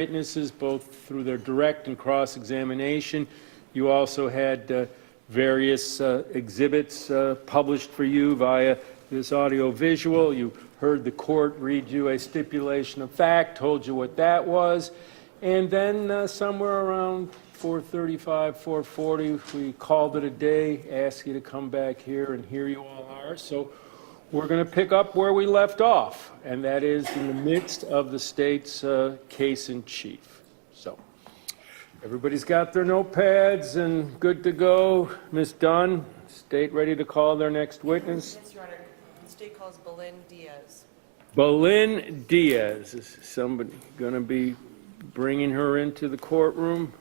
witnesses, both through their direct and cross-examination. You also had various exhibits published for you via this audio-visual. You heard the court read you a stipulation of fact, told you what that was, and then somewhere around 4:35, 4:40, we called it a day, asked you to come back here, and here you all are. So we're going to pick up where we left off, and that is in the midst of the state's case in chief. So everybody's got their notepads and good to go. Ms. Dunn, state ready to call their next witness? Yes, Your Honor. The state calls Belen Diaz. Belen Diaz. Is somebody going to be bringing her into the courtroom?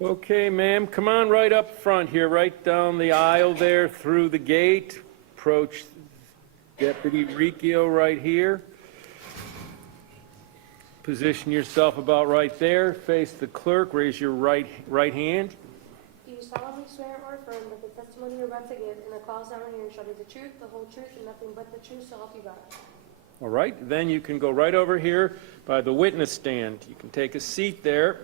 Okay, ma'am, come on right up front here, right down the aisle there, through the gate. Approach Deputy Riccio right here. Position yourself about right there. Face the clerk. Raise your right hand. Do you solemnly swear or affirm that the testimony you're about to give in the cross-examination shall be the truth, the whole truth, and nothing but the truth, so help you God? All right, then you can go right over here by the witness stand. You can take a seat there.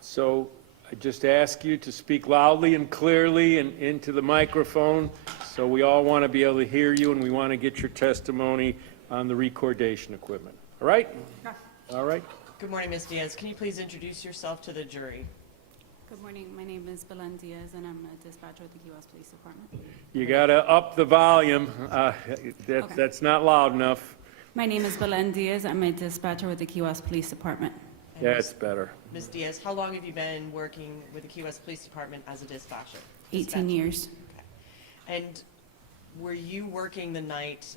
So I just ask you to speak loudly and clearly and into the microphone. So we all want to be able to hear you, and we want to get your testimony on the recordation equipment. All right? Yes. All right. Good morning, Ms. Diaz. Can you please introduce yourself to the jury? Good morning. My name is Belen Diaz, and I'm a dispatcher with the Key West Police Department. You got to up the volume. That's not loud enough. My name is Belen Diaz. I'm a dispatcher with the Key West Police Department. Yeah, it's better. Ms. Diaz, how long have you been working with the Key West Police Department as a dispatcher? 18 years. Okay. And were you working the night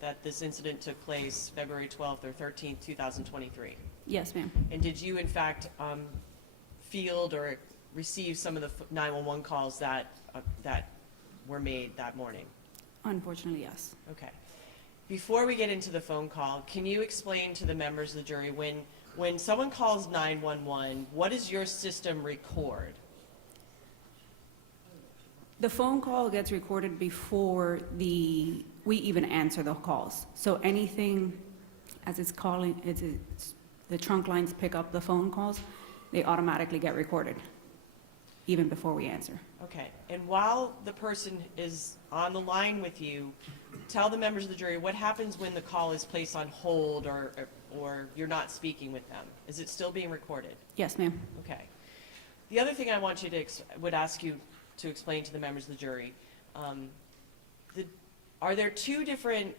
that this incident took place, February 12th or 13th, 2023? Yes, ma'am. And did you, in fact, field or receive some of the 911 calls that were made that morning? Unfortunately, yes. Okay. Before we get into the phone call, can you explain to the members of the jury when someone calls 911, what does your system record? The phone call gets recorded before we even answer the calls. So anything, as it's calling, the trunk lines pick up the phone calls, they automatically get recorded, even before we answer. Okay. And while the person is on the line with you, tell the members of the jury what happens when the call is placed on hold or you're not speaking with them. Is it still being recorded? Yes, ma'am. Okay. The other thing I want you to would ask you to explain to the members of the jury, are there two different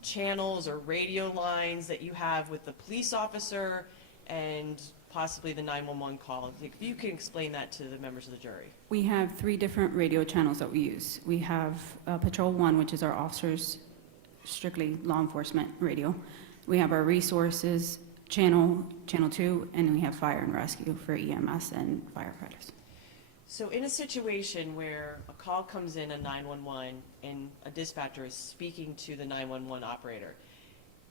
channels or radio lines that you have with the police officer and possibly the 911 call? If you can explain that to the members of the jury. We have 3 different radio channels that we use. We have Patrol 1, which is our officers, strictly law enforcement radio. We have our resources channel 2, and we have fire and rescue for EMS and firefighters. So in a situation where a call comes in at 911 and a dispatcher is speaking to the 911 operator,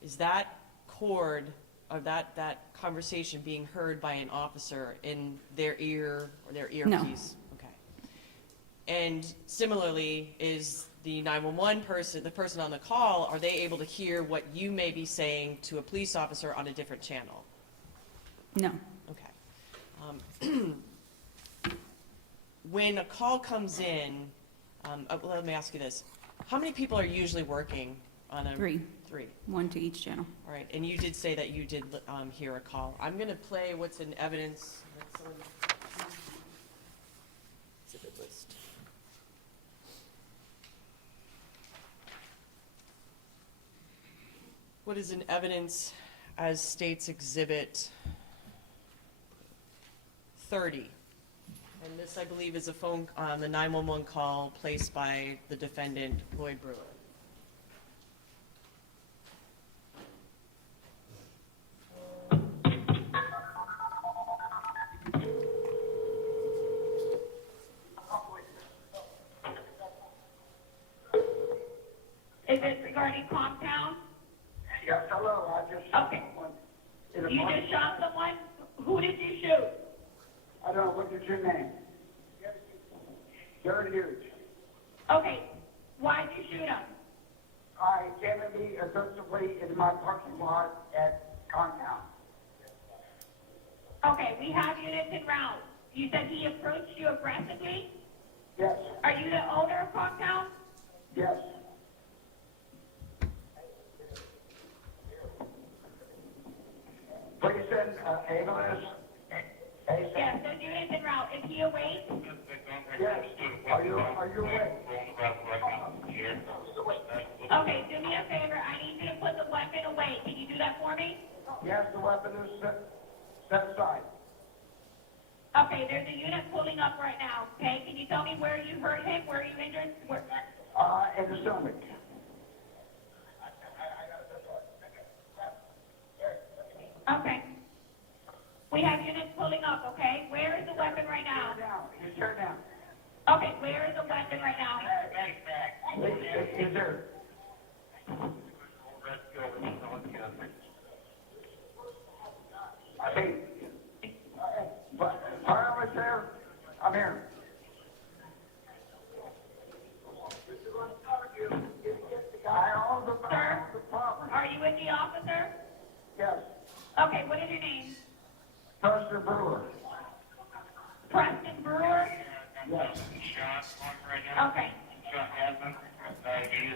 is that cord or that conversation being heard by an officer in their ear or their earpiece? No. Okay. And similarly, is the 911 person, the person on the call, are they able to hear what you may be saying to a police officer on a different channel? No. Okay. When a call comes in, let me ask you this. How many people are usually working on a... 3. 3. 1 to each channel. All right, and you did say that you did hear a call. I'm going to play what's in evidence. Exhibit list. What is in evidence as states Exhibit 30? And this, I believe, is a phone, the 911 call placed by the defendant, Lloyd Brewer. Is it regarding Conchtown? Yes, hello, I just... Okay. You just shot someone? Who know, what is your name? Jared Hughes. Okay, why'd you shoot him? I came to me aggressively into my parking lot at Conchtown. Okay, we have units en route. You said he approached you aggressively? Yes, Are you the owner of Conchtown? yes. Please send ambulance. Yes, there's units en route. Is he awake? Yes. Are you awake? Okay, do me a favor. I need you to put the weapon away. Can you do that for me? Yes, the weapon is set aside. Okay, there's a unit pulling up right now. Okay, can you tell me where you hurt him? Where you injured? Where? In the stomach. Okay. We have units pulling up, okay? Where is the weapon right now? He's here now. Okay, where is the weapon right now? He's there. I think, but firearm is there. I'm here. I own the property. Are you with the officer? Yes. Okay, what is your name? Preston Brewer. Preston Brewer? Yes. Okay.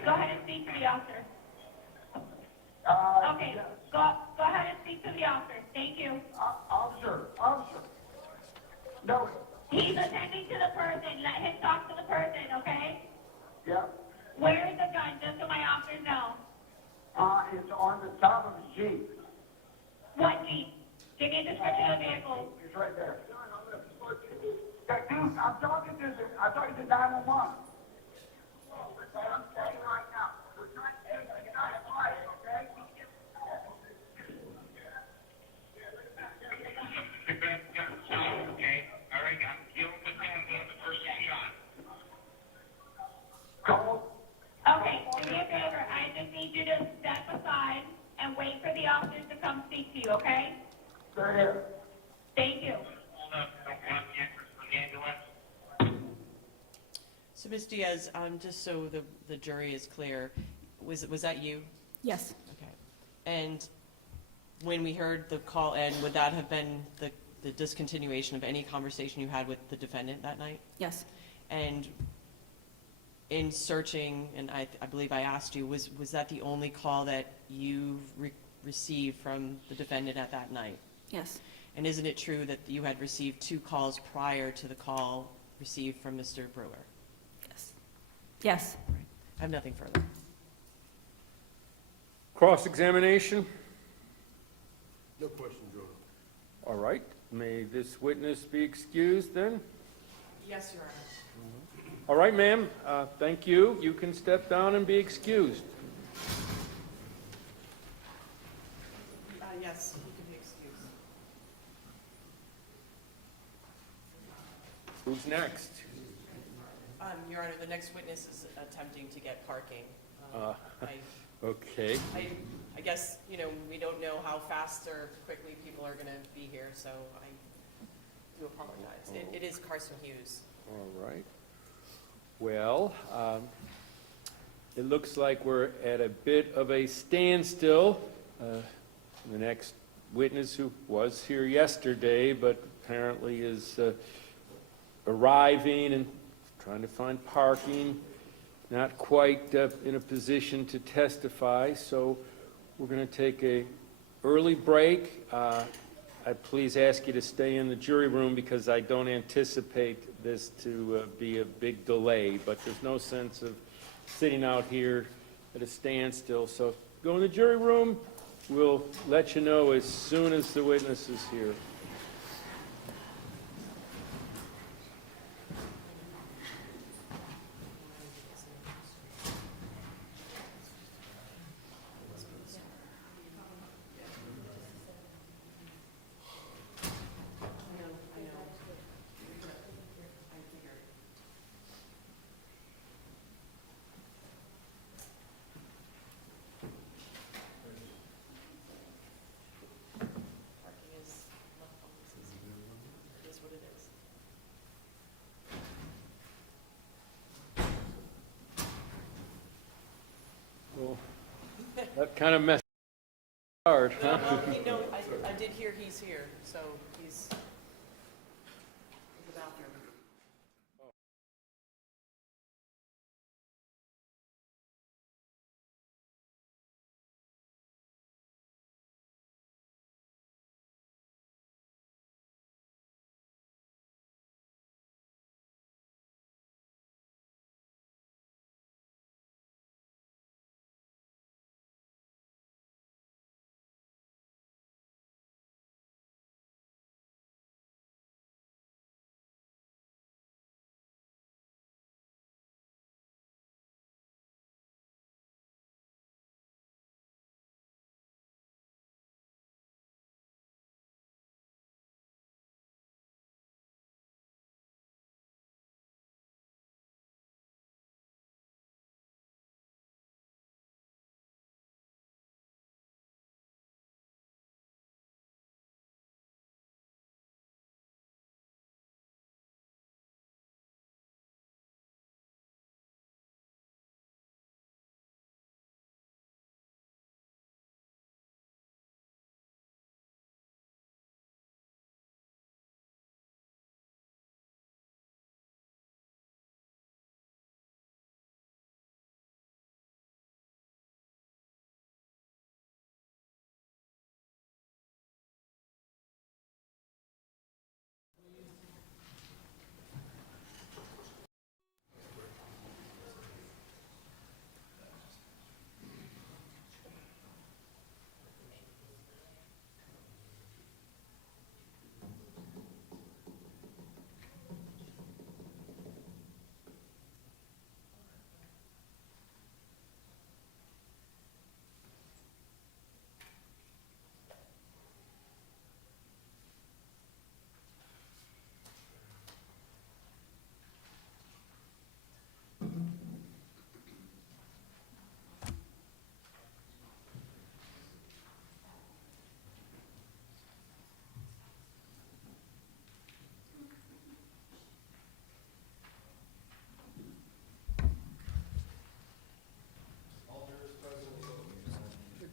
Go ahead and speak to the officer. Okay, Yes. go ahead and speak to the officer. Thank you. Officer. No. He's attending to the person. Let him talk to the person, okay? Yeah. Where is the gun, just so my officers know? It's on the top of his Jeep. What Jeep? Give me a description of the vehicle. It's right there. Yeah, dude, I'm talking to 911. I'm telling you right now. We're trying to get United Flight, okay? Okay, all right, I'm dealing with the person shot. Call. Okay, do me a favor. I just need you to step aside and wait for the officers to come speak to you, okay? They're here. Thank you. Hold up, don't want the entrance for the ambulance. So, Ms. Diaz, just so the jury is clear, was that you? Yes, Okay. And when we heard the call end, would that have been the discontinuation of any conversation you had with the defendant that night? yes, And in searching, and I believe I asked you, was that the only call that you received from the defendant at that night? yes, And isn't it true that you had received 2 calls prior to the call received from Mr. Brewer? yes, yes. I have nothing further. Cross-examination? No question, Your Honor. All right. May this witness be excused then? Yes, Your Honor. All right, ma'am. Thank you. You can step down and be excused. Yes, you can be excused. Who's next? Your Honor, the next witness is attempting to get parking. Okay. I guess, we don't know how fast or quickly people are going to be here, so I do apologize. It is Carson Hughes. All right. Well, it looks like we're at a bit of a standstill. The next witness, who was here yesterday but apparently is arriving and trying to find parking, not quite in a position to testify, so we're going to take a early break. I'd please ask you to stay in the jury room because I don't anticipate this to be a big delay, but there's no sense of sitting out here at a standstill. So go in the jury room. We'll let you know as soon as the witness is here. Parking is That kind of messed hard, huh? No, I did hear he's here, so he's in the bathroom.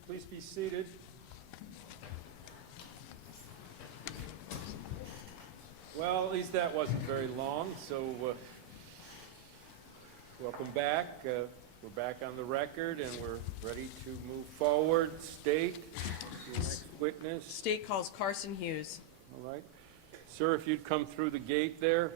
Please be seated. Well, at least that wasn't very long, so welcome back. We're back on the record, and we're ready to move forward. State, your next witness. State calls Carson Hughes. All right. Sir, if you'd come through the gate there.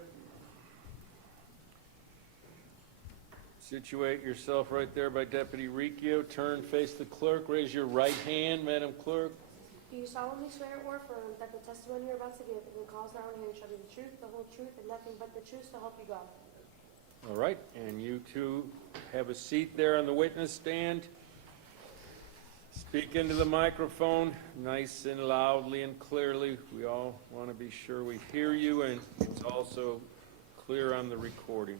Situate yourself right there by Deputy Ricchio. Turn, face the clerk. Raise your right hand, Madam Clerk. Do you solemnly swear or affirm that the testimony you're about to give in the cause now and here shall be the truth, the whole truth, and nothing but the truth, so help you God? All right, and you two have a seat there on the witness stand. Speak into the microphone, nice and loudly and clearly. We all want to be sure we hear you, and it's also clear on the recording.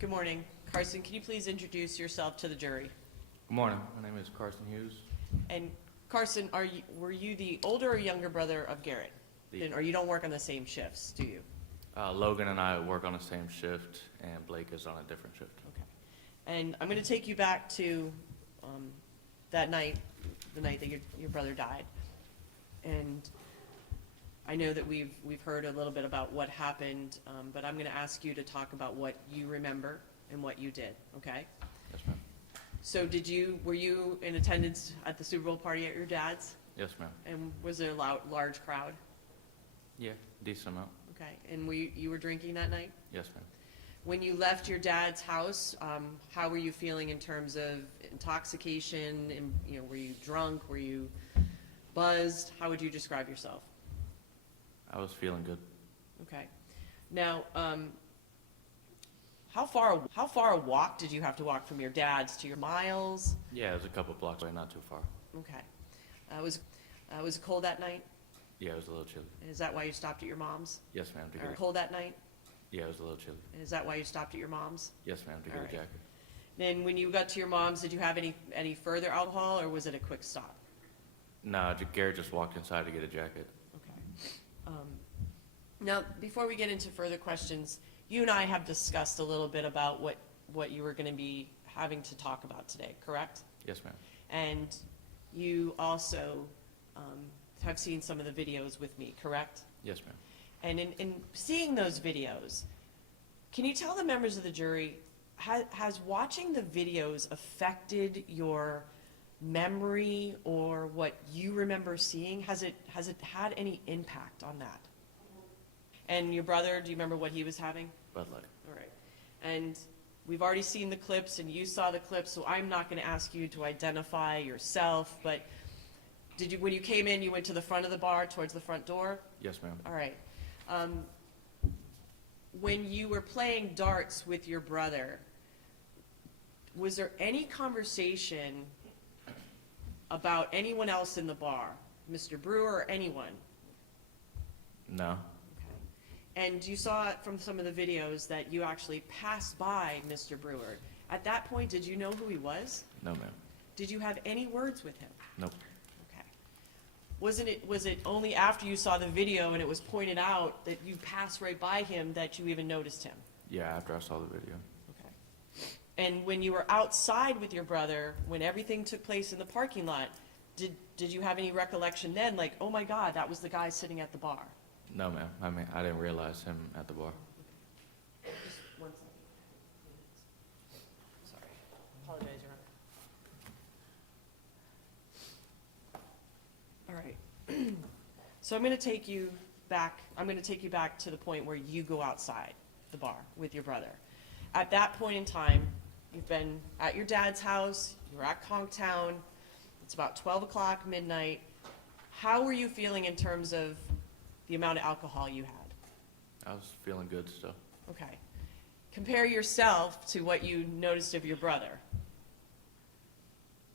Good morning. Carson, can you please introduce yourself to the jury? Good morning. My name is Carson Hughes. And Carson, were you the older or younger brother of Garrett? Or you don't work on the same shifts, do you? Logan and I work on the same shift, and Blake is on a different shift. Okay. And I'm going to take you back to that night, the night that your brother died. And I know that we've heard a little bit about what happened, but I'm going to ask you to talk about what you remember and what you did, okay? Yes, ma'am. So were you in attendance at the Super Bowl party at your dad's? Yes, ma'am. And was there a large crowd? Yeah, decent amount. Okay. And you were drinking that night? Yes, ma'am. When you left your dad's house, how were you feeling in terms of intoxication? And, were you drunk? Were you buzzed? How would you describe yourself? I was feeling good. Okay. Now, how far a walk did you have to walk from your dad's to your miles? Yeah, it was a couple blocks away, not too far. Okay. Was it cold that night? Yeah, it was a little chilly. Is that why you stopped at your mom's? Yes, ma'am, to get a, Cold that night? yeah, it was a little chilly. Is that why you stopped at your mom's? Yes, ma'am, to get All a right. jacket. Then when you got to your mom's, did you have any further alcohol, or was it a quick stop? Nah, Garrett just walked inside to get a jacket. Okay. Now, before we get into further questions, you and I have discussed a little bit about what you were going to be having to talk about today, correct? Yes, ma'am. And you also have seen some of the videos with me, correct? Yes, ma'am. And in seeing those videos, can you tell the members of the jury, has watching the videos affected your memory or what you remember seeing? Has it had any impact on that? And your brother, do you remember what he was having? Bud Light. All right. And we've already seen the clips and you saw the clips, so I'm not going to ask you to identify yourself, but when you came in, you went to the front of the bar, towards the front door? Yes, ma'am. All right. When you were playing darts with your brother, was there any conversation about anyone else in the bar, Mr. Brewer or anyone? No. Okay. And you saw it from some of the videos that you actually passed by Mr. Brewer. At that point, did you know who he was? No, ma'am. Did you have any words with him? Nope. Okay. Was it only after you saw the video and it was pointed out that you passed right by him that you even noticed him? Yeah, after I saw the video. Okay. And when you were outside with your brother, when everything took place in the parking lot, did you have any recollection then, like, oh my God, that was the guy sitting at the bar? No, ma'am. I mean, I didn't realize him at the bar. Just 1 second. Sorry. Apologize, Your Honor. All right. So I'm going to take you back to the point where you go outside the bar with your brother. At that point in time, you've been at your dad's house, you're at Conchtown, it's about 12 o'clock, midnight. How were you feeling in terms of the amount of alcohol you had? I was feeling good still. Okay. Compare yourself to what you noticed of your brother.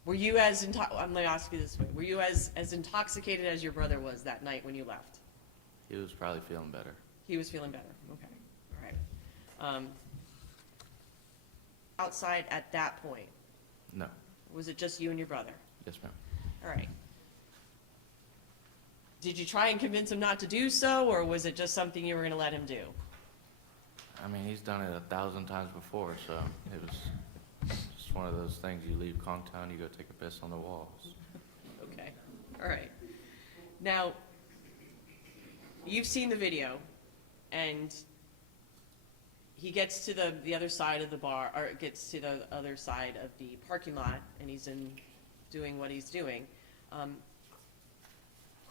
Were you I'm going to ask you this way, were you as intoxicated as your brother was that night when you left? He was probably feeling better. He was feeling better, okay, all right. Outside at that point, No. was it just you and your brother? Yes, ma'am. All right. Did you try and convince him not to do so, or was it just something you were going to let him do? I mean, he's done it 1,000 times before, so it was just one of those things. You leave Conchtown, you go take a piss on the walls. Okay, all right. Now, you've seen the video, and he gets to the other side of the bar, or gets to the other side of the parking lot, and he's doing what he's doing.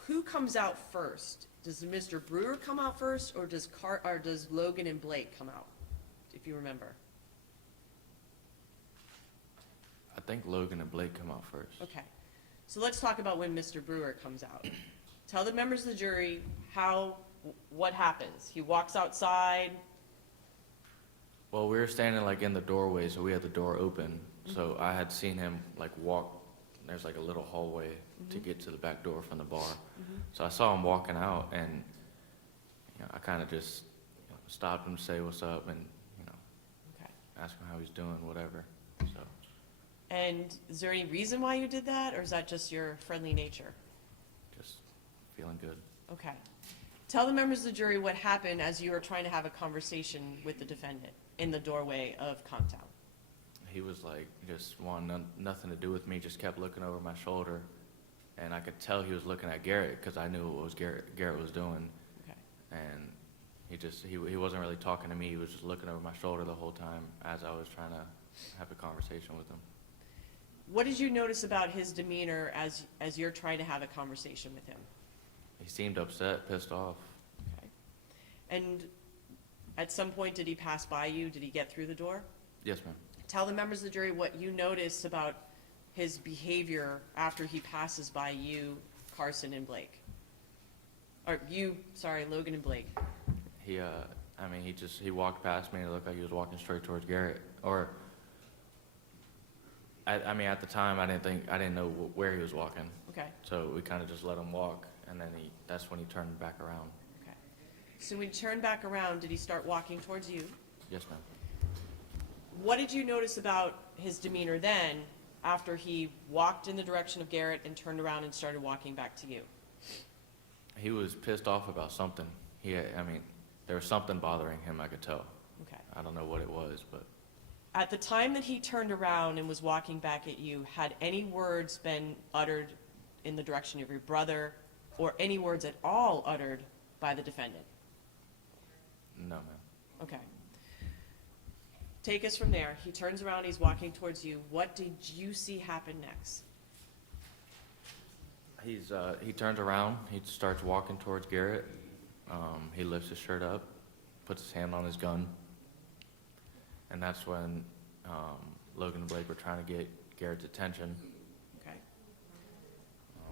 Who comes out first? Does Mr. Brewer come out first, or does Logan and Blake come out, if you remember? I think Logan and Blake come out first. Okay, so let's talk about when Mr. Brewer comes out. Tell the members of the jury what happens. He walks outside. Well, we were standing like in the doorway, so we had the door open. So I had seen him like walk. There's like a little hallway to get to the back door from the bar. So I saw him walking out, and I kind of just stopped him to say what's up, and Okay. ask him how he's doing, whatever. So And is there any reason why you did that, or is that just your friendly nature? just feeling good. Okay. Tell the members of the jury what happened as you were trying to have a conversation with the defendant in the doorway of Conchtown. He was like just wanting nothing to do with me, just kept looking over my shoulder, and I could tell he was looking at Garrett because I knew what was Garrett was doing, Okay. and he wasn't really talking to me. He was just looking over my shoulder the whole time as I was trying to have a conversation with him. What did you notice about his demeanor as you're trying to have a conversation with him? He seemed upset, pissed off. Okay. And at some point, did he pass by you? Did he get through the door? Yes, ma'am. Tell the members of the jury what you noticed about his behavior after he passes by you, Carson and Blake. Or Logan and Blake. He walked past me and it looked like he was walking straight towards Garrett. Or, at the time, I didn't know where he was walking. Okay, So we kind of just let him walk, and then that's when he turned back around. okay. So when he turned back around, did he start walking towards you? Yes, ma'am. What did you notice about his demeanor then, after he walked in the direction of Garrett and turned around and started walking back to you? He was pissed off about something. There was something bothering him, I could tell. I don't know what it was, but At the time that he turned around and was walking back at you, had any words been uttered in the direction of your brother, or any words at all uttered by the defendant? no, ma'am. Okay. Take us from there. He turns around, he's walking towards you. What did you see happen next? He turns around, he starts walking towards Garrett. He lifts his shirt up, puts his hand on his gun, and that's when Logan and Blake were trying to get Garrett's attention. Okay.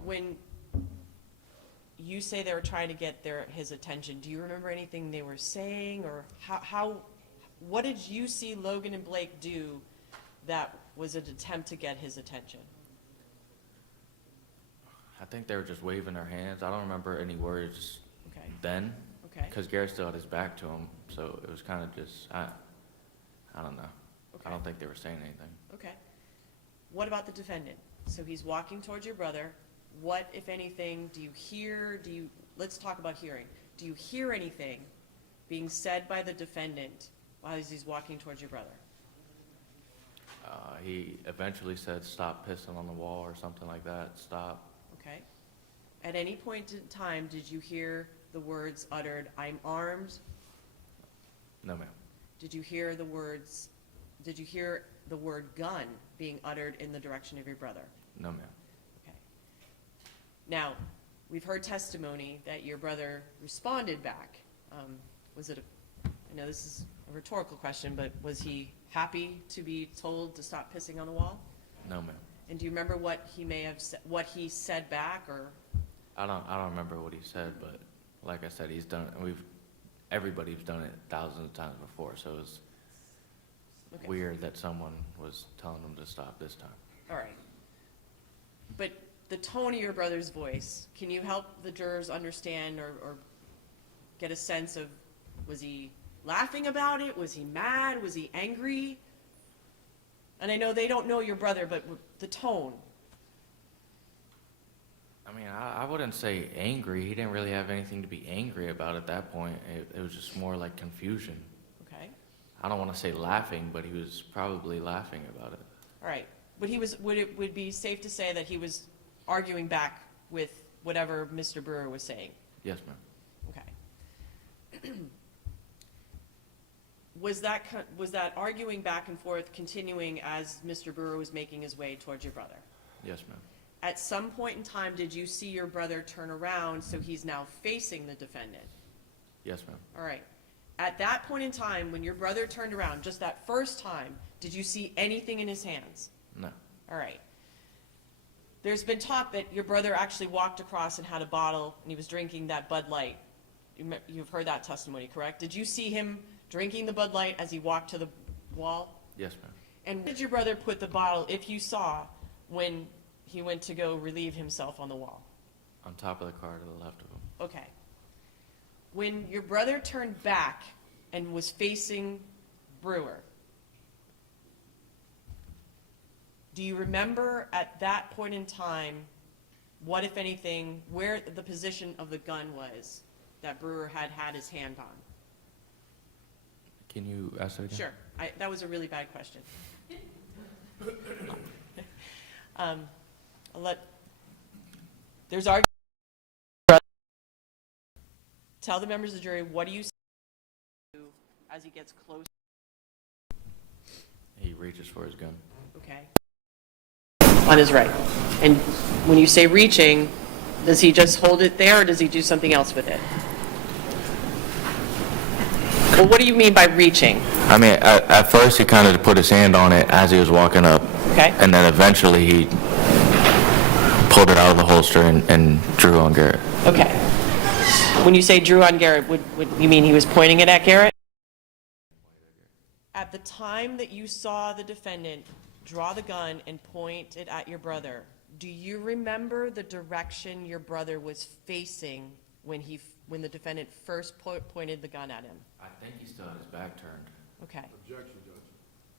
When you say they were trying to get his attention, do you remember anything they were saying, or what did you see Logan and Blake do that was an attempt to get his attention? I think they were just waving their hands. I don't remember any words Okay. then, Okay. because Garrett still had his back to him, so it was kind of just, I don't know. Okay. I don't think they were saying anything. Okay. What about the defendant? So he's walking towards your brother. What, if anything, do you hear? Let's talk about hearing. Do you hear anything being said by the defendant while he's walking towards your brother? He eventually said, "Stop pissing on the wall," or something like that. Stop. Okay. At any point in time, did you hear the words uttered, "I'm armed"? No, ma'am. Did you hear the word gun being uttered in the direction of your brother? No, ma'am. Okay. Now, we've heard testimony that your brother responded back. I know this is a rhetorical question, but was he happy to be told to stop pissing on the wall? No, ma'am. And do you remember what he may have said, what he said back, or? I don't remember what he said, but like I said, he's done it. Everybody's done it thousands of times before, so it was Okay. weird that someone was telling him to stop this time. All right. But the tone of your brother's voice, can you help the jurors understand or get a sense of, was he laughing about it? Was he mad? Was he angry? And I know they don't know your brother, but the tone. I mean, I wouldn't say angry. He didn't really have anything to be angry about at that point. It was just more like confusion. Okay. I don't want to say laughing, but he was probably laughing about it. All right. But would it be safe to say that he was arguing back with whatever Mr. Brewer was saying? Yes, ma'am. Okay. Was that arguing back and forth continuing as Mr. Brewer was making his way towards your brother? Yes, ma'am. At some point in time, did you see your brother turn around so he's now facing the defendant? Yes, ma'am. All right. At that point in time, when your brother turned around, just that first time, did you see anything in his hands? No. All right. There's been talk that your brother actually walked across and had a bottle and he was drinking that Bud Light. You've heard that testimony, correct? Did you see him drinking the Bud Light as he walked to the wall? Yes, ma'am. And where did your brother put the bottle, if you saw, when he went to go relieve himself on the wall? On top of the car to the left of him. Okay. When your brother turned back and was facing Brewer, do you remember at that point in time, what, if anything, where the position of the gun was that Brewer had his hand on? Can you ask that again? Sure. That was a really bad question. There's argument. Tell the members of the jury, what do you see as he gets close? He reaches for his gun. Okay. On his right. And when you say reaching, does he just hold it there or does he do something else with it? Well, what do you mean by reaching? I mean, at first he kind of put his hand on it as he was walking up. Okay. And then eventually he pulled it out of the holster and drew on Garrett. Okay. When you say drew on Garrett, would you mean he was pointing it at Garrett? At the time that you saw the defendant draw the gun and point it at your brother, do you remember the direction your brother was facing when the defendant first pointed the gun at him? I think he still had his back turned. Okay. Objection,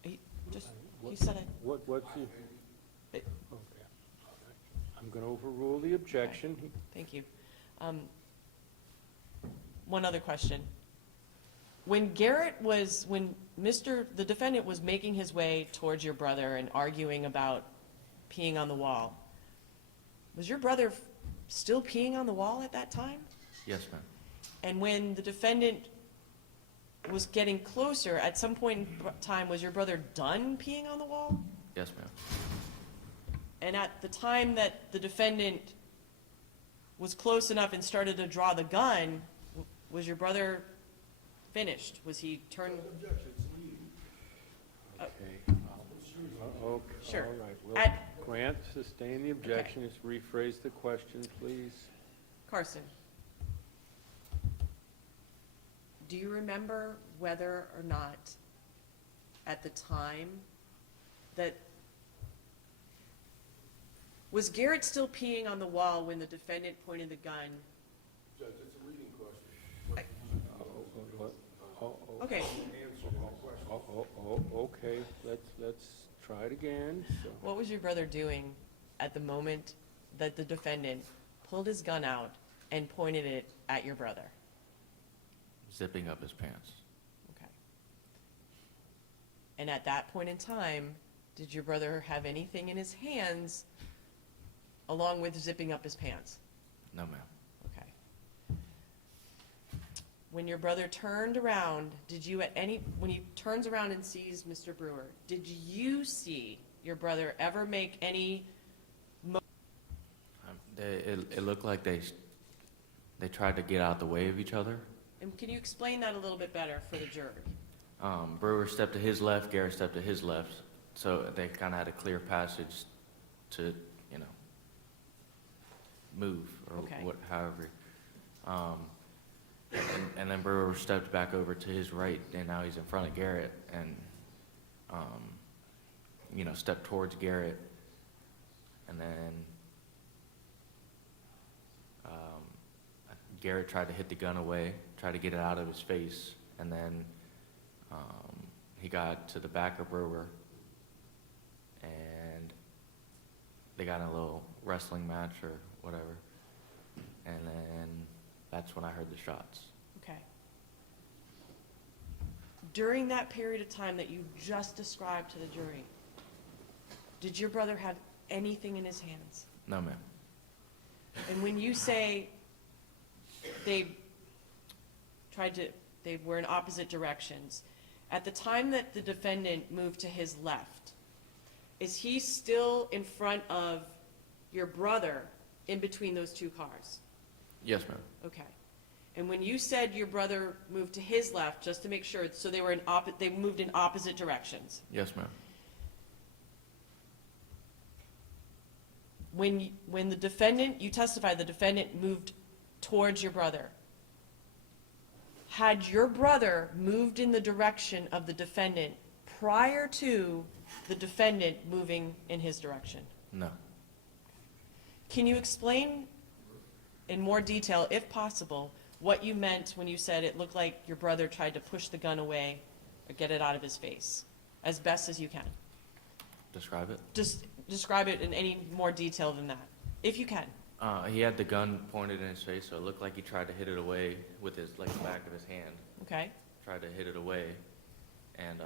Judge. You said it. What's the? Okay. I'm going to overrule the objection. Thank you. One other question. when the defendant was making his way towards your brother and arguing about peeing on the wall, was your brother still peeing on the wall at that time? Yes, ma'am. And when the defendant was getting closer, at some point in time, was your brother done peeing on the wall? Yes, ma'am. And at the time that the defendant was close enough and started to draw the gun, was your brother finished? Was he turned? Okay. Okay, Sure. all right. We'll At- grant, sustain the objection. Just rephrase the question, please. Carson, do you remember whether or not at the time that, was Garrett still peeing on the wall when the defendant pointed the gun? Judge, it's a reading question. Okay, Okay, let's try it again. So, what was your brother doing at the moment that the defendant pulled his gun out and pointed it at your brother? Zipping up his pants. Okay. And at that point in time, did your brother have anything in his hands along with zipping up his pants? No, ma'am. Okay. When your brother turned around, when he turns around and sees Mr. Brewer, did you see your brother ever make any, It looked like they tried to get out the way of each other. and can you explain that a little bit better for the jury? Brewer stepped to his left, Garrett stepped to his left, so they kind of had a clear passage to, move, or Okay. however. And then Brewer stepped back over to his right, and now he's in front of Garrett, and, stepped towards Garrett, and then, Garrett tried to hit the gun away, tried to get it out of his face, and then, he got to the back of Brewer, and they got in a little wrestling match or whatever, and then that's when I heard the shots. Okay. During that period of time that you just described to the jury, did your brother have anything in his hands? No, ma'am. And when you say they were in opposite directions, at the time that the defendant moved to his left, is he still in front of your brother in between those two cars? Yes, ma'am. Okay. And when you said your brother moved to his left, just to make sure, so they moved in opposite directions. Yes, ma'am. When you testified the defendant moved towards your brother, had your brother moved in the direction of the defendant prior to the defendant moving in his direction? No. Can you explain in more detail, if possible, what you meant when you said it looked like your brother tried to push the gun away or get it out of his face, as best as you can? Describe it. Just describe it in any more detail than that, if you can. He had the gun pointed in his face, so it looked like he tried to hit it away with the back of his hand. Okay? Tried to hit it away, and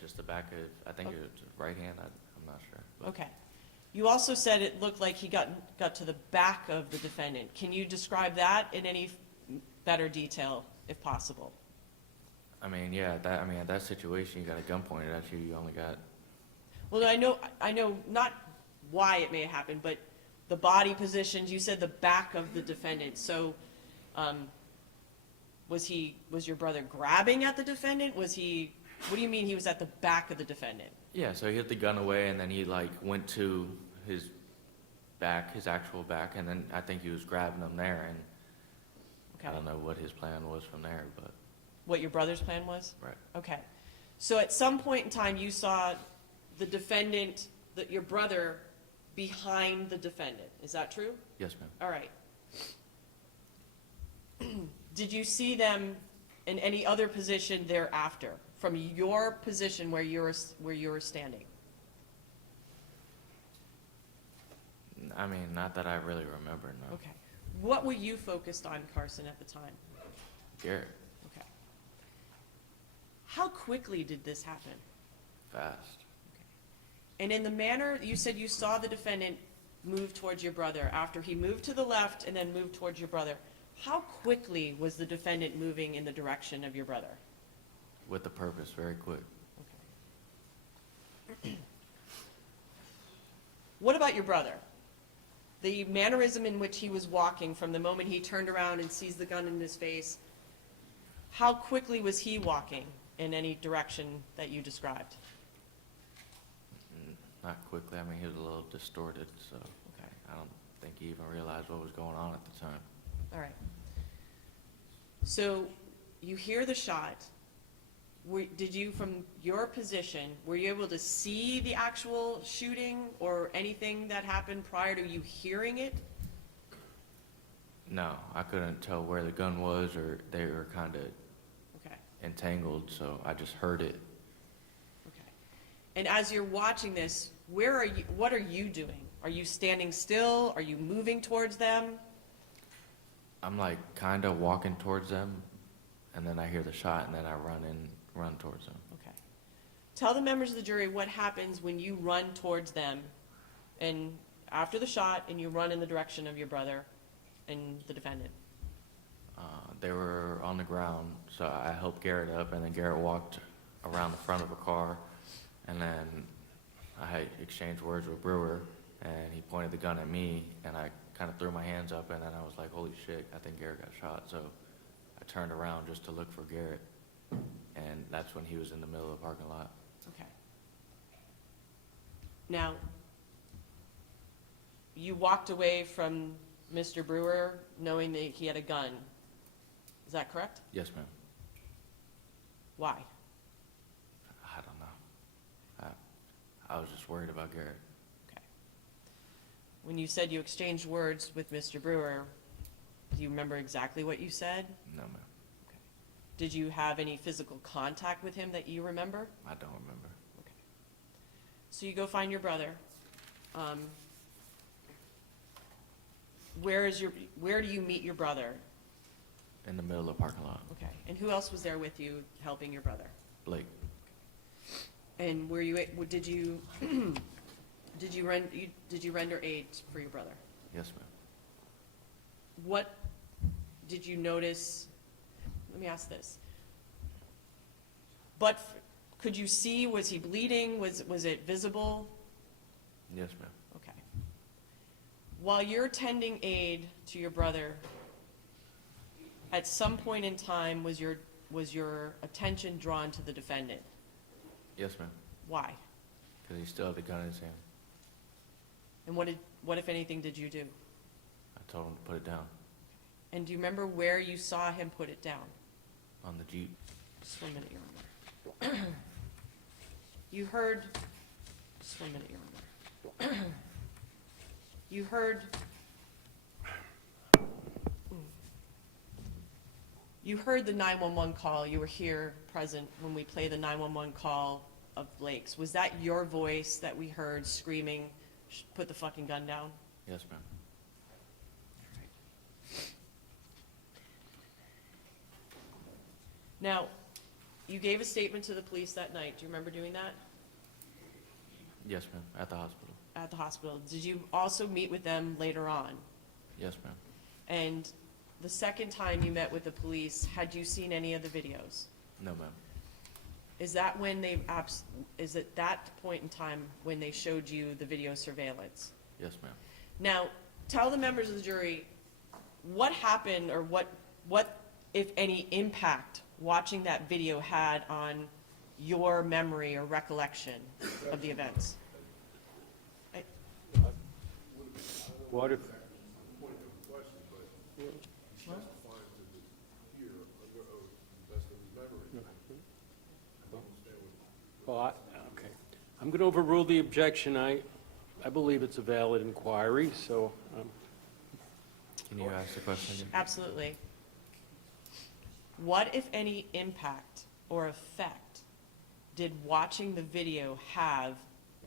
just the back of, I think it was right hand. I'm not sure. But Okay. You also said it looked like he got to the back of the defendant. Can you describe that in any better detail, if possible? at that situation, you got a gun pointed at you. You only got. Well, I know not why it may have happened, but the body positions, you said the back of the defendant. So, was your brother grabbing at the defendant? What do you mean he was at the back of the defendant? Yeah, so he hit the gun away, and then he went to his back, his actual back, and then I think he was grabbing him there, and Okay. I don't know what his plan was from there, but What your brother's plan was? right. Okay. So at some point in time, you saw the defendant, your brother, behind the defendant. Is that true? Yes, ma'am. All right. Did you see them in any other position thereafter, from your position where you were standing? Not that I really remember, no. Okay. What were you focused on, Carson, at the time? Garrett, Okay. How quickly did this happen? fast. And in the manner, you said you saw the defendant move towards your brother after he moved to the left and then moved towards your brother. How quickly was the defendant moving in the direction of your brother? With the purpose, very quick. What about your brother? The mannerism in which he was walking from the moment he turned around and sees the gun in his face, how quickly was he walking in any direction that you described? Not quickly, I mean, he was a little distorted, so Okay. I don't think he even realized what was going on at the time. All right. So you hear the shot. Did you, from your position, were you able to see the actual shooting or anything that happened prior to you hearing it? No, I couldn't tell where the gun was, or they were kind of Okay, entangled, so I just heard it. okay. And as you're watching this, where are you, what are you doing? Are you standing still? Are you moving towards them? I'm like kind of walking towards them, and then I hear the shot, and then I run towards them. Okay. Tell the members of the jury what happens when you run towards them and after the shot and you run in the direction of your brother and the defendant. They were on the ground, so I helped Garrett up, and then Garrett walked around the front of a car, and then I had exchanged words with Brewer, and he pointed the gun at me, and I kind of threw my hands up, and then I was like, holy shit, I think Garrett got shot. So I turned around just to look for Garrett, and that's when he was in the middle of the parking lot. Okay. Now, you walked away from Mr. Brewer knowing that he had a gun. Is that correct? Yes, ma'am. Why? I don't know. I was just worried about Garrett. Okay. When you said you exchanged words with Mr. Brewer, do you remember exactly what you said? No, ma'am. Did you have any physical contact with him that you remember? I don't remember. Okay. So you go find your brother. Where do you meet your brother? In the middle of the parking lot. Okay. And who else was there with you helping your brother? Blake. And did you render aid for your brother? Yes, ma'am. What did you notice? Let me ask this. But could you see, was he bleeding? Was it visible? Yes, ma'am. Okay. While you're tending aid to your brother, at some point in time, was your attention drawn to the defendant? Yes, ma'am. Why? Because he still had the gun in his hand. And what if anything did you do? I told him to put it down And do you remember where you saw him put it down? on the Jeep. Just 1 minute, Your Honor. You heard, just 1 minute, Your Honor. You heard, you heard the 911 call. You were here present when we played the 911 call of Blake's. Was that your voice that we heard screaming, put the fucking gun down? Yes, ma'am. Now, you gave a statement to the police that night. Do you remember doing that Yes, ma'am. At the hospital. at the hospital? Did you also meet with them later on? Yes, ma'am. And the second time you met with the police, had you seen any of the videos? No, ma'am. Is that when they, is it that point in time when they showed you the video surveillance? Yes, ma'am. Now, tell the members of the jury, what happened or what, if any, impact watching that video had on your memory or recollection of the events? What if, Point of question, but he's testifying to this here under oath, to the best of his memory. I don't understand what. well, okay. I'm going to overrule the objection. I believe it's a valid inquiry, so Can you ask the question again? Absolutely. What, if any, impact or effect did watching the video have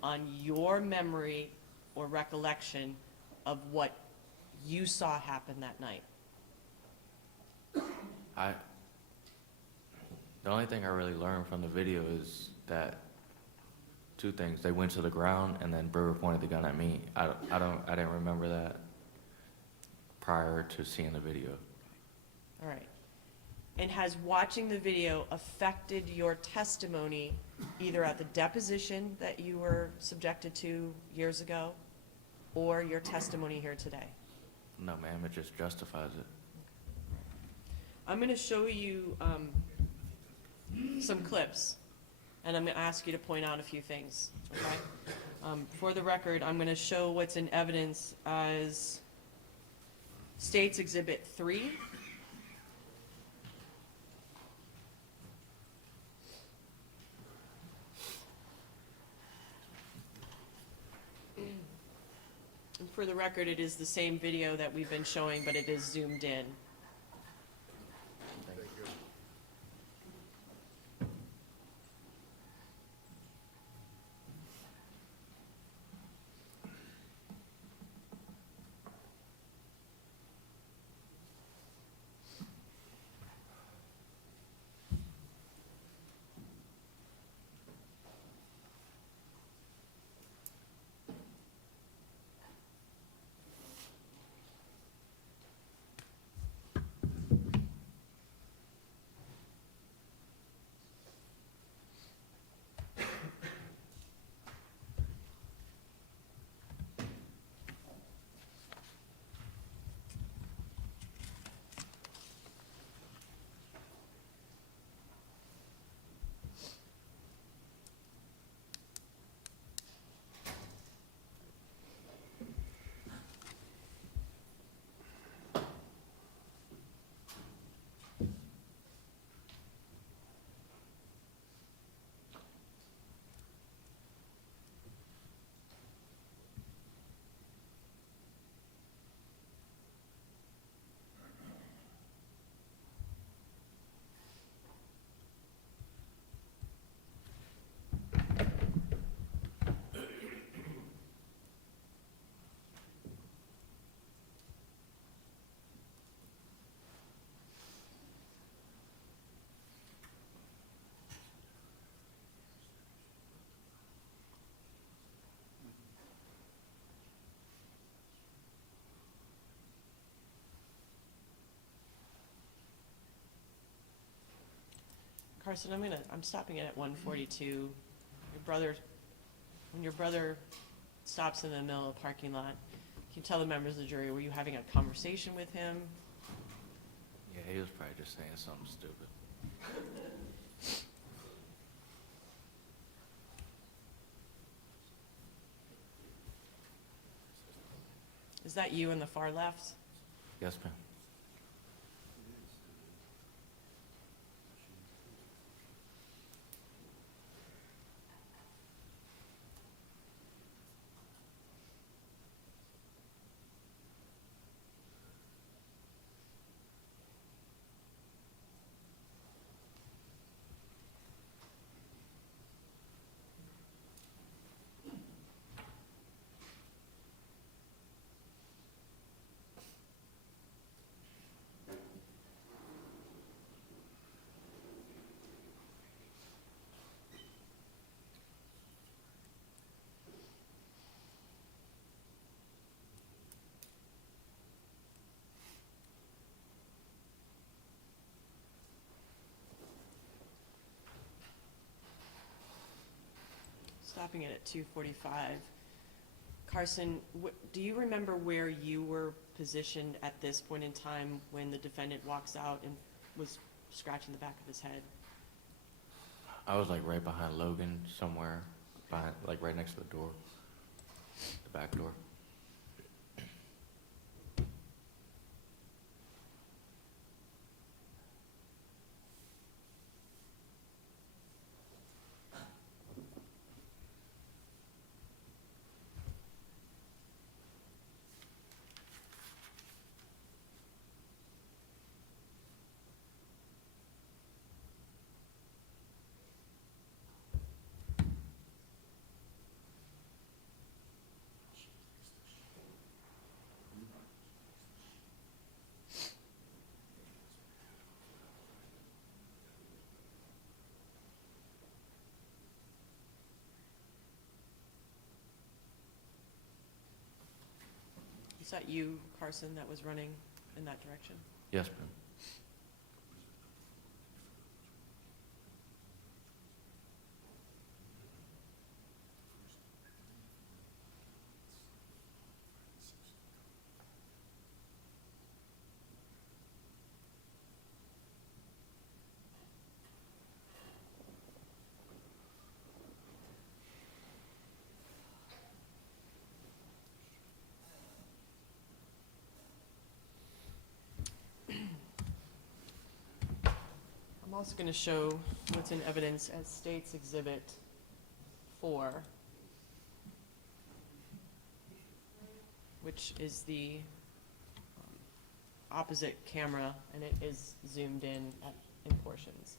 on your memory or recollection of what you saw happen that night? The only thing I really learned from the video is that two things. They went to the ground and then Brewer pointed the gun at me. I didn't remember that prior to seeing the video. All right. And has watching the video affected your testimony either at the deposition that you were subjected to years ago or your testimony here today? No, ma'am, it just justifies it. I'm going to show you some clips, and I'm going to ask you to point out a few things, okay? For the record, I'm going to show what's in evidence as State's Exhibit 3. And for the record, it is the same video that we've been showing, but it is zoomed in. Carson, I'm stopping it at 142. Your brother, when your brother stops in the middle of the parking lot, can you tell the members of the jury, were you having a conversation with him? Yeah, he was probably just saying something stupid. Is that you in the far left? Yes, ma'am. Stopping it at 245. Carson, do you remember where you were positioned at this point in time when the defendant walks out and was scratching the back of his head? I was like right behind Logan somewhere, behind, like right next to the door, the back door. Is that you, Carson, that was running in that direction? Yes, ma'am. I'm also going to show what's in evidence as State's Exhibit 4, which is the opposite camera, and it is zoomed in portions.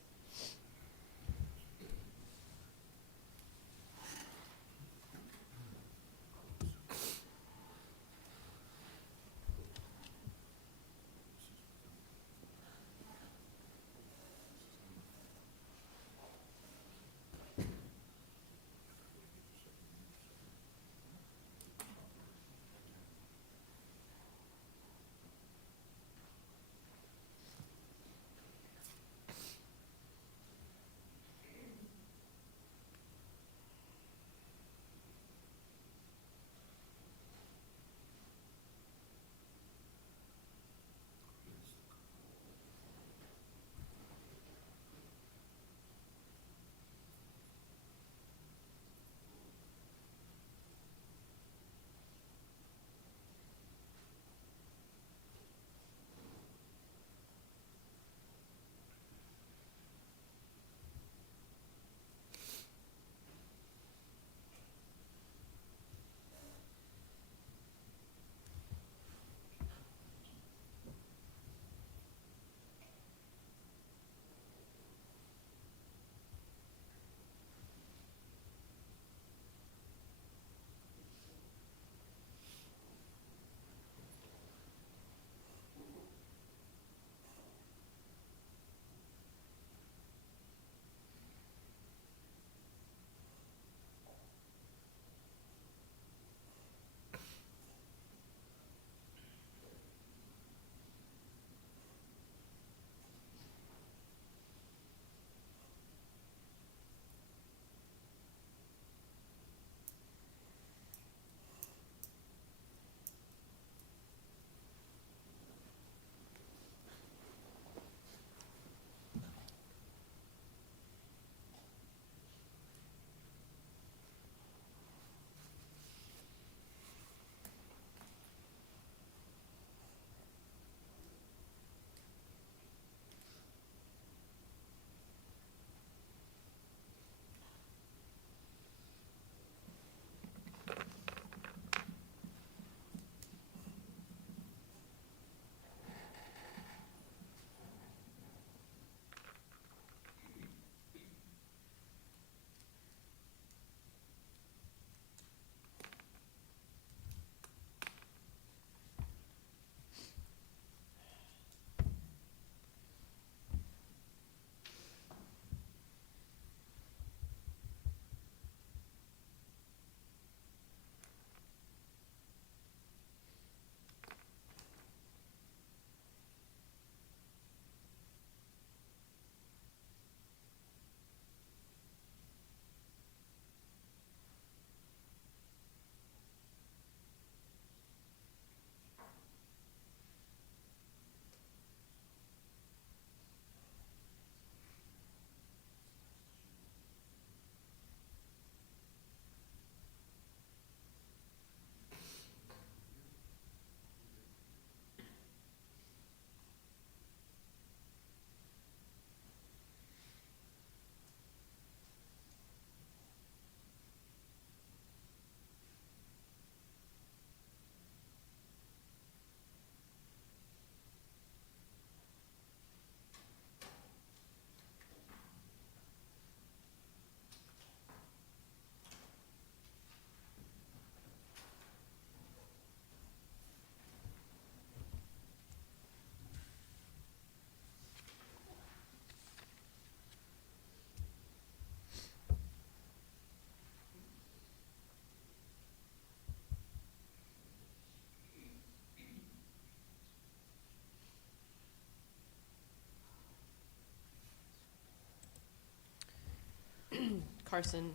Carson,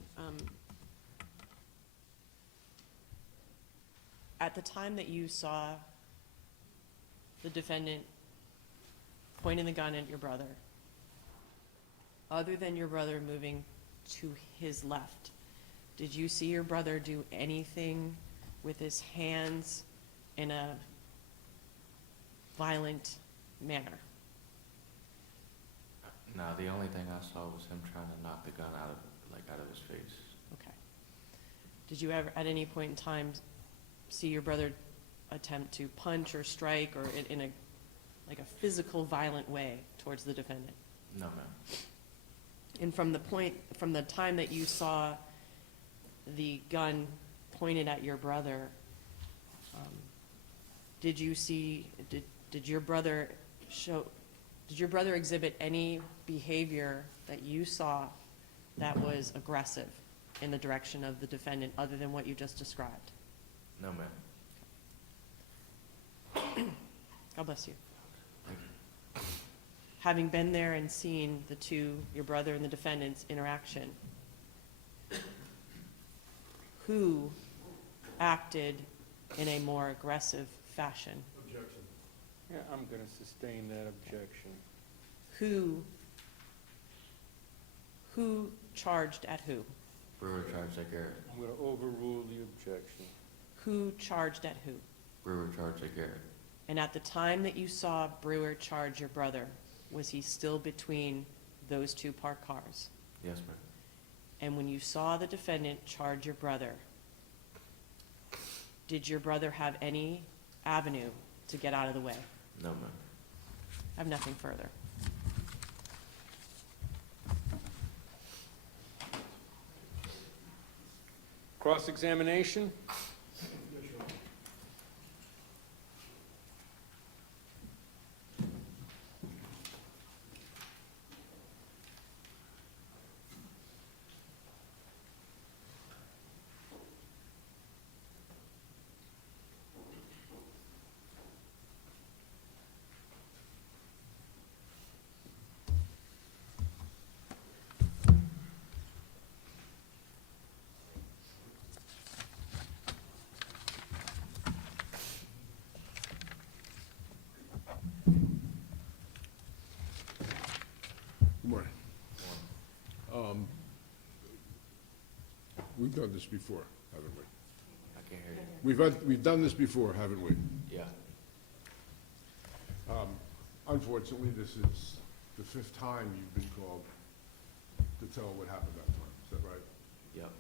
at the time that you saw the defendant pointing the gun at your brother, other than your brother moving to his left, did you see your brother do anything with his hands in a violent manner? No, the only thing I saw was him trying to knock the gun out of his face. Okay. Did you ever, at any point in time, see your brother attempt to punch or strike or in a, like a physical, violent way towards the defendant? No, ma'am. And from the time that you saw the gun pointed at your brother, did your brother exhibit any behavior that you saw that was aggressive in the direction of the defendant, other than what you just described? No, ma'am. God bless you. Thank you. Having been there and seen the two, your brother and the defendant's interaction, who acted in a more aggressive fashion? Objection. Yeah, I'm going to sustain that objection. Who charged at who? Brewer charged at Garrett. I'm going to overrule the objection. Who charged at who? Brewer charged at Garrett. And at the time that you saw Brewer charge your brother, was he still between those two parked cars? Yes, ma'am. And when you saw the defendant charge your brother, did your brother have any avenue to get out of the way? No, ma'am. I have nothing further. Cross-examination? Good morning. We've done this before, haven't we? I can't hear you. We've done this before, haven't we? Yeah. Unfortunately, this is the 5th time you've been called to tell what happened that time. Is that right? Yep.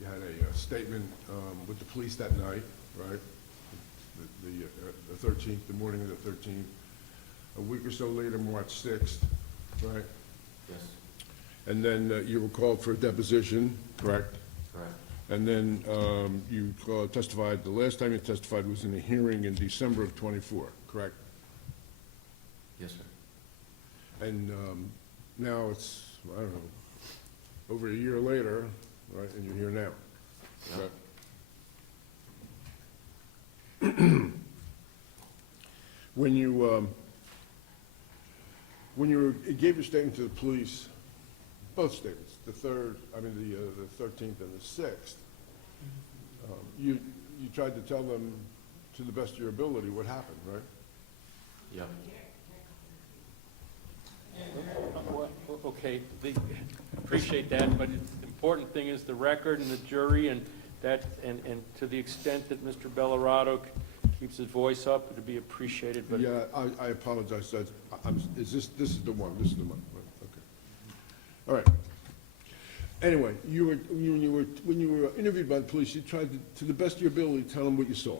You had a statement with the police that night, right? The 13th, the morning of the 13th. A week or so later, March 6th, right? Yes. And then you were called for a deposition, correct? Correct. And then you testified, the last time you testified was in a hearing in December of '24, correct? Yes, sir. And now it's, I don't know, over a year later, right, and you're here now, correct? When you gave your statement to the police, both statements, the 13th and the 6th, you tried to tell them, to the best of your ability, what happened, right? Yep. Well, okay, appreciate that, but the important thing is the record and the jury, and that, and to the extent that Mr. Bellarado keeps his voice up, it'd be appreciated, but. Yeah, I apologize, this is the one, right, okay. All right. Anyway, when you were interviewed by the police, you tried to the best of your ability, tell them what you saw.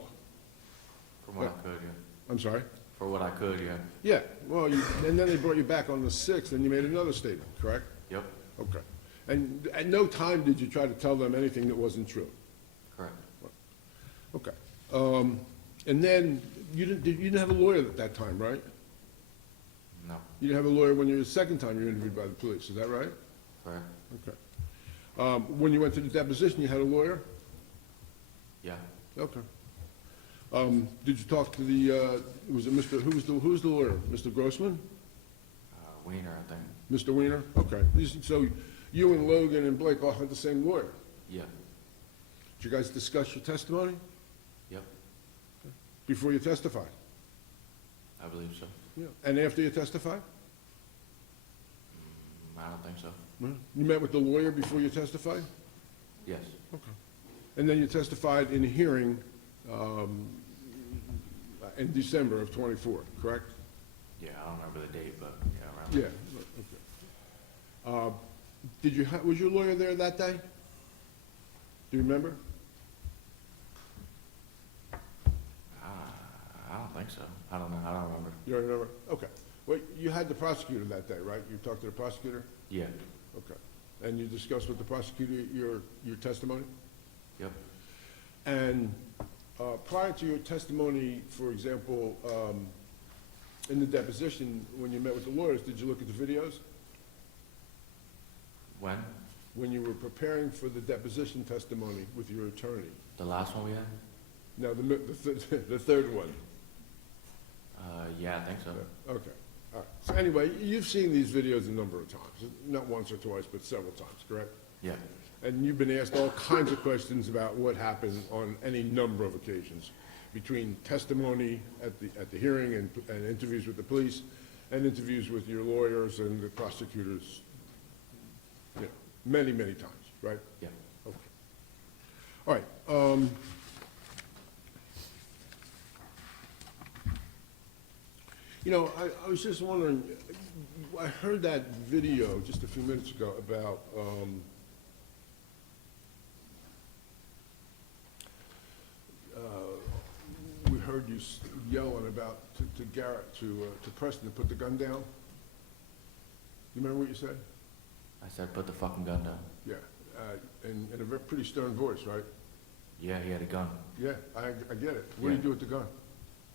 From what I could, yeah. I'm sorry? For what I could, yeah. Yeah, well, and then they brought you back on the 6th, and you made another statement, correct? Yep. Okay. And at no time did you try to tell them anything that wasn't true? Correct. Okay. And then, you didn't have a lawyer at that time, right? No. You didn't have a lawyer when you were the second time you were interviewed by the police, is that right? Correct. Okay. When you went to the deposition, you had a lawyer? Yeah. Okay. Did you talk to the, was it Mr., who was the lawyer? Mr. Grossman? Wiener, I think. Mr. Weiner? Okay. So you and Logan and Blake all had the same lawyer. Yeah, Did you guys discuss your testimony yep, before you testified? I believe so. Yeah. And after you testified? I don't think so. You met with the lawyer before you testified? Yes, Okay. And then you testified in a hearing in December of '24, correct? yeah, I don't remember the date, but yeah, around. Yeah, okay. Was your lawyer there that day? Do you remember? I don't think so. I don't know, I don't remember. You don't remember? Okay. Well, you had the prosecutor that day, right? You talked to the prosecutor? Yeah, Okay. And you discussed with the prosecutor your testimony? yep, And prior to your testimony, for example, in the deposition, when you met with the lawyers, did you look at the videos? when? When you were preparing for the deposition testimony with your attorney? The last one we had? No, the third one. Yeah, I think so. Okay, all right. So anyway, you've seen these videos a number of times, not once or twice, but several times, correct? Yeah, And you've been asked all kinds of questions about what happened on any number of occasions, between testimony at the hearing and interviews with the police, and interviews with your lawyers and the prosecutors, you know, many, many times, right? yeah. Okay. All right, you know, I was just wondering, I heard that video just a few minutes ago about, we heard you yelling about to Garrett, to Preston, to put the gun down. You remember what you said? I said, put the fucking gun down. Yeah, in a very pretty stern voice, right? Yeah, he had a gun. Yeah, I get it. What do you Yeah. do with the gun?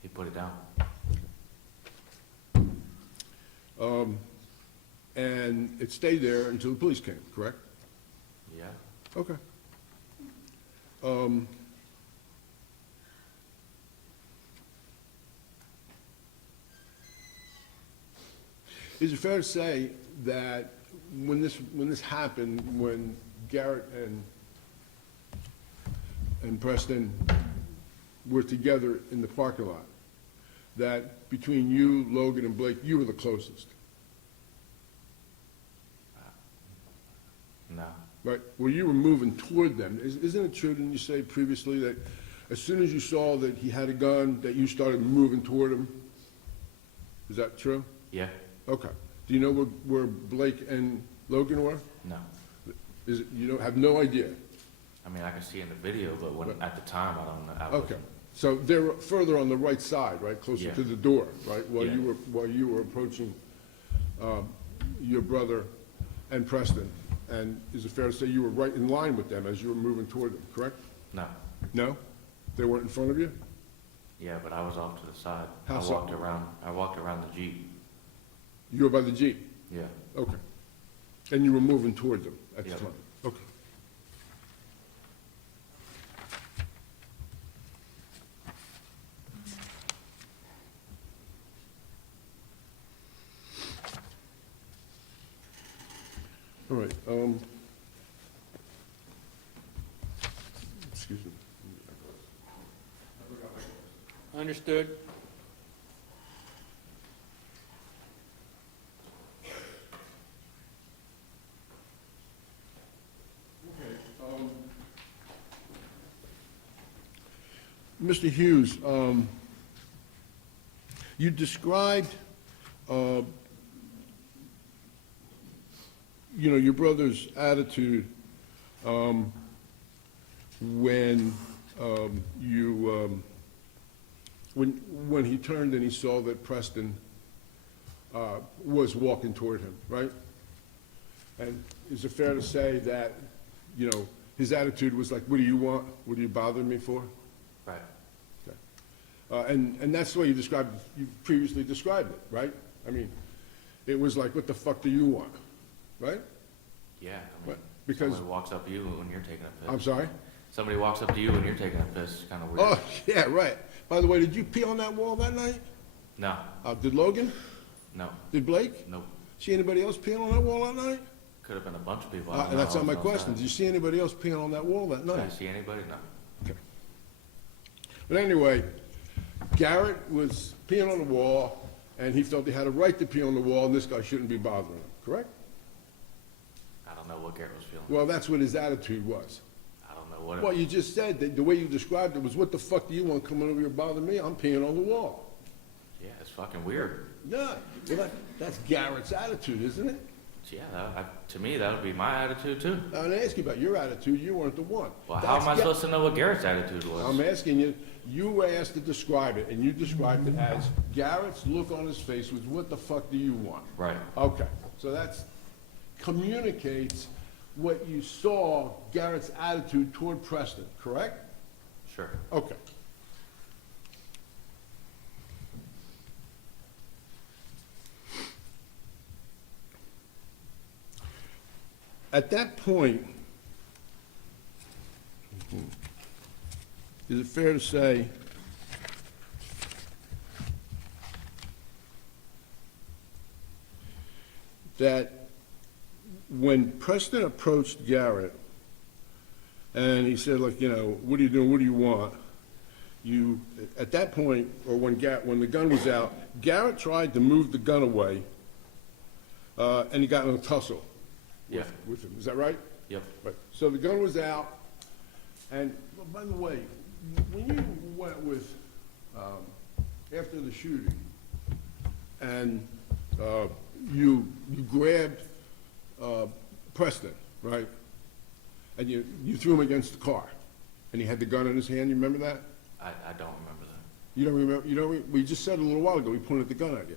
He put it down. And it stayed there until the police came, correct? Yeah, Okay. Is it fair to say that when this happened, when Garrett and Preston were together in the parking lot, that between you, Logan, and Blake, you were the closest, no, right? Well, you were moving toward them. Isn't it true, didn't you say previously, that as soon as you saw that he had a gun, that you started moving toward him? Is that true? yeah, Okay. Do you know where Blake and Logan were? no. You don't have no idea? I mean, I can see in the video, but when, at the time, I don't know. I Okay. wasn't- So they were further on the right side, right, closer Yeah. to the door, right? While Yeah. you were approaching your brother and Preston. And is it fair to say you were right in line with them as you were moving toward them, correct? No, No? They weren't in front of you? yeah, but I was off to the side. How I so? walked around the Jeep. You were by the Jeep? Yeah, Okay. And you were moving toward them at the Yeah. time? Okay. All right, excuse me. Understood? Mr. Hughes, you described, your brother's attitude when when he turned and he saw that Preston was walking toward him, right? And is it fair to say that, his attitude was like, what do you want? What are you bothering me for? right, And that's the way you previously described it, right? I mean, it was like, what the fuck do you want, right? yeah. I mean, What? Because- somebody walks up to you when you're taking a piss. I'm sorry? Somebody walks up to you when you're taking a piss, it's kind of weird. Oh, yeah, right. By the way, did you pee on that wall that night? No, Did Logan? no, Did Blake? nope, See anybody else peeing on that wall that night? Could have been a bunch of people. I don't And know. that's I not my was question. outside. Did you see anybody else peeing on that wall that Did I night? see anybody? No. Okay. But anyway, Garrett was peeing on the wall, and he felt he had a right to pee on the wall, and this guy shouldn't be bothering him, correct? I don't know what Garrett was feeling. Well, that's what his attitude was. I don't know what. Well, you just said that the way you described it was, what the fuck do you want coming over here bothering me? I'm peeing on the wall. Yeah, it's fucking weird. Yeah, well, that's Garrett's attitude, isn't it? Yeah, to me, that would be my attitude too. Now, I'm asking about your attitude, you weren't the one. Well, how am I That's supposed to know what Garrett's attitude I'm was? asking you, you were asked to describe it, and you described it as Garrett's look on his face was, what the fuck do you want? Right. Okay, so that's, communicates what you saw Garrett's attitude toward Preston, correct? Sure. Okay. At that point, is it fair to say that when Preston approached Garrett and he said, like, you know, what are you doing, what do you want? You, at that point, or when the gun was out, Garrett tried to move the gun away, and he got in a tussle Yeah. with him. Is that right? Yep. Right. So the gun was out, and, well, by the way, when you went with, after the shooting, and you grabbed Preston, right? And you threw him against the car, and he had the gun in his hand, you remember that? I don't remember that. You don't remember, we just said a little while ago, he pointed the gun at you.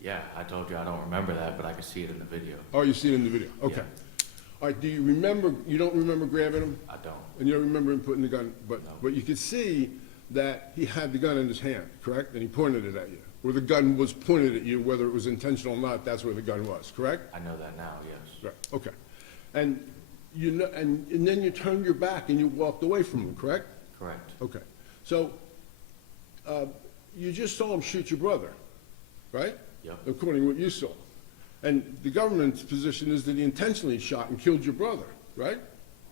Yeah, I told you I don't remember that, but I could see it in the video. Oh, you see it in the video, okay. Yeah. All right, do you remember, you don't remember grabbing him? I don't. And you don't remember him putting the gun, No. but you could see that he had the gun in his hand, correct? And he pointed it at you, or the gun was pointed at you, whether it was intentional or not, that's where the gun was, correct? I know that now, yes. Right, okay. And you know, and then you turned your back and you walked away from him, correct? Correct. Okay. So, you just saw him shoot your brother, right? Yep. According to what you saw. And the government's position is that he intentionally shot and killed your brother, right?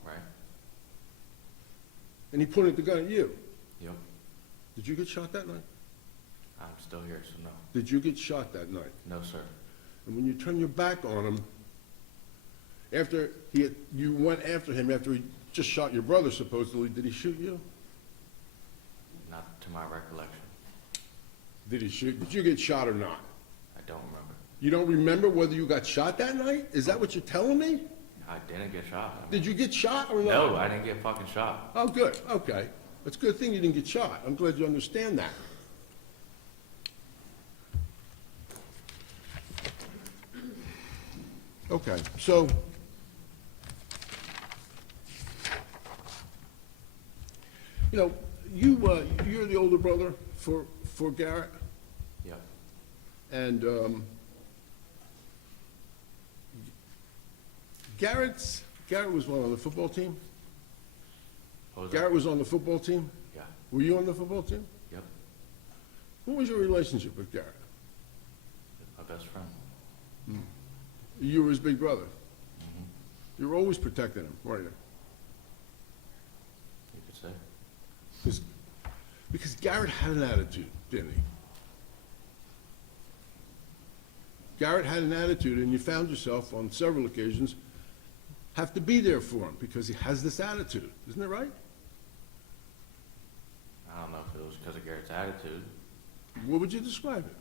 Right. And he pointed the gun at you. Yep. Did you get shot that night? I'm still here, so no. Did you get shot that night? No, sir. And when you turn your back on him, after you went after him after he just shot your brother supposedly, did he shoot you? Not to my recollection. Did you get shot or not? I don't remember. You don't remember whether you got shot that night? Is that what you're telling me? I didn't get shot. I mean, Did you get shot or not? no, I didn't get fucking shot. Oh, good, okay. It's a good thing you didn't get shot. I'm glad you understand that. Okay, so, you know, you're the older brother for Garrett, Yep. and Garrett was what, on the football team? What was that? Garrett was on the football team? Yeah. Were you on the football team? Yep. What was your relationship with Garrett? My best friend. You were his big brother. You were always protecting him, weren't you? You could say. Because Garrett had an attitude, didn't he? Garrett had an attitude, and you found yourself on several occasions have to be there for him because he has this attitude. Isn't it right? I don't know if it was because of Garrett's attitude. What would you describe it?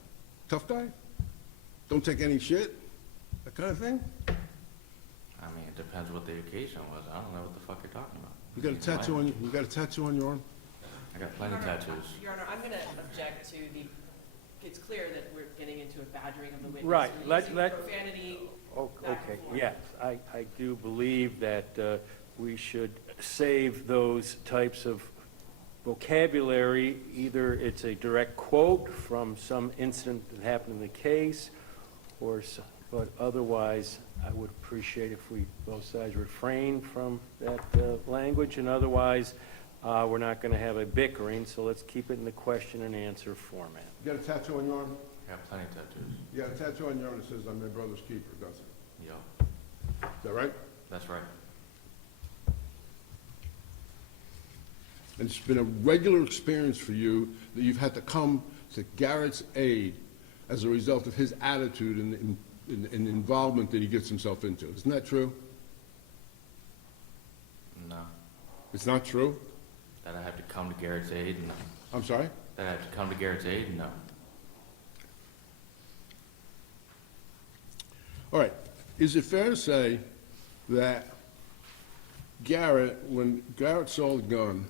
Tough guy? Don't take any shit? That kind of thing? I mean, it depends what the occasion was. I don't know what the fuck you're talking about. You got a tattoo on you got a tattoo on your arm? I got plenty of tattoos. Your Honor, I'm going to object to it's clear that we're getting into a badgering of the witness. Right, We're using let- profanity. Oh, back okay, and forth. yes, I do believe that we should save those types of vocabulary. Either it's a direct quote from some incident that happened in the case, but otherwise, I would appreciate if we, both sides refrain from that language, and otherwise, we're not going to have a bickering, so let's keep it in the question and answer format. You got a tattoo on your arm? I got plenty of tattoos. You got a tattoo on your arm that says, "I'm my brother's keeper," doesn't it? Yep. Is that right? That's right. And it's been a regular experience for you that you've had to come to Garrett's aid as a result of his attitude and involvement that he gets himself into. Isn't that true? No. It's not true? That I have to come to Garrett's aid? No. I'm sorry? That I have to come to Garrett's aid? No. All right. Is it fair to say that Garrett, when Garrett saw the gun,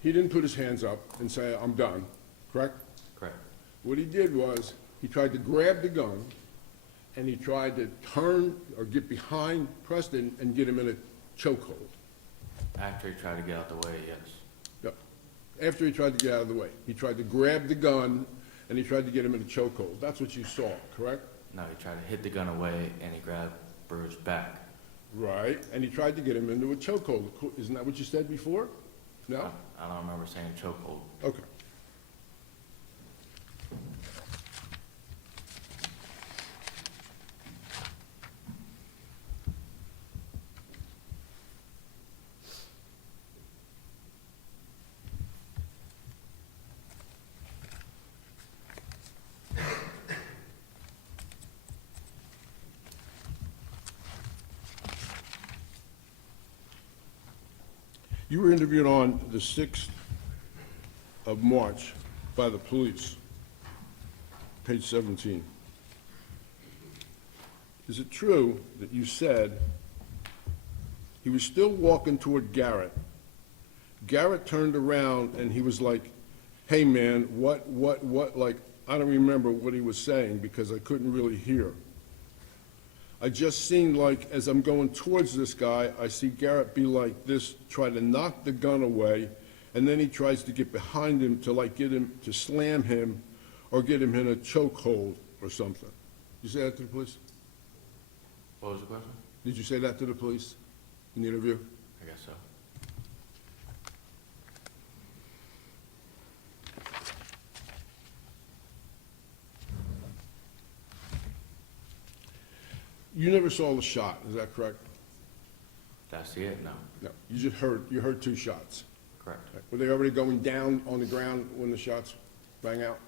he didn't put his hands up and say, "I'm done," correct? Correct. What he did was, he tried to grab the gun, and he tried to turn or get behind Preston and get him in a chokehold. After he tried to get out the way, yes. Yep. After he tried to get out of the way. He tried to grab the gun, and he tried to get him in a chokehold. That's what you saw, correct? No, he tried to hit the gun away, and he grabbed Burr's back. Right, and he tried to get him into a chokehold. Isn't that what you said before? No? I don't remember saying chokehold. Okay. You were interviewed on the 6th of March by the police, page 17. Is it true that you said he was still walking toward Garrett? Garrett turned around and he was like, "Hey, man, what," like, I don't remember what he was saying because I couldn't really hear. I just seemed like, as I'm going towards this guy, I see Garrett be like this, try to knock the gun away, and then he tries to get behind him to like get him, to slam him, or get him in a chokehold or something. You say that to the police? What was the question? Did you say that to the police in the interview? I guess so. You never saw the shot, is that correct? Did I see it? No. No, you heard two shots. Correct. Were they already going down on the ground when the shots rang out?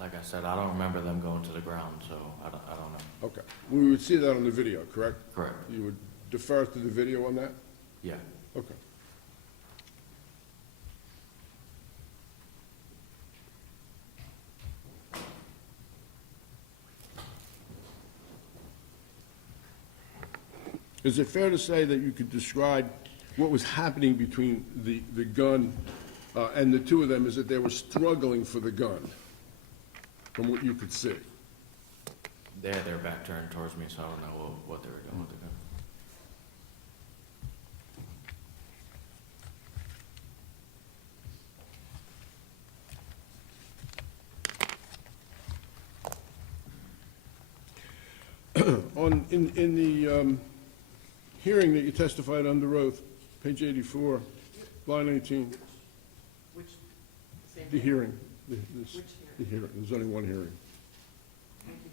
Like I said, I don't remember them going to the ground, so I don't know. Okay. We would see that on the video, correct? Correct. You would defer to the video on that? Yeah. Okay. Is it fair to say that you could describe what was happening between the gun and the two of them, is that they were struggling for the gun, from what you could see? They had their back turned towards me, so I don't know what they were doing with the gun. In the hearing that you testified under oath, page 84, line 18, Which, same the thing? hearing, Which the hearing, there's only one hearing, Thank you,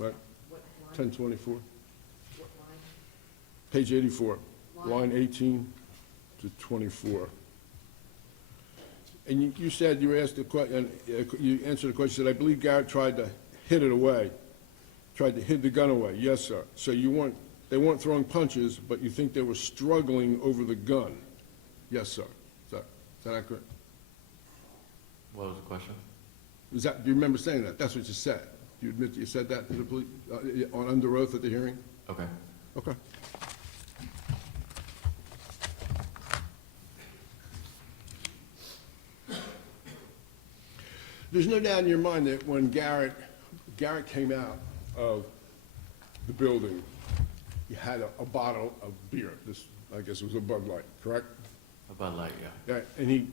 Mr. right? What line? 1024, What line? page 84, line 18 to 24. And you said, you were asked a question, you answered the question, said, "I believe Garrett tried to hit it away, tried to hit the gun away." Yes, sir. So they weren't throwing punches, but you think they were struggling over the gun? Yes, sir. Is that accurate? What was the question? Do you remember saying that? That's what you said. Do you admit that you said that to the police, on under oath at the hearing? Okay. Okay. There's no doubt in your mind that when Garrett came out of the building, he had a bottle of beer. This, I guess it was a Bud Light, correct? A Bud Light, yeah. Yeah, and he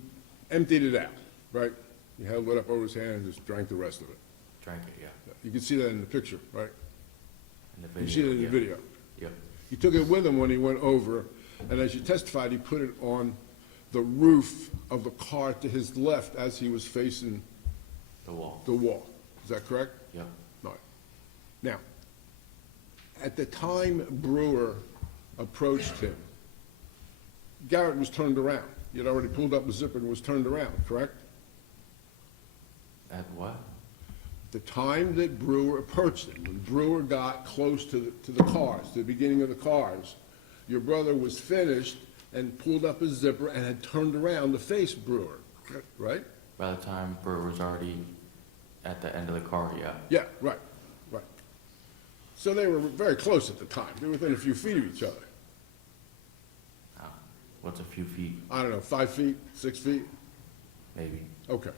emptied it out, right? He held it up over his hand and just drank the rest of it. Drank it, yeah. You can see that in the picture, right? In the video. You see that in the yeah. video. Yep. He took it with him when he went over, and as you testified, he put it on the roof of the car to his left as he was facing The wall. the wall. Is that correct? Yep. All right. Now, At the time Brewer approached him, Garrett was turned around. He had already pulled up the zipper and was turned around, correct? At what? The time that Brewer approached him, when Brewer got close to the cars, to the beginning of the cars, your brother was finished and pulled up his zipper and had turned around to face Brewer, right? By the time Brewer was already at the end of the car, yeah. Yeah, right, right. So they were very close at the time. They were within a few feet of each other. What's a few feet, I don't know, 5 feet, 6 feet? maybe? Okay.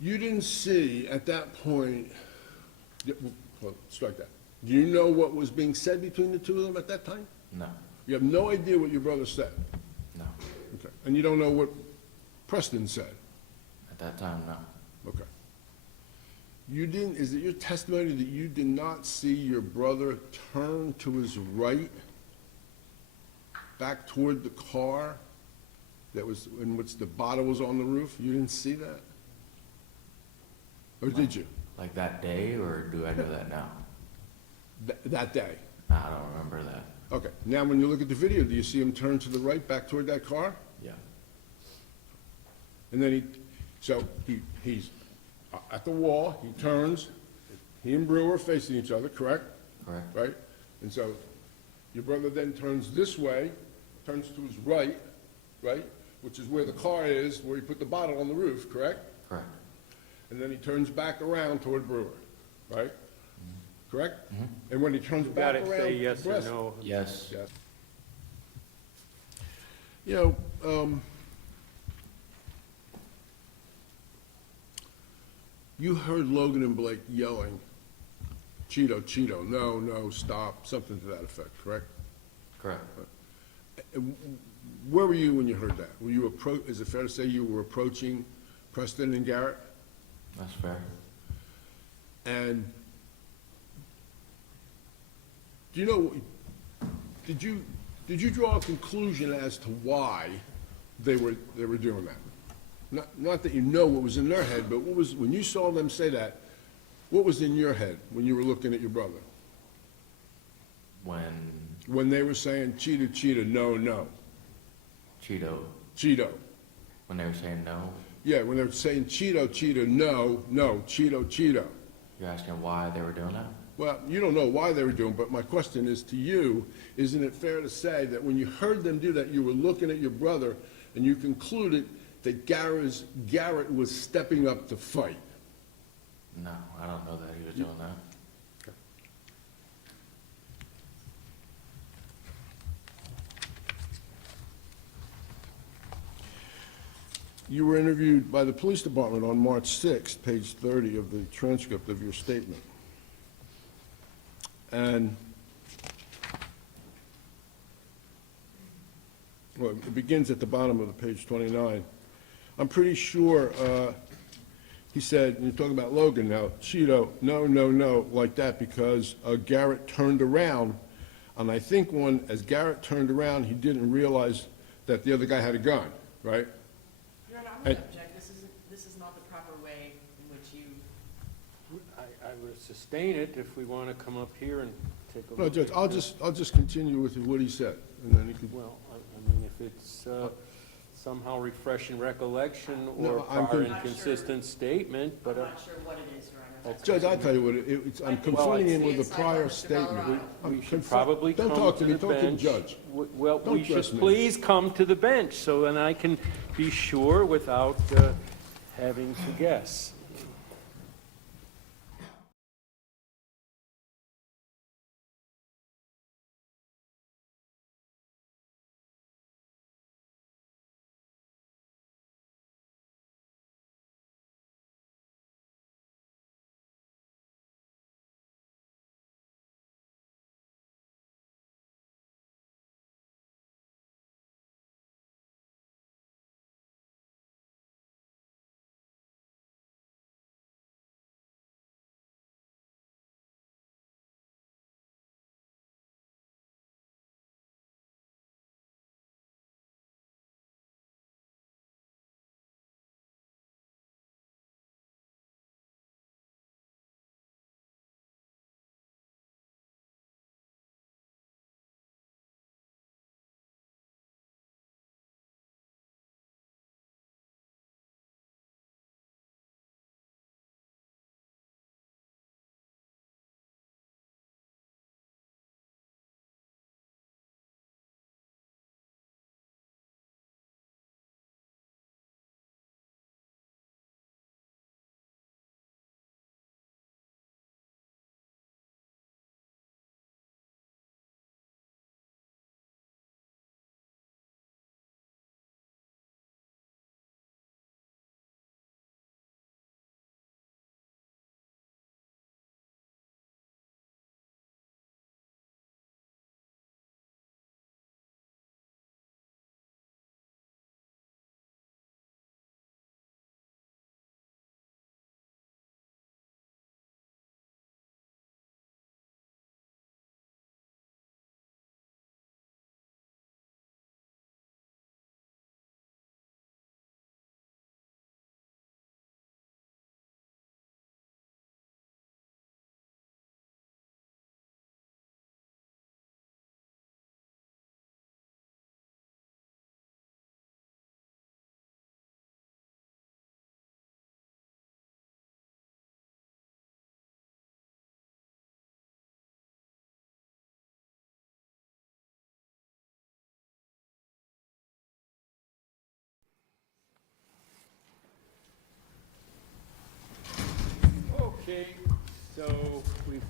You didn't see at that point, strike that. Do you know what was being said between the two of them at that time? No, You have no idea what your brother said? no. Okay. And you don't know what Preston said? At that time, no. Okay. You didn't, is it your testimony that you did not see your brother turn to his right, back toward the car that was, in which the bottle was on the roof? You didn't see that? Or did you? Like that day, or do I know that now? That day? Nah, I don't remember that. Okay. Now, when you look at the video, do you see him turn to the right, back toward that car? Yeah. And then he's at the wall, he turns, he and Brewer are facing each other, correct? Correct. Right? And so your brother then turns this way, turns to his right, which is where the car is, where he put the bottle on the roof, correct? Correct. And then he turns back around toward Brewer, right? Correct? And when he turns You back gotta around. say yes or Breast- no. Yes. Yes. You know, you heard Logan and Blake yelling, Cheeto, Cheeto, no, no, stop, something to that effect, correct? Correct. Where were you when you heard that? Were you is it fair to say you were approaching Preston and Garrett? That's fair. And do you know, did you draw a conclusion as to why they were doing that? Not that you know what was in their head, but what was, when you saw them say that, what was in your head when you were looking at your brother? When they were saying, Cheetah, Cheetah, no, no. Cheeto, Cheeto. when they were saying no, Yeah, when they were saying Cheeto, Cheetah, no, no, Cheeto, Cheeto. you're asking why they were doing that? Well, you don't know why they were doing, but my question is to you, isn't it fair to say that when you heard them do that, you were looking at your brother and you concluded that Garrett was stepping up to fight? No, I don't know that he was doing that. You were interviewed by the police department on March 6th, page 30 of the transcript of your statement. And, well, it begins at the bottom of the page 29. I'm pretty sure, he said, and you're talking about Logan now, Cheeto, no, no, no, like that, because Garrett turned around, and I think as Garrett turned around, he didn't realize that the other guy had a gun, right? Your Honor, I'm going to object. This is not the proper way in which you. I would sustain it if we want to come up here and take a look. No, Judge, at I'll just continue with what he said, and then he could. Well, I mean, if it's somehow refreshing recollection or No, I'm prior con- inconsistent statement, I'm but not sure what it is, Your Honor. That's Judge, I'll tell you what, I'm confronting him with a prior statement. we should probably come Don't talk to to me, the talk to the bench. judge. Well, Don't we should dress me. please come to the bench, so then I can be sure without having to guess.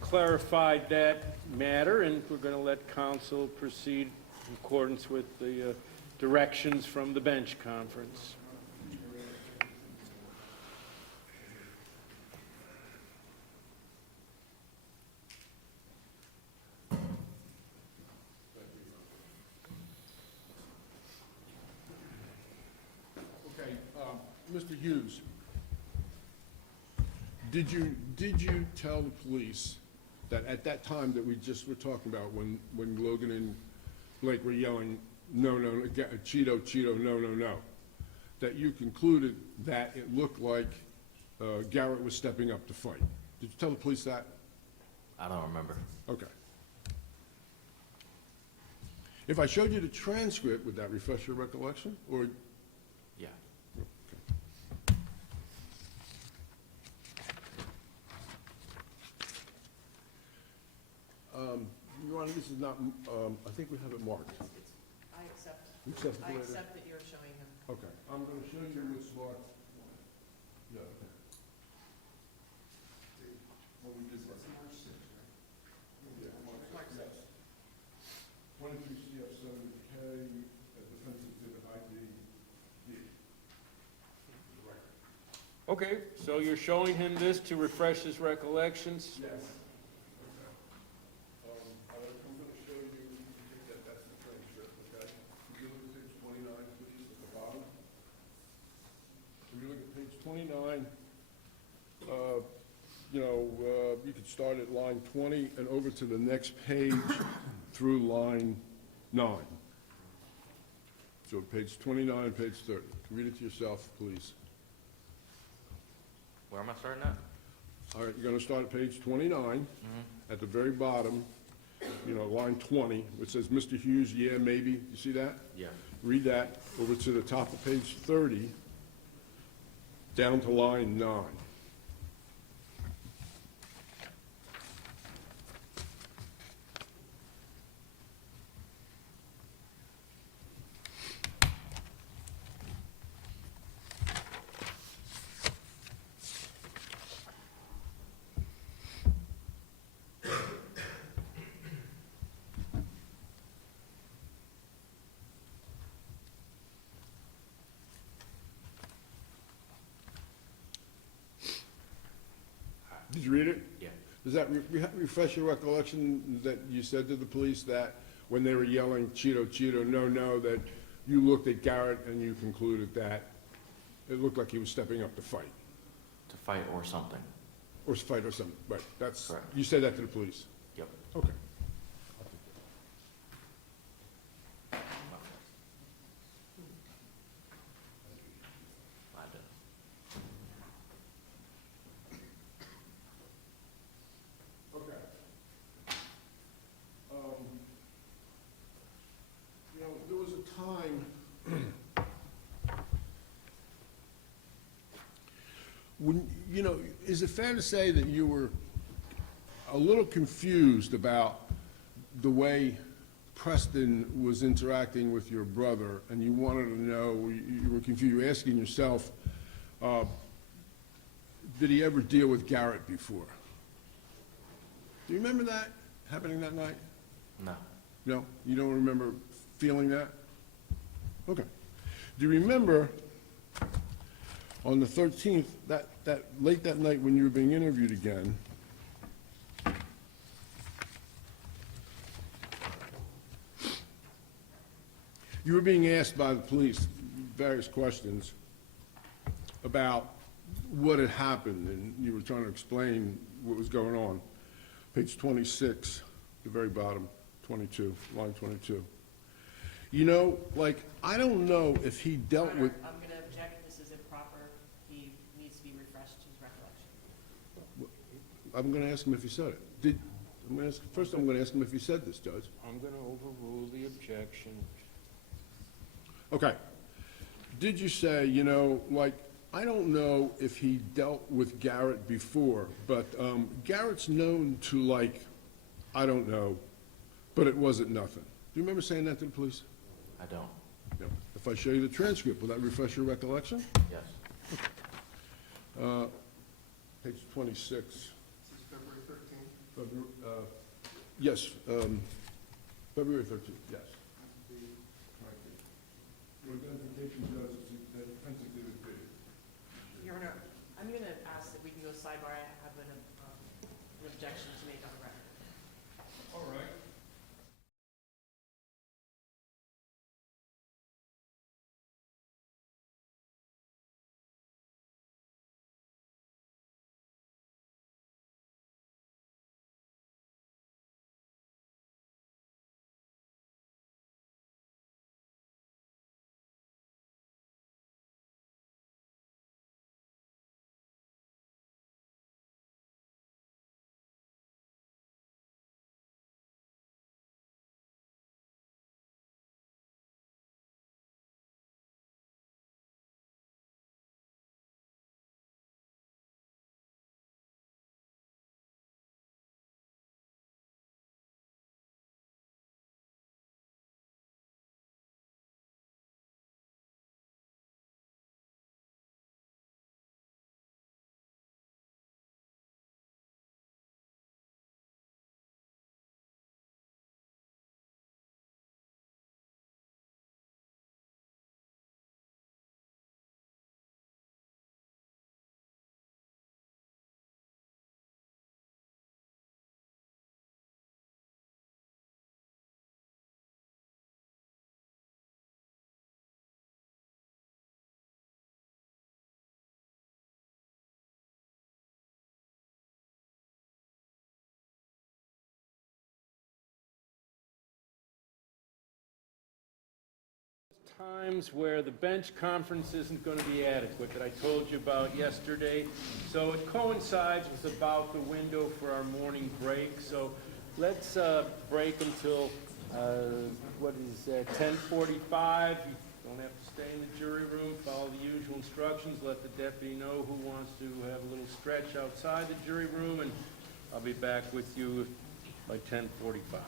clarified that matter, and we're going to let counsel proceed in accordance with the directions from the bench conference. Okay, Mr. Hughes, did you tell the police that at that time that we just were talking about, when Logan and Blake were yelling, no, no, Cheeto, Cheeto, no, no, no, that you concluded that it looked like Garrett was stepping up to fight? Did you tell the police that? I don't remember. Okay. If I showed you the transcript, would that refresh your recollection, or? Yeah. Your Honor, this is not, I think we have it marked. I accept, You accept it I later? accept that you're showing him. Okay, I'm going to show you what's marked. Yeah, okay. Well, we did that. March 6th, right? Yeah, March 6th, yes. 23 CF 70K, Defense Exhibit ID. Okay, so you're showing him this to refresh his recollections? Yes. I'm going to show you that that's the transcript, okay? If you look at page 29, please, at the bottom. If you look at page 29, you could start at line 20 and over to the next page through line 9. So page 29, page 30. Read it to yourself, please. Where am I starting at? All right, you're going to start at page 29, at the very bottom, line 20, which says, Mr. Hughes, yeah, maybe. You see that? Yeah. Read that over to the top of page 30, down to line 9. Did you read it? Yeah. Does that refresh your recollection that you said to the police that when they were yelling, Cheeto, Cheeto, no, no, that you looked at Garrett and you concluded that it looked like he was stepping up to fight? To fight or something. Or fight or something, right, that's, Correct. you said that to the police? Yep. Okay. I did. Okay. There was a time when, is it fair to say that you were a little confused about the way Preston was interacting with your brother, and you wanted to know, you were confused, you were asking yourself, did he ever deal with Garrett before? Do you remember that happening that night? No. No? You don't remember feeling that? Okay. Do you remember on the 13th, late that night when you were being interviewed again, you were being asked by the police various questions about what had happened, and you were trying to explain what was going on. Page 26, the very bottom, 22, line 22. I don't know if he dealt with, I'm going to object, this is improper, he needs to be refreshed, his recollection. I'm going to ask him if he said it. First I'm going to ask him if he said this, Judge. I'm going to overrule the objection. Okay. Did you say, I don't know if he dealt with Garrett before, but Garrett's known to, I don't know, but it wasn't nothing. Do you remember saying that to the police? I don't. Yep. If I show you the transcript, will that refresh your recollection? Yes. Page 26. This is February 13th. Yes, February 13th, yes. Identification does, defense exhibit B. Your Honor, I'm going to ask that we can go sidebar. I have an objection to make on the record. All right. Times where the bench conference isn't going to be adequate that I told you about yesterday. So it coincides with about the window for our morning break. So let's break until, what is that, 10:45. You don't have to stay in the jury room. Follow the usual instructions. Let the deputy know who wants to have a little stretch outside the jury room, and I'll be back with you by 10:45.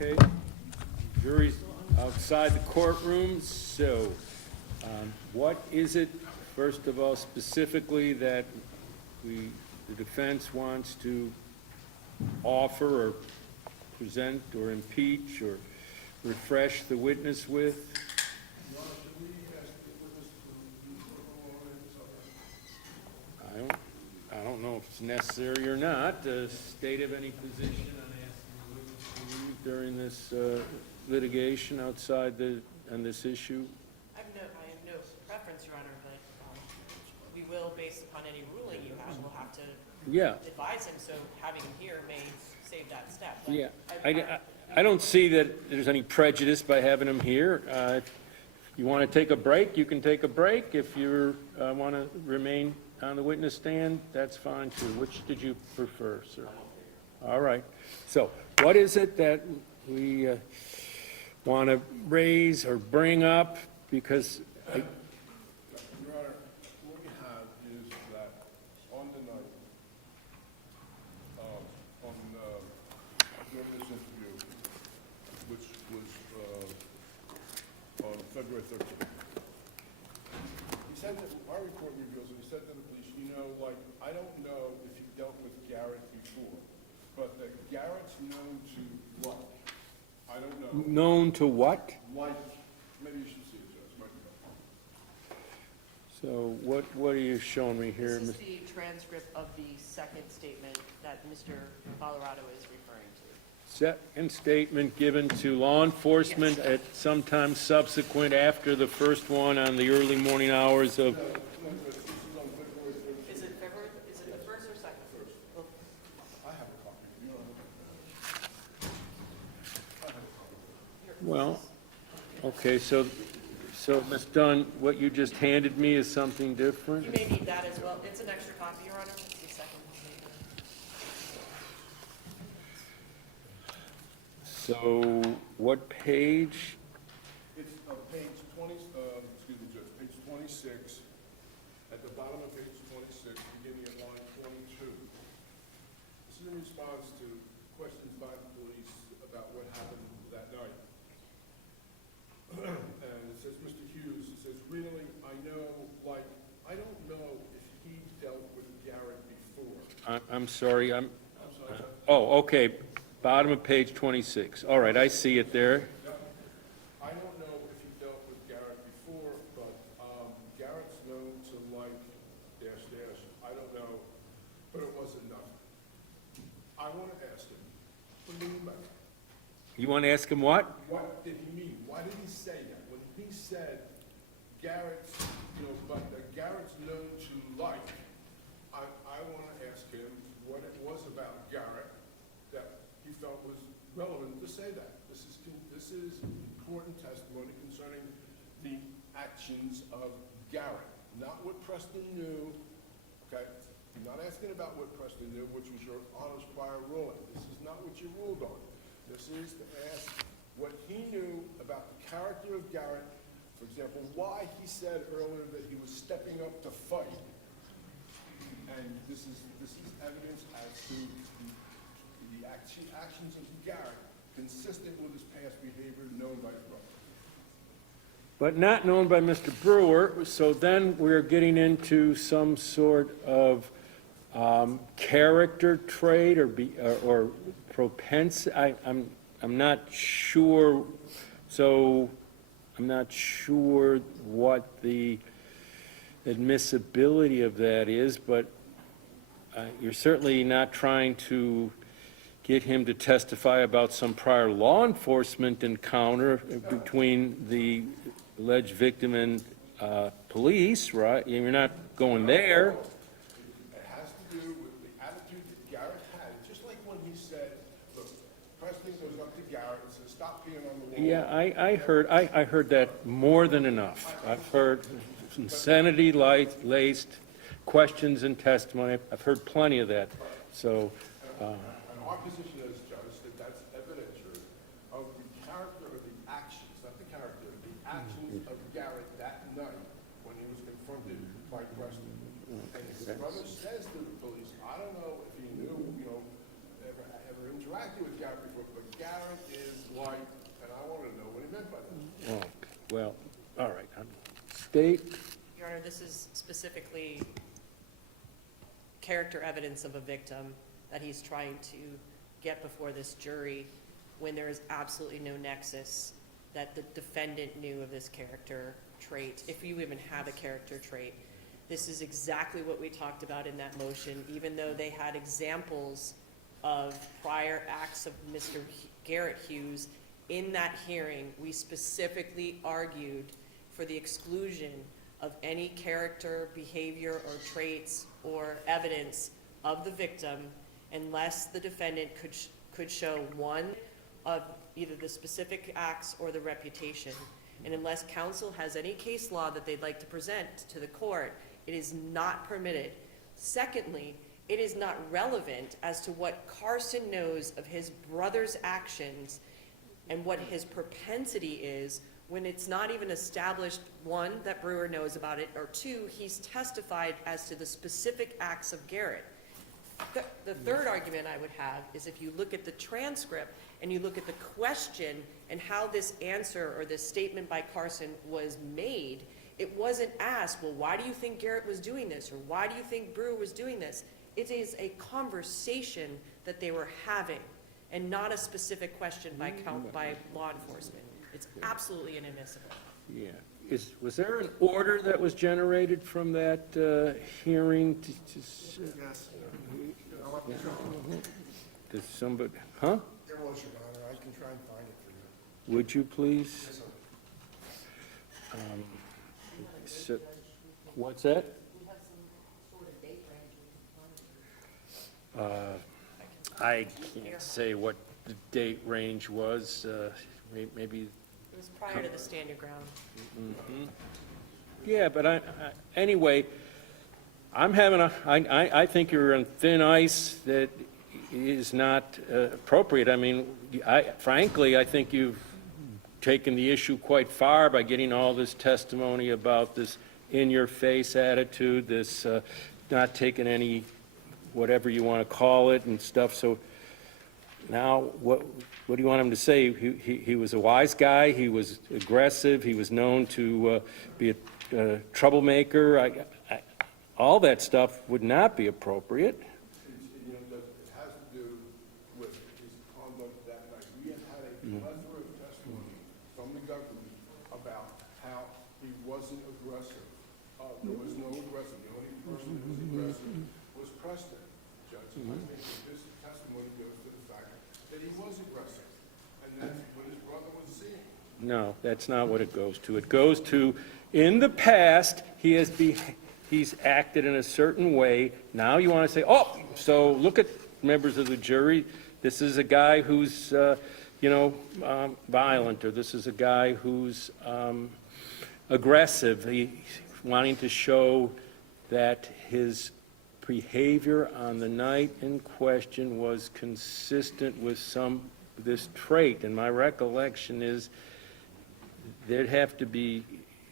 Okay, jury's outside the courtroom, so what is it, first of all, specifically that the defense wants to offer or present or impeach or refresh the witness with? I don't know if it's necessary or not. State of any position on asking the witness to leave during this litigation outside on this issue? I have no preference, Your Honor, but we will, based upon any ruling you have, we'll have to Yeah, advise him, so having him here may save that step. But yeah. I don't see that there's any prejudice by having him here. If you want to take a break, you can take a break. If you want to remain on the witness stand, that's fine too. Which did you prefer, sir? All right. So what is it that we want to raise or bring up? Because Your Honor, what we have is that on the night, during this interview, which was on February 13th, he said that, our report reveals, he said to the police, I don't know if you dealt with Garrett before, but that Garrett's known to what? I don't know. known to what? Like, maybe you should see it, Judge. So what are you showing me here? This is the transcript of the second statement that Mr. Colorado is referring to. Second statement given to law enforcement at some time subsequent after the first one on the early morning hours of, Is it February, is it the first or second? I have a copy. well, okay, so So, Ms. Dunn, what you just handed me is something different? You may need that as well. It's an extra copy, Your Honor. It's the second. So, what page? It's page 20, excuse me, Judge, page 26, at the bottom of page 26, beginning at line 22. This is in response to questions by the police about what happened that night. And it says, Mr. Hughes, it says, really, I don't know if he dealt with Garrett before. I'm sorry, I'm sorry, Judge. oh, okay, bottom of page 26. All right, I see it there. I don't know if he dealt with Garrett before, but Garrett's known to like dash dash. I don't know, but it wasn't enough. I want to ask him, what do you mean by that? You want to ask him what? What did he mean? Why did he say that? When he said Garrett's, but Garrett's known to like, I want to ask him what it was about Garrett that he felt was relevant to say that. This is important testimony concerning the actions of Garrett, not what Preston knew, okay? I'm not asking about what Preston knew, which was your Honor's prior ruling. This is not what you ruled on. This is to ask what he knew about the character of Garrett. For example, why he said earlier that he was stepping up to fight. And this is evidence as to the actions of Garrett consistent with his past behavior known by his brother. But not known by Mr. Brewer, so then we're getting into some sort of character trait or propensity. I'm not sure, so I'm not sure what the admissibility of that is, but you're certainly not trying to get him to testify about some prior law enforcement encounter between the alleged victim and police, right? You're not going there. It has to do with the attitude that Garrett had, just like when he said, look, Preston goes up to Garrett and says, stop peeing on the wall. Yeah, I heard that more than enough. I've heard insanity-laced questions and testimony. I've heard plenty of that. So, And our position as judge that that's evidentiary of the character of the actions, not the character, the actions of Garrett that night when he was confronted by Preston. And his brother says to the police, I don't know if he knew, ever interacted with Garrett before, but Garrett is like, and I want to know what he meant by that. oh, well, all right. State, Your Honor, this is specifically character evidence of a victim that he's trying to get before this jury when there is absolutely no nexus that the defendant knew of this character trait, if you even have a character trait. This is exactly what we talked about in that motion, even though they had examples of prior acts of Mr. Garrett Hughes. In that hearing, we specifically argued for the exclusion of any character, behavior, or traits or evidence of the victim unless the defendant could show one of either the specific acts or the reputation. And unless counsel has any case law that they'd like to present to the court, it is not permitted. Secondly, it is not relevant as to what Carson knows of his brother's actions and what his propensity is when it's not even established, one, that Brewer knows about it, or two, he's testified as to the specific acts of Garrett. The third argument I would have is if you look at the transcript and you look at the question and how this answer or this statement by Carson was made, it wasn't asked, well, why do you think Garrett was doing this? Or why do you think Brewer was doing this? It is a conversation that they were having and not a specific question by law enforcement. It's absolutely inadmissible. yeah. Was there an order that was generated from that hearing? Yes. Did somebody, huh? There was, Your Honor. I can try and find it for you. Would you please? So, what's that? I can't say what the date range was, maybe was prior to the stand your ground. Yeah, but anyway, I think you're on thin ice that is not appropriate. I mean, frankly, I think you've taken the issue quite far by getting all this testimony about this in-your-face attitude, this not taking any, whatever you want to call it and stuff. So now, what do you want him to say? He was a wise guy, he was aggressive, he was known to be a troublemaker. All that stuff would not be appropriate. You know, it has to do with his conduct that night. We have had a plethora of testimony from the government about how he wasn't aggressive. There was no aggressive. The only person who was aggressive was Preston, Judge. And I think that this testimony goes to the fact that he was aggressive, and that's what his brother was seeing. No, that's not what it goes to. It goes to, in the past, he's acted in a certain way. Now you want to say, oh, so look at members of the jury. This is a guy who's, violent, or this is a guy who's aggressive. He's wanting to show that his behavior on the night in question was consistent with this trait. And my recollection is there'd have to be,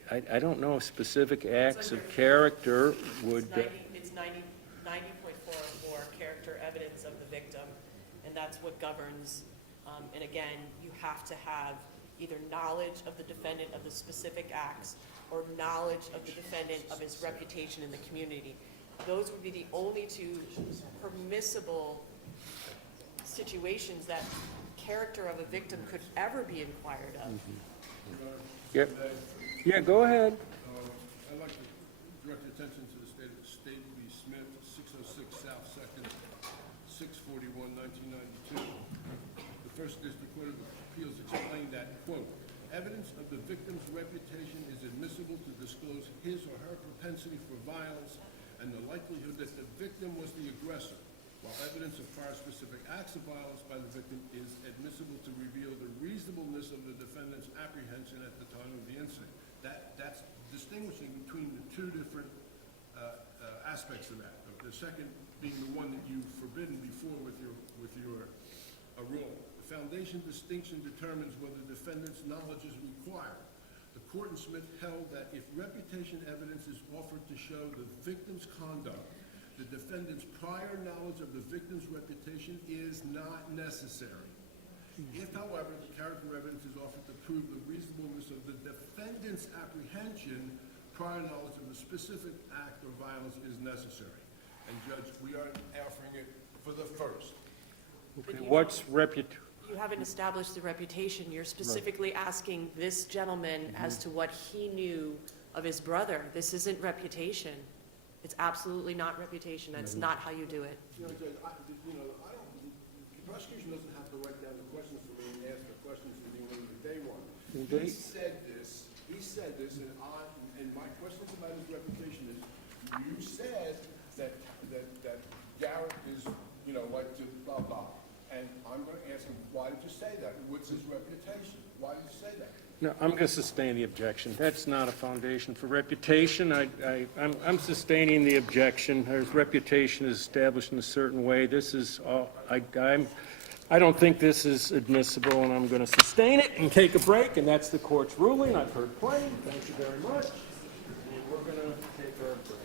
I don't know if specific acts of character would. It's 90.4 character evidence of the victim, and that's what governs. And again, you have to have either knowledge of the defendant of the specific acts or knowledge of the defendant of his reputation in the community. Those would be the only two permissible situations that character of a victim could ever be inquired of. Yep. Yeah, go ahead. I'd like to direct your attention to the State v. Smith, 606 South 2nd, 641, 1992. The First District Court of Appeals explained that, quote, evidence of the victim's reputation is admissible to disclose his or her propensity for violence and the likelihood that the victim was the aggressor, while evidence of prior specific acts of violence by the victim is admissible to reveal the reasonableness of the defendant's apprehension at the time of the incident. That's distinguishing between the two different aspects of that. The second being the one that you've forbidden before with your rule. The foundation distinction determines whether the defendant's knowledge is required. The court in Smith held that if reputation evidence is offered to show the victim's conduct, the defendant's prior knowledge of the victim's reputation is not necessary. If, however, the character evidence is offered to prove the reasonableness of the defendant's apprehension, prior knowledge of the specific act of violence is necessary. And Judge, we are offering it for the first. Okay, what's You haven't established the reputation. You're specifically asking this gentleman as to what he knew of his brother. This isn't reputation. It's absolutely not reputation. That's not how you do it. Judge, the prosecution doesn't have to write down the questions for me and ask the questions for me when they want. He said this, and my questions about his reputation is, you said that Garrett is, like to blah, blah. And I'm going to ask him, why did you say that? What's his reputation? Why did you say that? No, I'm going to sustain the objection. That's not a foundation for reputation. I'm sustaining the objection. His reputation is established in a certain way. This is all, I don't think this is admissible, and I'm going to sustain it and take a break, and that's the court's ruling. I've heard plenty. Thank you very much. And we're going to take our break.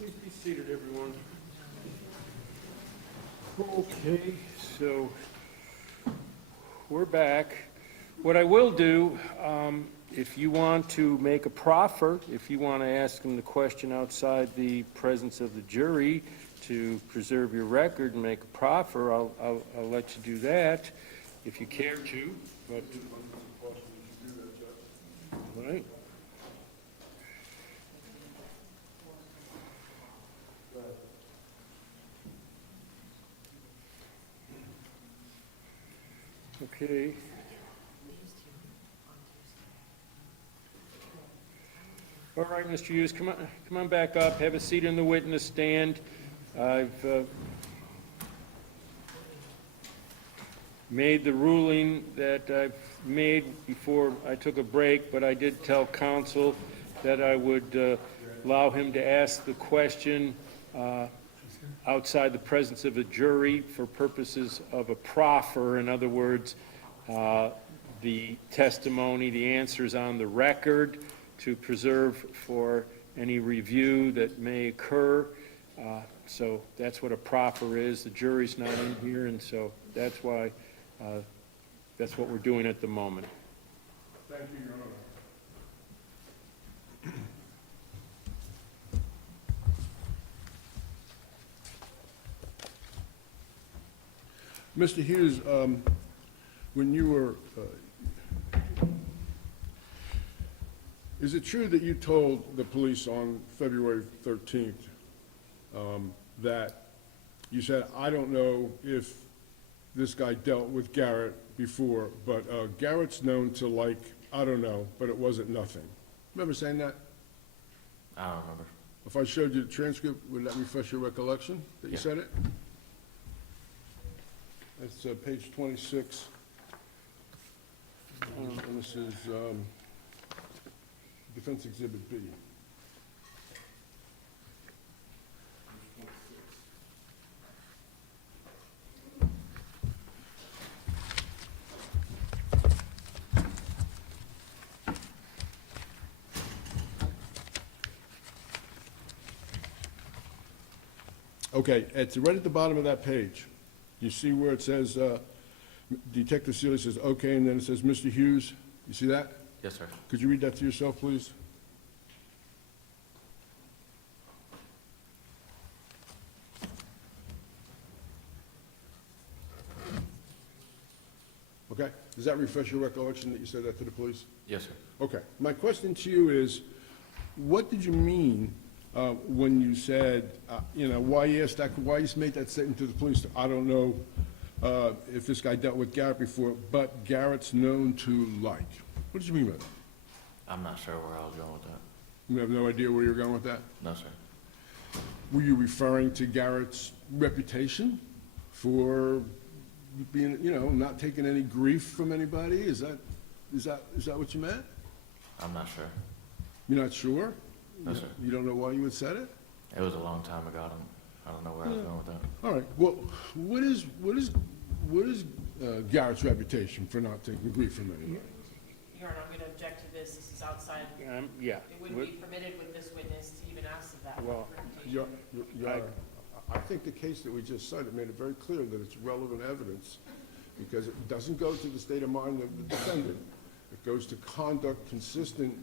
Please be seated, everyone. Okay, so we're back. What I will do, if you want to make a proffer, if you want to ask them the question outside the presence of the jury to preserve your record and make a proffer, I'll let you do that if you care to, but. All right. Okay. All right, Mr. Hughes, come on back up, have a seat in the witness stand. I've made the ruling that I've made before I took a break, but I did tell counsel that I would allow him to ask the question outside the presence of a jury for purposes of a proffer. In other words, the testimony, the answers on the record to preserve for any review that may occur. So that's what a proffer is. The jury's not in here, and so that's why, that's what we're doing at the moment. Thank you, Your Honor. Mr. Hughes, when you were, is it true that you told the police on February 13th that you said, I don't know if this guy dealt with Garrett before, but Garrett's known to like, I don't know, but it wasn't nothing. Remember saying that? I don't remember. If I showed you the transcript, would that refresh your recollection that you Yeah. said it? It's page 26. And this is Defense Exhibit B. Okay, it's right at the bottom of that page. You see where it says, Detective Seeley says, okay, and then it says, Mr. Hughes. You see that? Yes, sir. Could you read that to yourself, please? Okay, does that refresh your recollection that you said that to the police? Yes, sir. Okay, my question to you is, what did you mean when you said, why you asked that, why you made that statement to the police? I don't know if this guy dealt with Garrett before, but Garrett's known to like. What did you mean by that? I'm not sure where I was going with that. You have no idea where you're going with that? No, sir. Were you referring to Garrett's reputation for being, not taking any grief from anybody? Is that what you meant? I'm not sure. You're not sure? No, sir. You don't know why you would said it? It was a long time ago. I don't know where I was going with that. All right, well, what is Garrett's reputation for not taking grief from anybody? Your Honor, I'm going to object to this. This is outside. Yeah. It wouldn't be permitted with this witness to even ask of that. Well, Your Honor, I think the case that we just cited made it very clear that it's relevant evidence because it doesn't go to the state of mind of the defendant. It goes to conduct consistent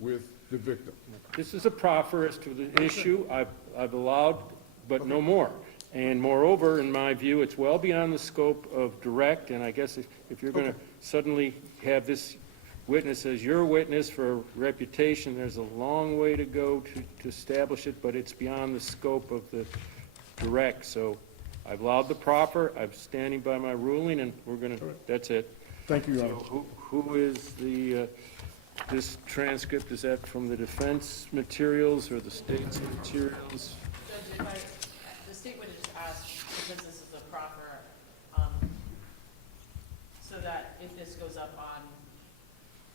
with the victim. This is a proffer as to the issue. I've allowed, but no more. And moreover, in my view, it's well beyond the scope of direct, and I guess if you're going to suddenly have this witness as your witness for reputation, there's a long way to go to establish it, but it's beyond the scope of the direct. So I've allowed the proffer, I'm standing by my ruling, and we're going to, that's it. Thank you, Your Honor. So who is the, this transcript, is that from the defense materials or the state's materials? Judge, the state would just ask, because this is a proffer, so that if this goes up on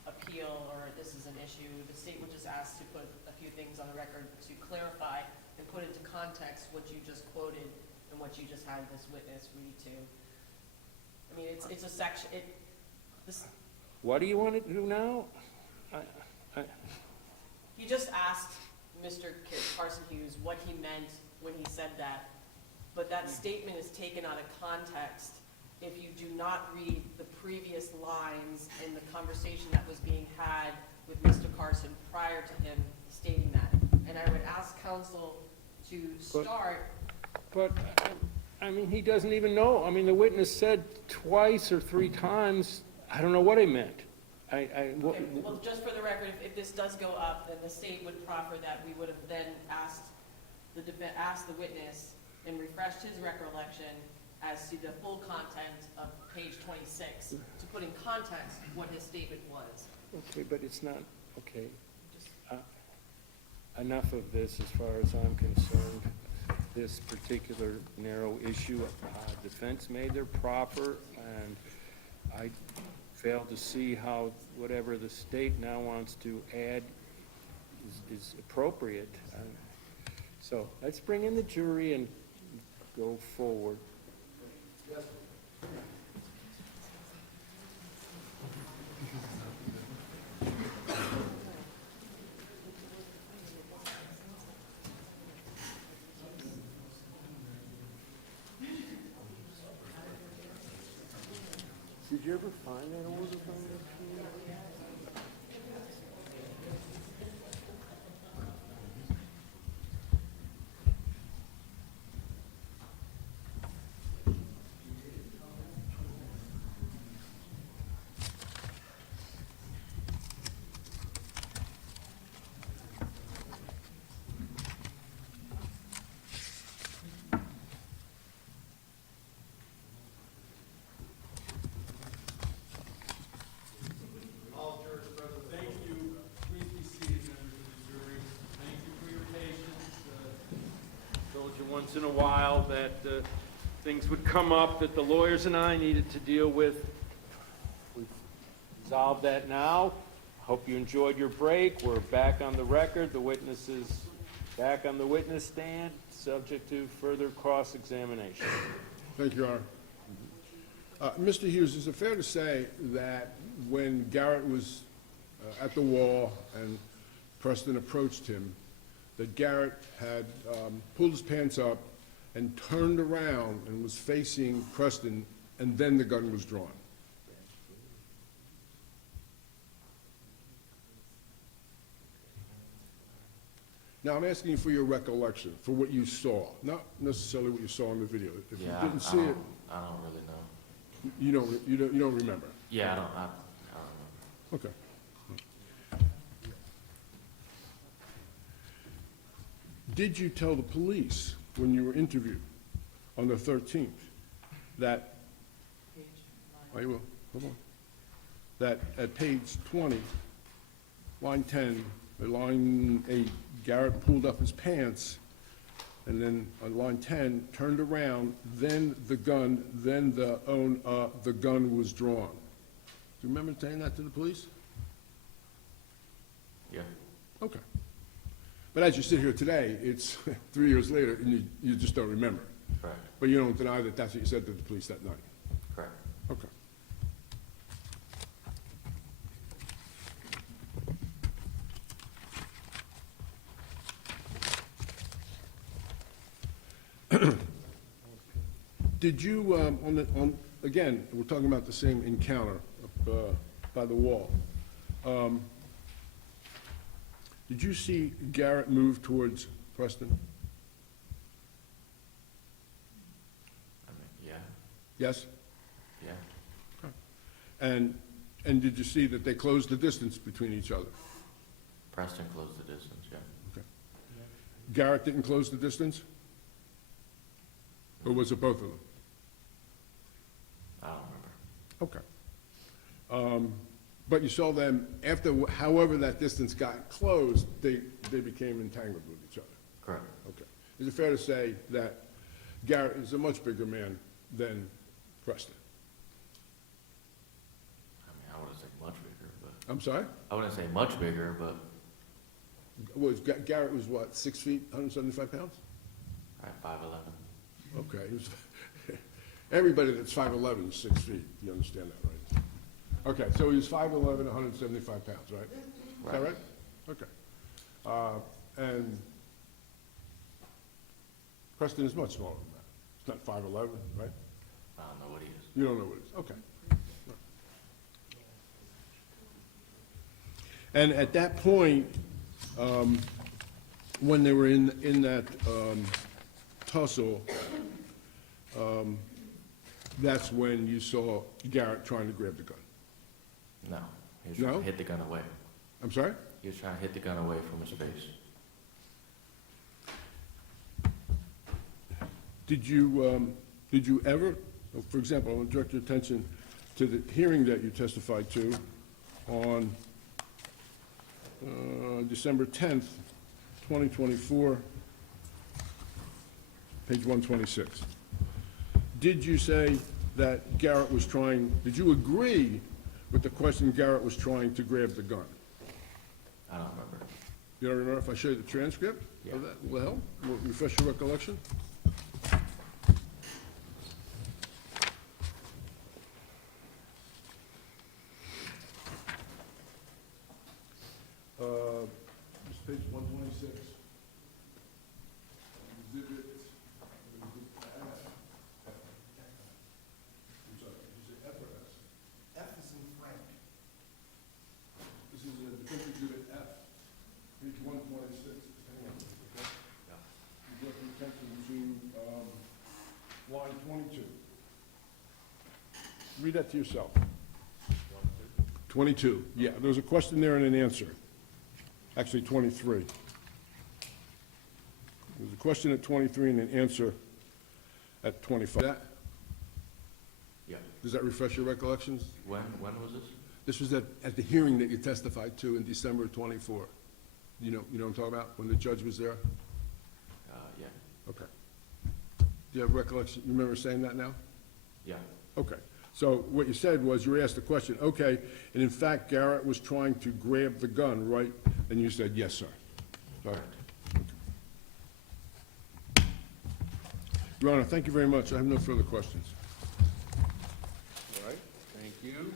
appeal or this is an issue, the state would just ask to put a few things on the record to clarify and put into context what you just quoted and what you just had this witness read to. I mean, it's a section, What do you want to do now? he just asked Mr. Carson Hughes what he meant when he said that, but that statement is taken out of context if you do not read the previous lines in the conversation that was being had with Mr. Carson prior to him stating that. And I would ask counsel to start. But, I mean, he doesn't even know. I mean, the witness said twice or 3 times, I don't know what he meant. Okay, well, just for the record, if this does go up, then the state would proffer that we would have then asked the witness and refreshed his recollection as to the full content of page 26, to put in context what his statement was. Okay, but it's not, okay. Enough of this as far as I'm concerned. This particular narrow issue, defense made their proffer, and I fail to see how whatever the state now wants to add is appropriate. So let's bring in the jury and go forward. Did you ever find that order from the once in a while that things would come up that the lawyers and I needed to deal with. We've resolved that now. Hope you enjoyed your break. We're back on the record. The witness is back on the witness stand, subject to further cross-examination. Thank you, Your Honor. Mr. Hughes, is it fair to say that when Garrett was at the wall and Preston approached him, that Garrett had pulled his pants up and turned around and was facing Preston, and then the gun was drawn? Now, I'm asking you for your recollection, for what you saw, not necessarily what you saw in the video. If you Yeah, didn't see it, I don't really know. you don't remember. Yeah, I don't know. Okay. Did you tell the police when you were interviewed on the 13th that, oh, you will, hold on, that at page 20, line 10, line 8, Garrett pulled up his pants, and then on line 10, turned around, then the gun was drawn? Do you remember saying that to the police? Yeah. Okay. But as you sit here today, it's 3 years later, and you just don't remember. Correct. But you don't deny that that's what you said to the police that night? Correct. Okay. Did you, again, we're talking about the same encounter up by the wall. Did you see Garrett move towards Preston? I mean, yeah, Yes? yeah. And did you see that they closed the distance between each other? Preston closed the distance, yeah. Okay. Garrett didn't close the distance? Or was it both of them? I don't remember. Okay. But you saw them, after, however that distance got closed, they became entangled with each other? Correct. Okay. Is it fair to say that Garrett is a much bigger man than Preston? I mean, I wouldn't say much bigger, but, I'm sorry? I wouldn't say much bigger, but, Garrett was what, 6 feet, 175 pounds? right, 5'11". Okay. He was everybody that's 5'11" is 6 feet, you understand that, right? Okay, so he was 5'11", 175 pounds, right? Is that right? Okay. And Preston is much smaller than that. It's not 5'11", right? I don't know what he is. You don't know what it is, okay. And at that point, when they were in that tussle, that's when you saw Garrett trying to grab the gun. No, he was trying No? to hit the gun away. I'm sorry? He was trying to hit the gun away from his face. Did you ever, for example, I want to direct your attention to the hearing that you testified to on December 10th, 2024, page 126. Did you say that Garrett was trying, did you agree with the question Garrett was trying to grab the gun? I don't remember. You don't remember if I show you the transcript of that? Will that help? Will it refresh your recollection? This is page 126. Exhibit. I'm sorry, did you say F or S? F is in Frank. This is a defense exhibit F, page 126. Hang on, okay? You direct your attention to line 22. Read that to yourself. 22, yeah, there was a question there and an answer. Actually, 23. There's a question at 23 and an answer at 25. That, Yeah. does that refresh your recollections? When was this? This was at the hearing that you testified to in December of '24. You know what I'm talking about, when the judge was there? Yeah. Okay. Do you have recollection, you remember saying that now? Yeah. Okay. So what you said was, you were asked the question, okay, and in fact, Garrett was trying to grab the gun, right? And you said, yes, sir. All right. Okay. Your Honor, thank you very much. I have no further questions. All right, thank you.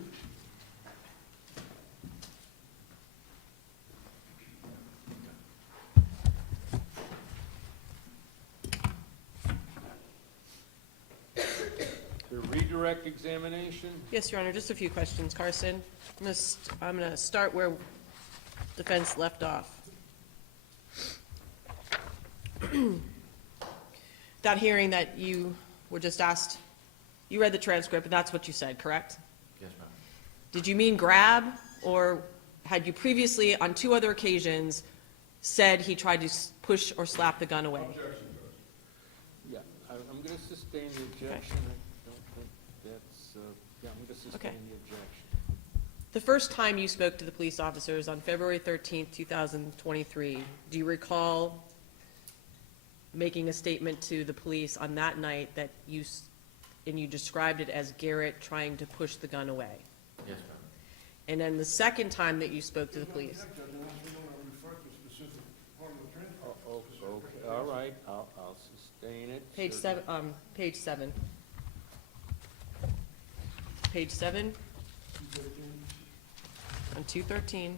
The redirect examination? Yes, Your Honor, just a few questions. Carson, I'm gonna start where defense left off. That hearing that you were just asked, you read the transcript, and that's what you said, correct? Yes, ma'am. Did you mean grab, or had you previously, on 2 other occasions, said he tried to push or slap the gun away? Objection, Yeah, I'm going to sustain the objection. I don't think that's, yeah, I'm going to sustain Okay. the objection. The first time you spoke to the police officers on February 13th, 2023, do you recall making a statement to the police on that night that you described it as Garrett trying to push the gun away? Yes, ma'am. And then the second time that you spoke to the police? Judge, unless we want to refer to a specific part of the transcript. Okay, all right, I'll sustain it. Page certainly. 7, page 7. Page 7 on 213.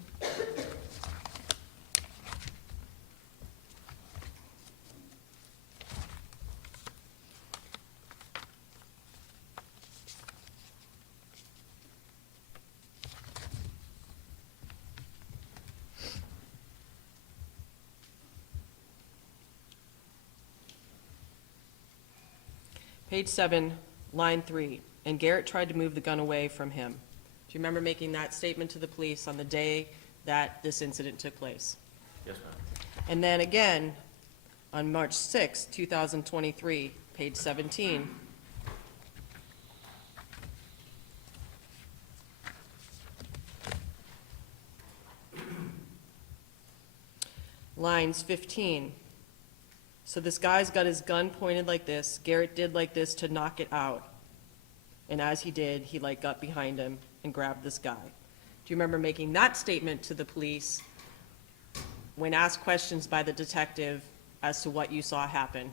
Page 7, line 3, and Garrett tried to move the gun away from him. Do you remember making that statement to the police on the day that this incident took place? Yes, ma'am. And then again, on March 6, 2023, page 17. Lines 15. So this guy's got his gun pointed like this. Garrett did like this to knock it out. And as he did, he got behind him and grabbed this guy. Do you remember making that statement to the police when asked questions by the detective as to what you saw happen?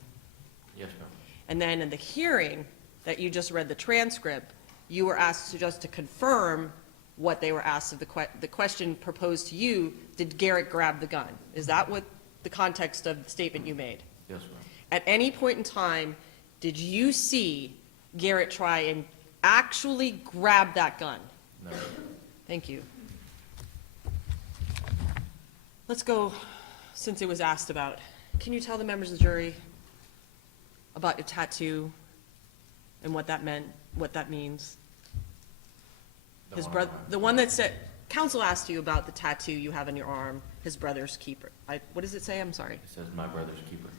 Yes, ma'am. And then in the hearing that you just read the transcript, you were asked to just to confirm what they were asked of the question proposed to you, did Garrett grab the gun? Is that what the context of the statement you made. Yes, ma'am. At any point in time, did you see Garrett try and actually grab that gun? No. Thank you. Let's go, since it was asked about. Can you tell the members of the jury about your tattoo and what that meant, what that means? His brother, the one that said, counsel asked you about the tattoo you have on your arm, his brother's keeper. What does it say? I'm sorry. It says my brother's keeper.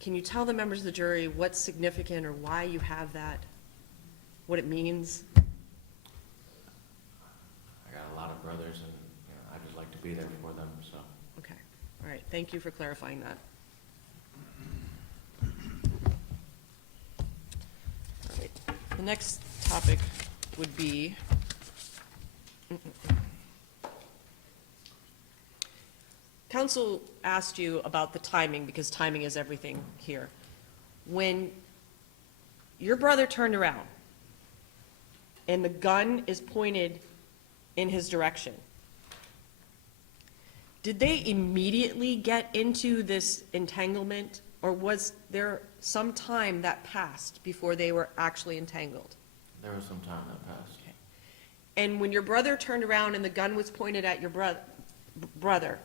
Can you tell the members of the jury what's significant or why you have that, what it means? I got a lot of brothers, and I just like to be there for them. So Okay, all right, thank you for clarifying that. All right, the next topic would be, counsel asked you about the timing, because timing is everything here. When your brother turned around and the gun is pointed in his direction, did they immediately get into this entanglement, or was there some time that passed before they were actually entangled? there was some time that passed. And when your brother turned around and the gun was pointed at your brother,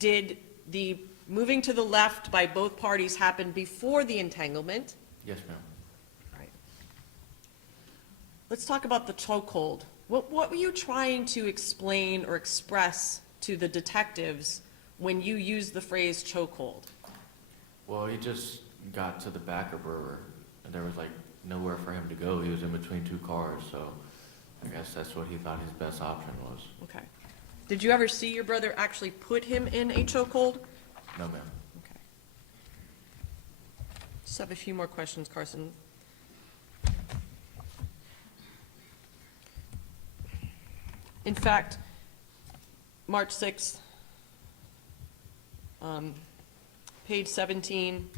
did the moving to the left by both parties happen before the entanglement? Yes, ma'am. Right. Let's talk about the chokehold. What were you trying to explain or express to the detectives when you used the phrase chokehold? Well, he just got to the back of Brewer, and there was like nowhere for him to go. He was in between two cars, so I guess that's what he thought his best option was. Okay. Did you ever see your brother actually put him in a chokehold? No, ma'am. Okay. Just have a few more questions, Carson. In fact, March 6th, page 17,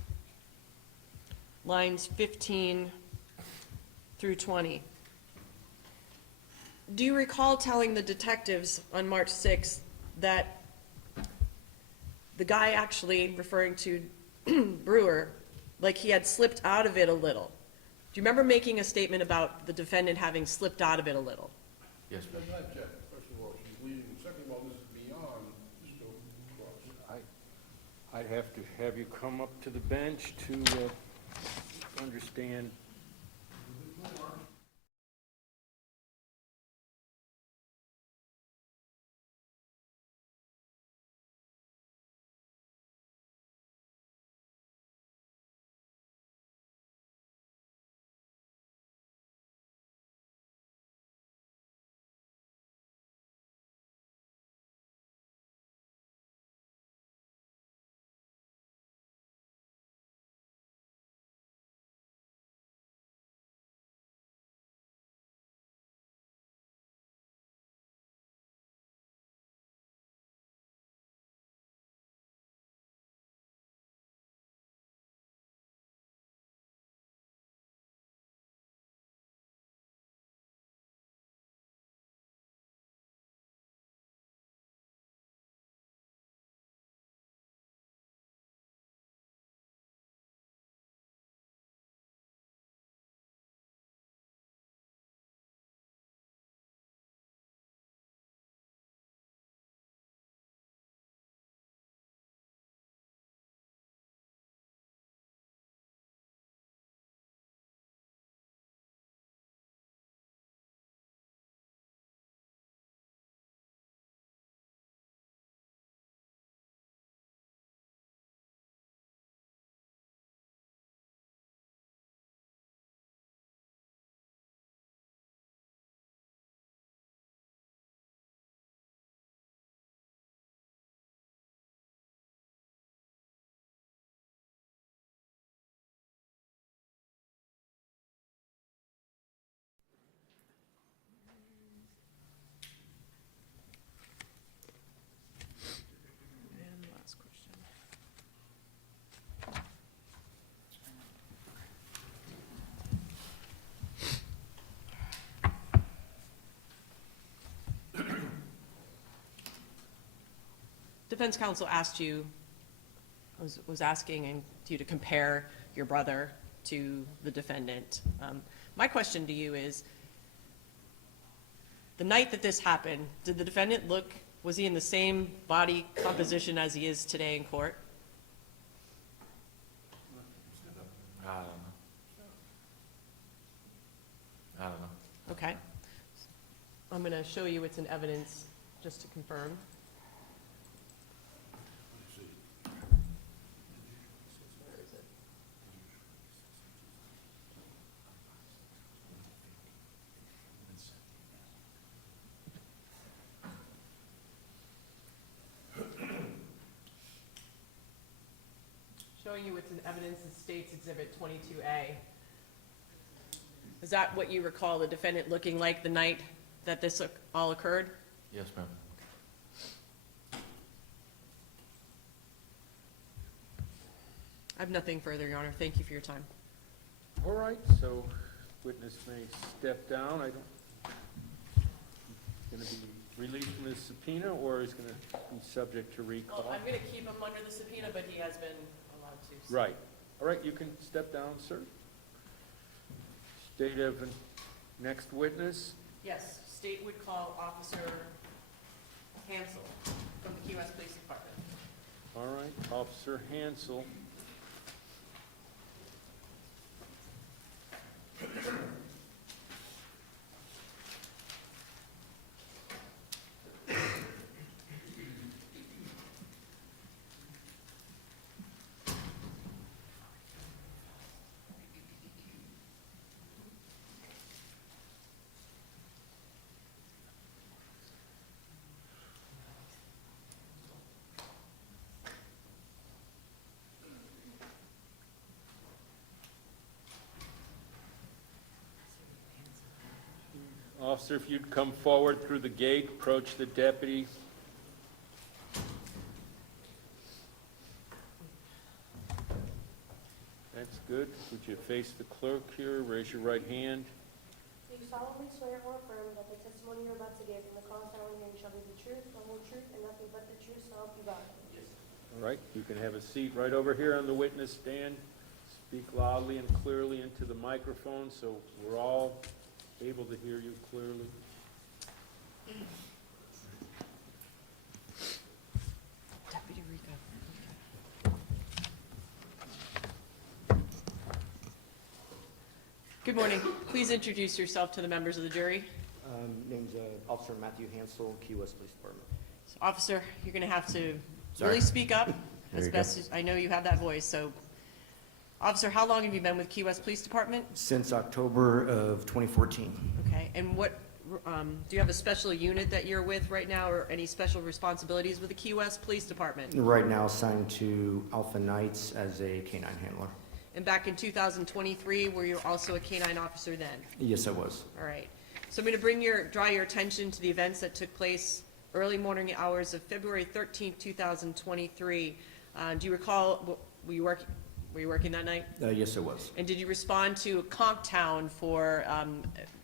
lines 15 through 20. Do you recall telling the detectives on March 6th that the guy actually, referring to Brewer, like he had slipped out of it a little? Do you remember making a statement about the defendant having slipped out of it a little? Yes, ma'am. Does not check. First of all, she's leading. Second of all, this is beyond just a cross. I'd have to have you come up to the bench to understand defense counsel asked you, was asking you to compare your brother to the defendant. My question to you is, the night that this happened, did the defendant was he in the same body composition as he is today in court? I don't know. I don't know. Okay. I'm going to show you it's in evidence just to confirm. Where is it? Showing you it's in evidence in States Exhibit 22A. Is that what you recall the defendant looking like the night that this all occurred? Yes, ma'am. I have nothing further, Your Honor. Thank you for your time. All right, so witness may step down. I don't, going to be released from his subpoena, or is going to be subject to recall? Well, I'm going to keep him under the subpoena, but he has been allowed to. So. Right. All right, you can step down, sir. State of next witness. Yes, state would call Officer Hansel from the Key West Police Department. All right, Officer Hansel. Officer, if you'd come forward through the gate, approach the deputy. That's good. Would you face the clerk here? Raise your right hand. Do you solemnly swear or affirm that the testimony you're about to give in the Conchtown hearing shall be the truth, the whole truth, and nothing but the truth, so help you God? All right, you can have a seat right over here on the witness stand. Speak loudly and clearly into the microphone so we're all able to hear you clearly. Deputy Rico. Good morning. Please introduce yourself to the members of the jury. Name's Officer Matthew Hansel, Key West Police Department. So, Officer, you're going to have to Sorry. really speak up There as you best as I know you have that voice. So, Officer, how long have you been with Key West Police Department? Since October of 2014. Okay, and what, do you have a special unit that you're with right now, or any special responsibilities with the Key West Police Department? Right now assigned to Alpha Knights as a canine handler. And back in 2023, were you also a canine officer then? Yes, I was. All right. So I'm going to draw your attention to the events that took place early morning hours of February 13th, 2023. Do you recall, were you working that night? Yes, I was. And did you respond to Conchtown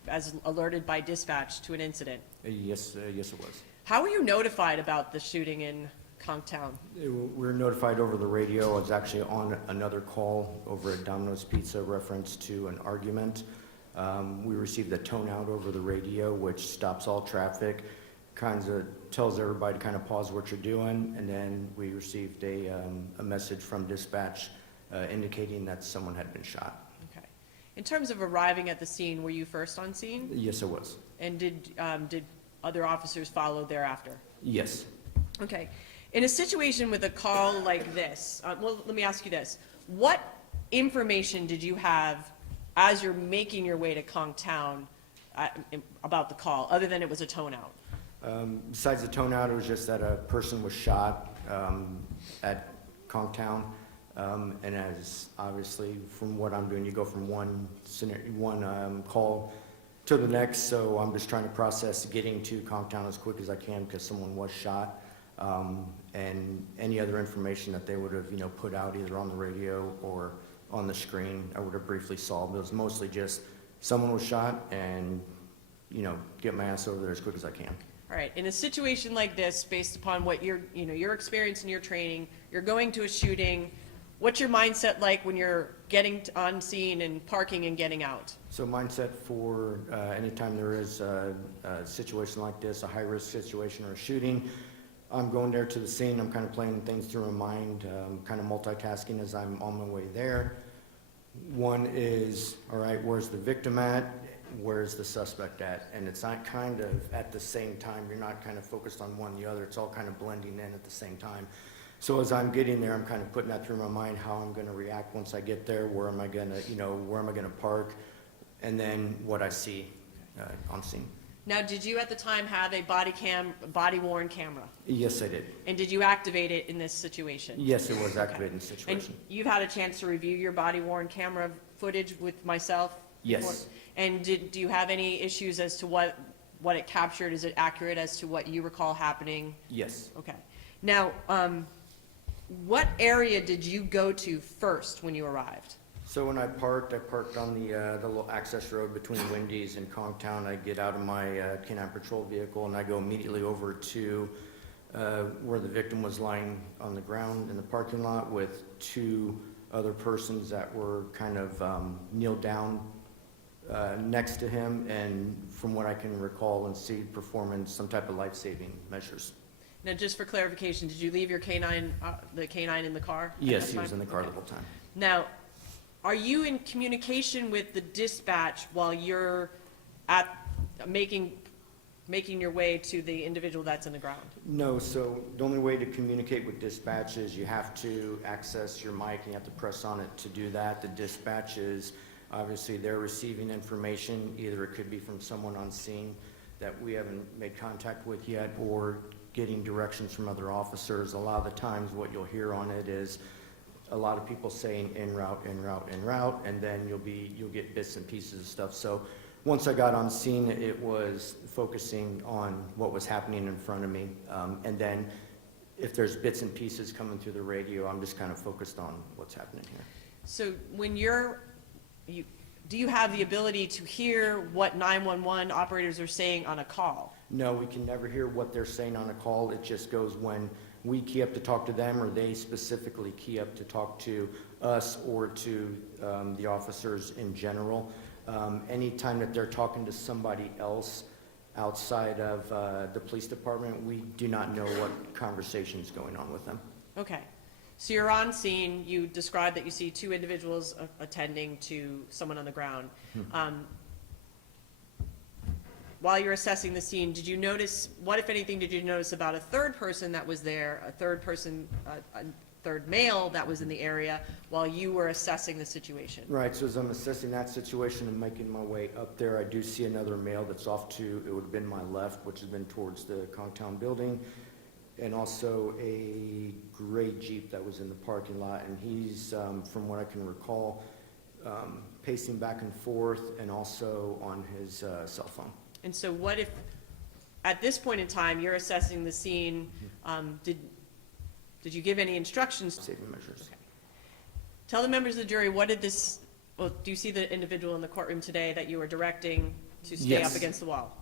as alerted by dispatch to an incident? Yes, yes, it was. How were you notified about the shooting in Conchtown? We were notified over the radio. I was actually on another call over at Domino's Pizza reference to an argument. We received a tone out over the radio, which stops all traffic, kind of tells everybody to kind of pause what you're doing, and then we received a message from dispatch indicating that someone had been shot. Okay. In terms of arriving at the scene, were you first on scene? Yes, I was. And did other officers follow thereafter? Yes. Okay. In a situation with a call like this, well, let me ask you this. What information did you have as you're making your way to Conchtown about the call, other than it was a tone out? Besides the tone out, it was just that a person was shot at Conchtown. And as obviously from what I'm doing, you go from one call to the next. So I'm just trying to process getting to Conchtown as quick as I can because someone was shot. And any other information that they would have, put out either on the radio or on the screen, I would have briefly solved. It was mostly just someone was shot and get my ass over there as quick as I can. All right, in a situation like this, based upon what your experience and your training, you're going to a shooting, what's your mindset like when you're getting on scene and parking and getting out? So mindset for anytime there is a situation like this, a high-risk situation or a shooting, I'm going there to the scene, I'm kind of playing things through my mind, kind of multitasking as I'm on my way there. One is, all right, where's the victim at? Where's the suspect at? And it's not kind of at the same time, you're not kind of focused on one or the other, it's all kind of blending in at the same time. So as I'm getting there, I'm kind of putting that through my mind, how I'm gonna react once I get there, where am I gonna park, and then what I see on scene. Now, did you at the time have a body-worn camera? Yes, I did. And did you activate it in this situation? Yes, it was activated in the And situation. you've had a chance to review your body-worn camera footage with myself? Yes. before? And do you have any issues as to what it captured? Is it accurate as to what you recall happening? Yes. Okay. Now, what area did you go to first when you arrived? So when I parked on the little access road between Wendy's and Conchtown. I get out of my K-9 patrol vehicle and I go immediately over to where the victim was lying on the ground in the parking lot with two other persons that were kind of kneeled down next to him, and from what I can recall and see, performing some type of life-saving measures. Now, just for clarification, did you leave your K-9, the K-9 in the car? at Yes, that he was time? in the car the Okay. whole time. Now, are you in communication with the dispatch while you're making your way to the individual that's in the ground? No, so the only way to communicate with dispatch is you have to access your mic and you have to press on it to do that. The dispatch is, obviously, they're receiving information, either it could be from someone on scene that we haven't made contact with yet, or getting directions from other officers. A lot of the times what you'll hear on it is a lot of people saying en route, en route, en route, and then you'll get bits and pieces of stuff. So once I got on scene, it was focusing on what was happening in front of me. And then if there's bits and pieces coming through the radio, I'm just kind of focused on what's happening here. So when do you have the ability to hear what 911 operators are saying on a call? No, we can never hear what they're saying on a call. It just goes when we key up to talk to them, or they specifically key up to talk to us or to the officers in general. Anytime that they're talking to somebody else outside of the police department, we do not know what conversation is going on with them. Okay. So you're on scene, you described that you see two individuals attending to someone on the ground. While you're assessing the scene, did you notice, what if anything did you notice about a third person that was there, a third male that was in the area while you were assessing the situation? Right, so as I'm assessing that situation and making my way up there, I do see another male that's off to, it would have been my left, which has been towards the Conchtown building, and also a gray Jeep that was in the parking lot, and he's, from what I can recall, pacing back and forth and also on his cell phone. And so what if, at this point in time, you're assessing the scene, did you give any instructions? Saving measures. Okay. Tell the members of the jury, do you see the individual in the courtroom today that you were directing to stay up Yes. against the wall?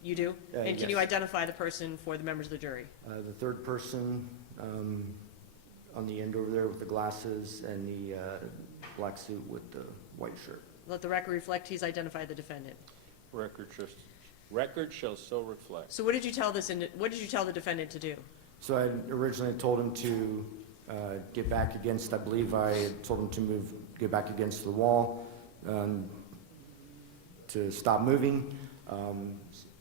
You do? And can you yes. identify the person for the members of the jury? The third person on the end over there with the glasses and the black suit with the white shirt. Let the record reflect he's identified the defendant. Record shall so reflect. So what did you tell the defendant to do? So I originally told him to get back against, I believe I had told him to get back against the wall, to stop moving, and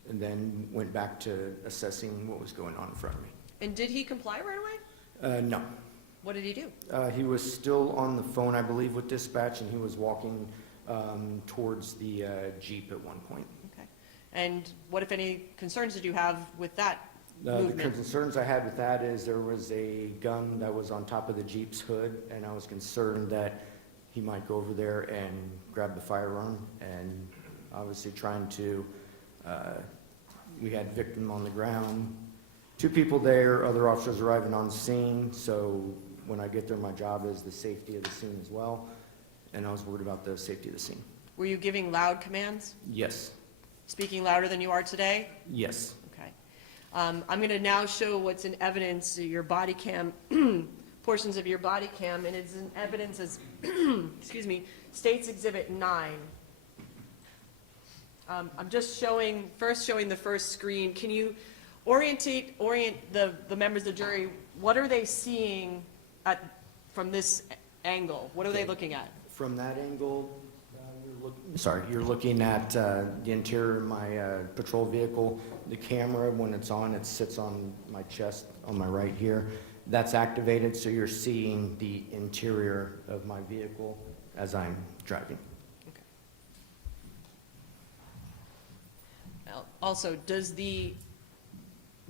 then went back to assessing what was going on in front of me. And did he comply right away? No. What did he do? He was still on the phone, I believe, with dispatch, and he was walking towards the Jeep at one point. Okay. And what, if any, concerns did you have with that The movement? concerns I had with that is there was a gun that was on top of the Jeep's hood, and I was concerned that he might go over there and grab the firearm, and obviously trying to, we had victim on the ground, two people there, other officers arriving on scene, so when I get there, my job is the safety of the scene as well, and I was worried about the safety of the scene. Were you giving loud commands? Yes. speaking louder than you are today? Yes. Okay. I'm going to now show what's in evidence, your body cam, portions of your body cam, and it's in evidence as, excuse me, State's Exhibit 9. I'm just showing, first showing the first screen. Can you orient the members of the jury, what are they seeing from this angle? What are they looking at? From that angle, you're looking at the interior of my patrol vehicle. The camera, when it's on, it sits on my chest, on my right here. That's activated, so you're seeing the interior of my vehicle as I'm driving. Now, also, do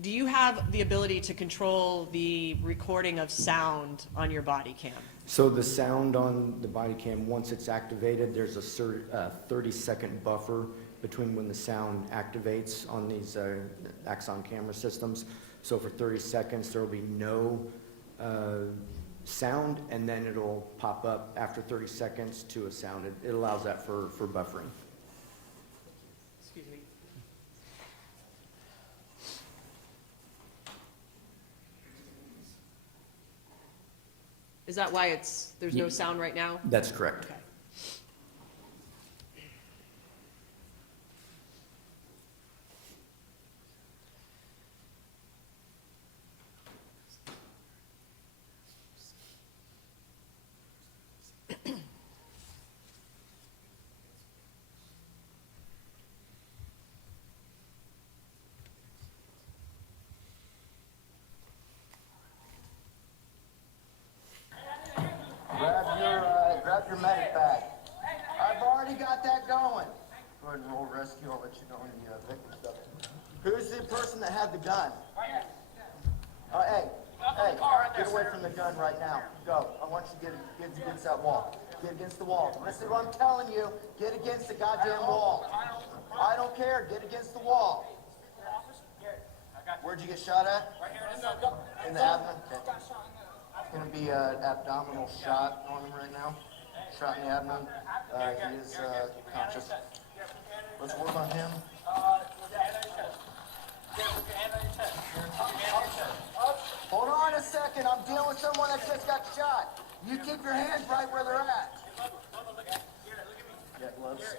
you have the ability to control the recording of sound on your body cam? So the sound on the body cam, once it's activated, there's a 30-second buffer between when the sound activates on these Axon camera systems. So for 30 seconds, there will be no sound, and then it'll pop up after 30 seconds to a sound. It allows that for buffering. Excuse me. Is that why there's no sound right now? That's correct. Okay. Grab your medic bag. I've already got that going. Go ahead and roll rescue. I'll let you know when the victim stuff. Who's the person that had the gun? Hey, get away from the gun right now. Go. I want you to get against that wall. Get against the wall. Listen to what I'm telling you. Get against the goddamn wall. I don't care. Get against the wall. Where'd you get shot at? In the abdomen? Okay. It's going to be an abdominal shot on him right now. Shot in the abdomen. He is conscious. Let's work on him. Hold on a second. I'm dealing with someone that just got shot. You keep your hands right where they're at. Yeah, gloves.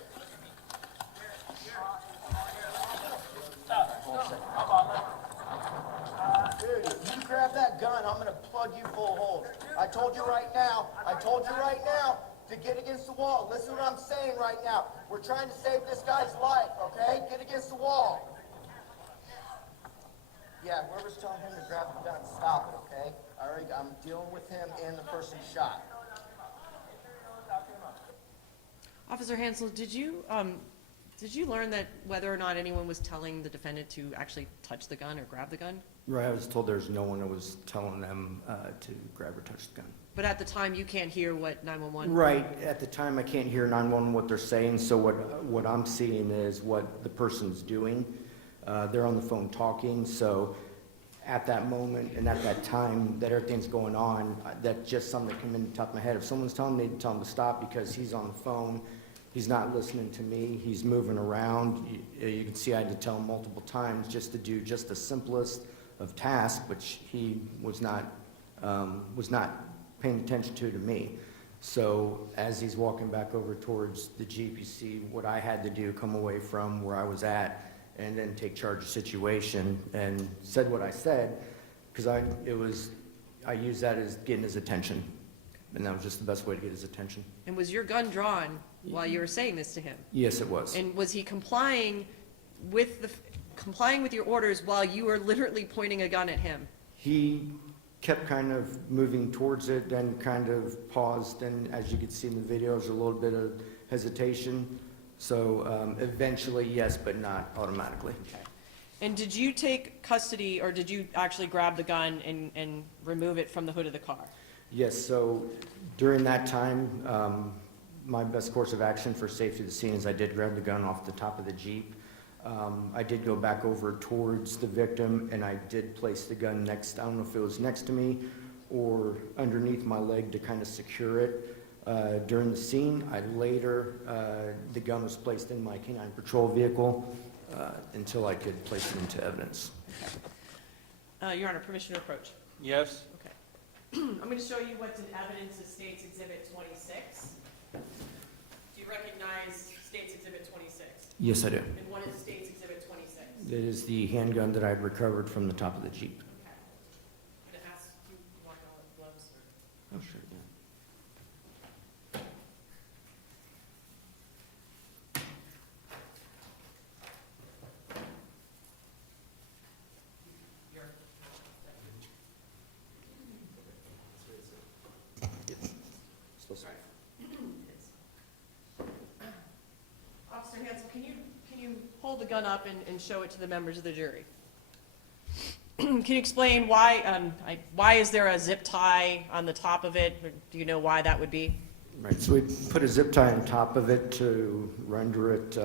Hold on a second. Dude, if you grab that gun, I'm going to plug you full hold. I told you right now to get against the wall. Listen to what I'm saying right now. We're trying to save this guy's life, okay? Get against the wall. Yeah, whoever's telling him to grab the gun, stop it, okay? I'm dealing with him and the person shot. Officer Hansel, did you learn that whether or not anyone was telling the defendant to actually touch the gun or grab the gun? Right, I was told there's no one that was telling them to grab or touch the gun. But at the time, you can't hear what 911... Right, at the time I can't hear 911 what they're saying, so what I'm seeing is what the person's doing. They're on the phone talking, so at that moment and at that time that everything's going on, that's just something that came in the top of my head. If someone's telling me to tell him to stop because he's on the phone, he's not listening to me, he's moving around. You can see I had to tell him multiple times just to do just the simplest of tasks, which he was not paying attention to me. So as he's walking back over towards the Jeep, you see what I had to do, come away from where I was at, and then take charge of the situation, and said what I said, because I used that as getting his attention, and that was just the best way to get his attention. And was your gun drawn while you were saying this to him? Yes, it was. And was he complying with your orders while you were literally pointing a gun at him? He kept kind of moving towards it, then kind of paused, and as you could see in the video, there's a little bit of hesitation. So eventually, yes, but not automatically. Okay. And did you take custody, or did you actually grab the gun and remove it from the hood of the car? Yes, so during that time, my best course of action for safety of the scene is I did grab the gun off the top of the Jeep. I did go back over towards the victim, and I did place the gun next, I don't know if it was next to me or underneath my leg to kind of secure it. During the scene, the gun was placed in my canine patrol vehicle until I could place it into evidence. Your Honor, permission to approach. Yes? Okay. I'm going to show you what's in evidence of State's Exhibit 26. Do you recognize State's Exhibit 26? Yes, I do. And what is State's Exhibit 26? It is the handgun that I'd recovered from the top of the Jeep. Okay. I'm going to ask you, walk on with gloves, or? Oh, sure, yeah. Officer Hansel, can you hold the gun up and show it to the members of the jury? Can you explain why is there a zip tie on the top of it? Or do you know why that would be? Right, so we put a zip tie on top of it to render it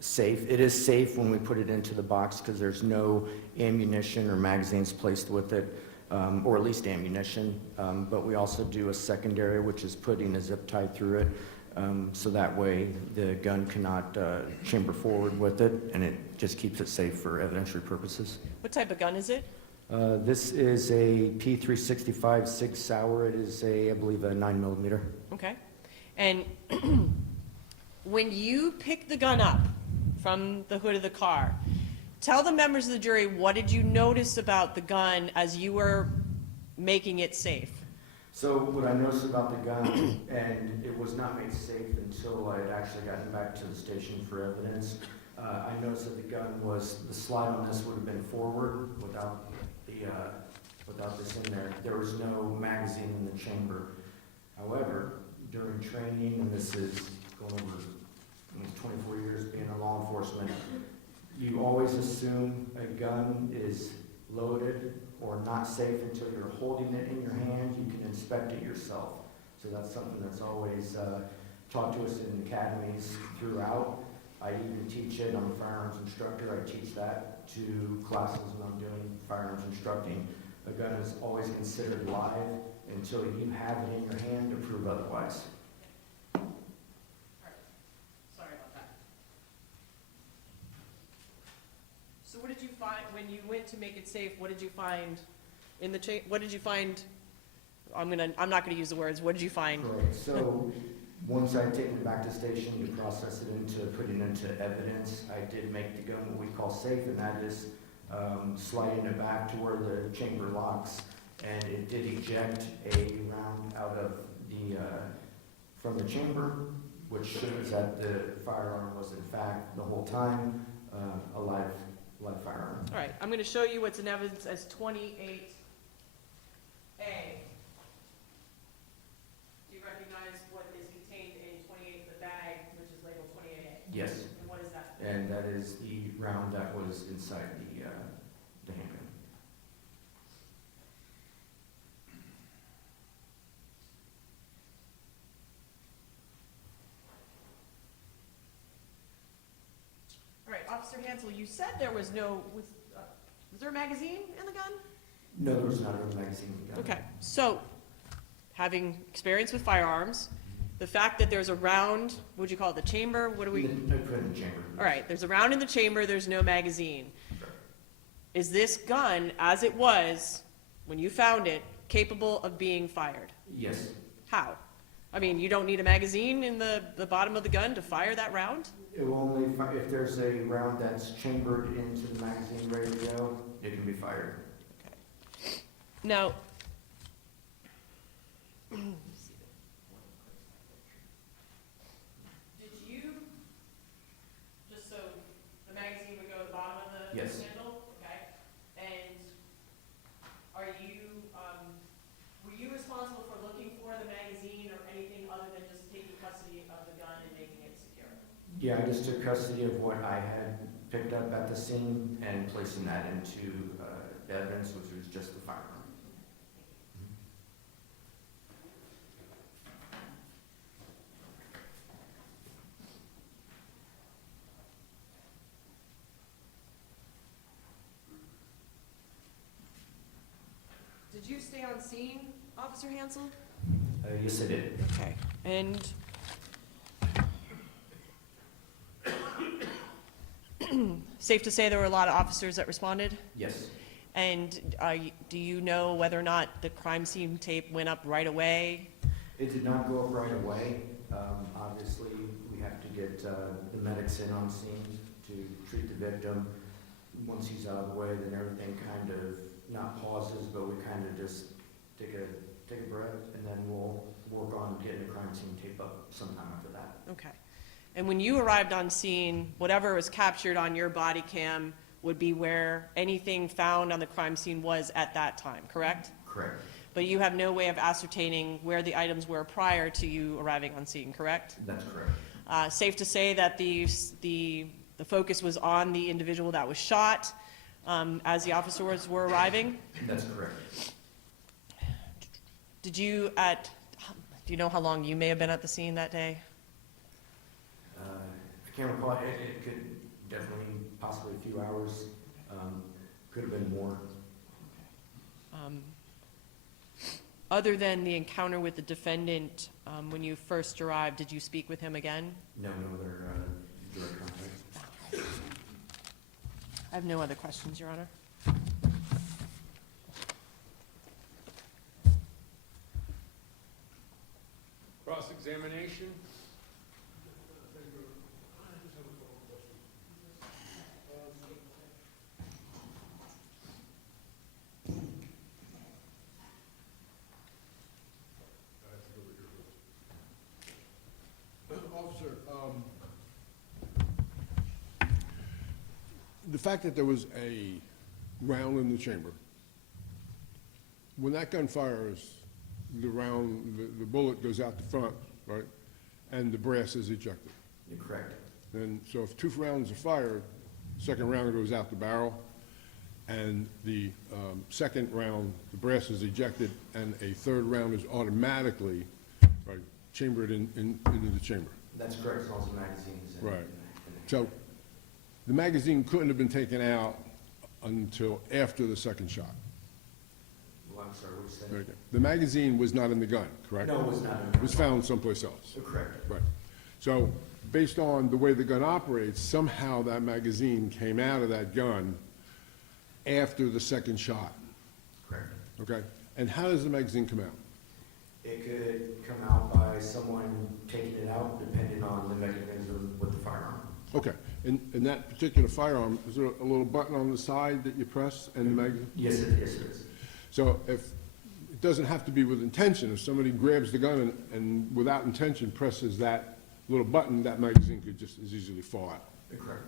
safe. It is safe when we put it into the box because there's no ammunition or magazines placed with it, or at least ammunition. But we also do a secondary, which is putting a zip tie through it, so that way the gun cannot chamber forward with it, and it just keeps it safe for evidentiary purposes. What type of gun is it? This is a P365 Sig Sauer. It is I believe, a 9mm. Okay. And when you pick the gun up from the hood of the car, tell the members of the jury, what did you notice about the gun as you were making it safe? So what I noticed about the gun, and it was not made safe until I had actually gotten back to the station for evidence, I noticed that the gun the slide on this would have been forward without this in there. There was no magazine in the chamber. However, during training, and this is going over 24 years being in law enforcement, you always assume a gun is loaded or not safe until you're holding it in your hand. You can inspect it yourself. So that's something that's always taught to us in academies throughout. I even teach it. I'm a firearms instructor. I teach that to classes when I'm doing firearms instructing. A gun is always considered live until you have it in your hand to prove otherwise. Sorry about that. So what did you find when you went to make it safe? What did you find in the what did you find? I'm not gonna use the words. What did you find? Correct. So once I'd taken it back to station to process it into putting it into evidence, I did make the gun what we call safe, and that is sliding it back to where the chamber locks, and it did eject a round out of from the chamber, which shows that the firearm was in fact the whole time a live firearm. All right, I'm going to show you what's in evidence as 28A. Do you recognize what is contained in 28, the bag, which is labeled 28A? Yes. And what is that? And that is the round that was inside the handgun. All right, Officer Hansel, you said there was was there a magazine in the gun? No, there was not a magazine in the gun. Okay, so, having experience with firearms, the fact that there's a round, what would you call it, the chamber, what do we? I put it in the chamber. All right, there's a round in the chamber, there's no magazine. Sure. Is this gun, as it was, when you found it, capable of being fired? Yes. How? I mean, you don't need a magazine in the bottom of the gun to fire that round? It will only, if there's a round that's chambered into the magazine ready to go, it can be fired. Now, did you, just so the magazine would go at the bottom of the Yes. handle? Okay. And are you, were you responsible for looking for the magazine or anything other than just taking custody of the gun and making it secure? Yeah, I just took custody of what I had picked up at the scene and placing that into evidence, which was just the firearm. Did you stay on scene, Officer Hansel? Yes, I did. Okay. And safe to say there were a lot of officers that responded? Yes. And do you know whether or not the crime scene tape went up right away? It did not go up right away. Obviously, we have to get the medics in on scene to treat the victim. Once he's out of the way, then everything kind of not pauses, but we kind of just take a breath, and then we'll work on getting the crime scene tape up sometime after that. Okay. And when you arrived on scene, whatever was captured on your body cam would be where anything found on the crime scene was at that time, correct? Correct. But you have no way of ascertaining where the items were prior to you arriving on scene, correct? That's correct. Safe to say that the focus was on the individual that was shot as the officers were arriving? That's correct. Do you know how long you may have been at the scene that day? I can't recall. It could definitely, possibly a few hours. Could have been more. Other than the encounter with the defendant when you first arrived, did you speak with him again? No other direct contact. I have no other questions, Your Honor. Cross-examination? Officer, the fact that there was a round in the chamber, when that gun fires, the bullet goes out the front, right? And the brass is ejected. You're correct. And so if 2 rounds are fired, the second round goes out the barrel, and the second round, the brass is ejected, and a third round is automatically, right, chambered into the chamber. That's correct, as long as the magazine is in. Right. So the magazine couldn't have been taken out until after the second shot. Well, I'm sorry, what you said? Very good. The magazine was not in the gun, correct? No, it was not in the It was found someplace else. Correct. Right. So based on the way the gun operates, somehow that magazine came out of that gun after the second shot, Correct. okay? And how does the magazine come out? It could come out by someone taking it out, depending on the mechanism with the firearm. Okay. In that particular firearm, is there a little button on the side that you press and the magazine? Yes, it is. So if, it doesn't have to be with intention. If somebody grabs the gun and without intention presses that little button, that magazine could just as easily fall out. Correct.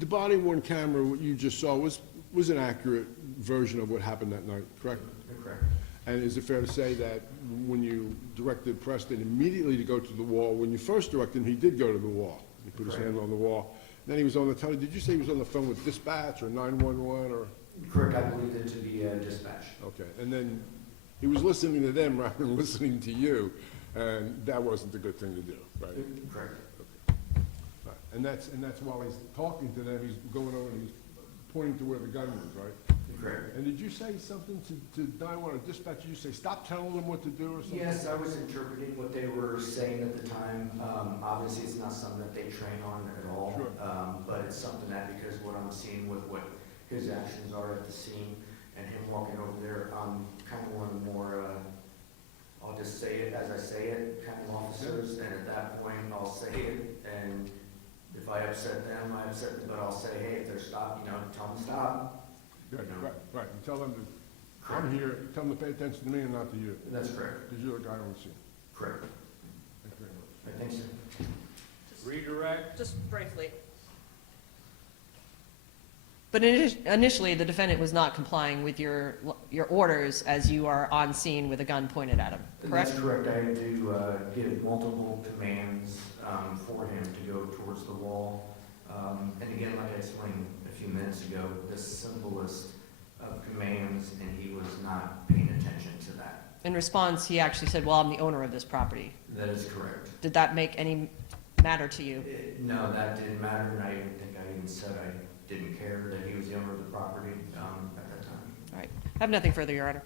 The body worn camera, what you just saw, was an accurate version of what happened that night, correct? Correct. And is it fair to say that when you directed Preston immediately to go to the wall, when you first directed him, he did go to the wall? He put his hand on the wall. Then he was on the tele. Did you say he was on the phone with dispatch or 911 or? Correct, I believe it to be dispatch. Okay, and then he was listening to them rather than listening to you, and that wasn't a good thing to do, right? Correct. Right. And that's while he's talking to them, he's going over and he's pointing to where the gun was, right? Correct. And did you say something to 911 or dispatch? Did you say, stop telling them what to do or something? Yes, I was interpreting what they were saying at the time. Obviously, it's not something that they train on at all. Sure. But it's something that, because what I'm seeing with what his actions are at the scene and him walking over there, I'm kind of one of the more, I'll just say it as I say it, kind of officers. And at that point, I'll say it, and if I upset them, I upset them, but I'll say, hey, if they're stopped, tell them to stop. Good, right. And tell them to come here, tell them to pay attention to me and not to you. That's correct. Because you're the guy on the scene. Correct. Thank you very much. I think so. Redirect? Just briefly. But initially, the defendant was not complying with your orders as you are on scene with a gun pointed at him, correct? That's correct. I had to give multiple commands for him to go towards the wall. And again, like I explained a few minutes ago, the simplest of commands, and he was not paying attention to that. In response, he actually said, well, I'm the owner of this property. That is correct. Did that make any matter to you? No, that didn't matter, and I even think I even said I didn't care that he was the owner of the property at that time. All right. I have nothing further, Your Honor.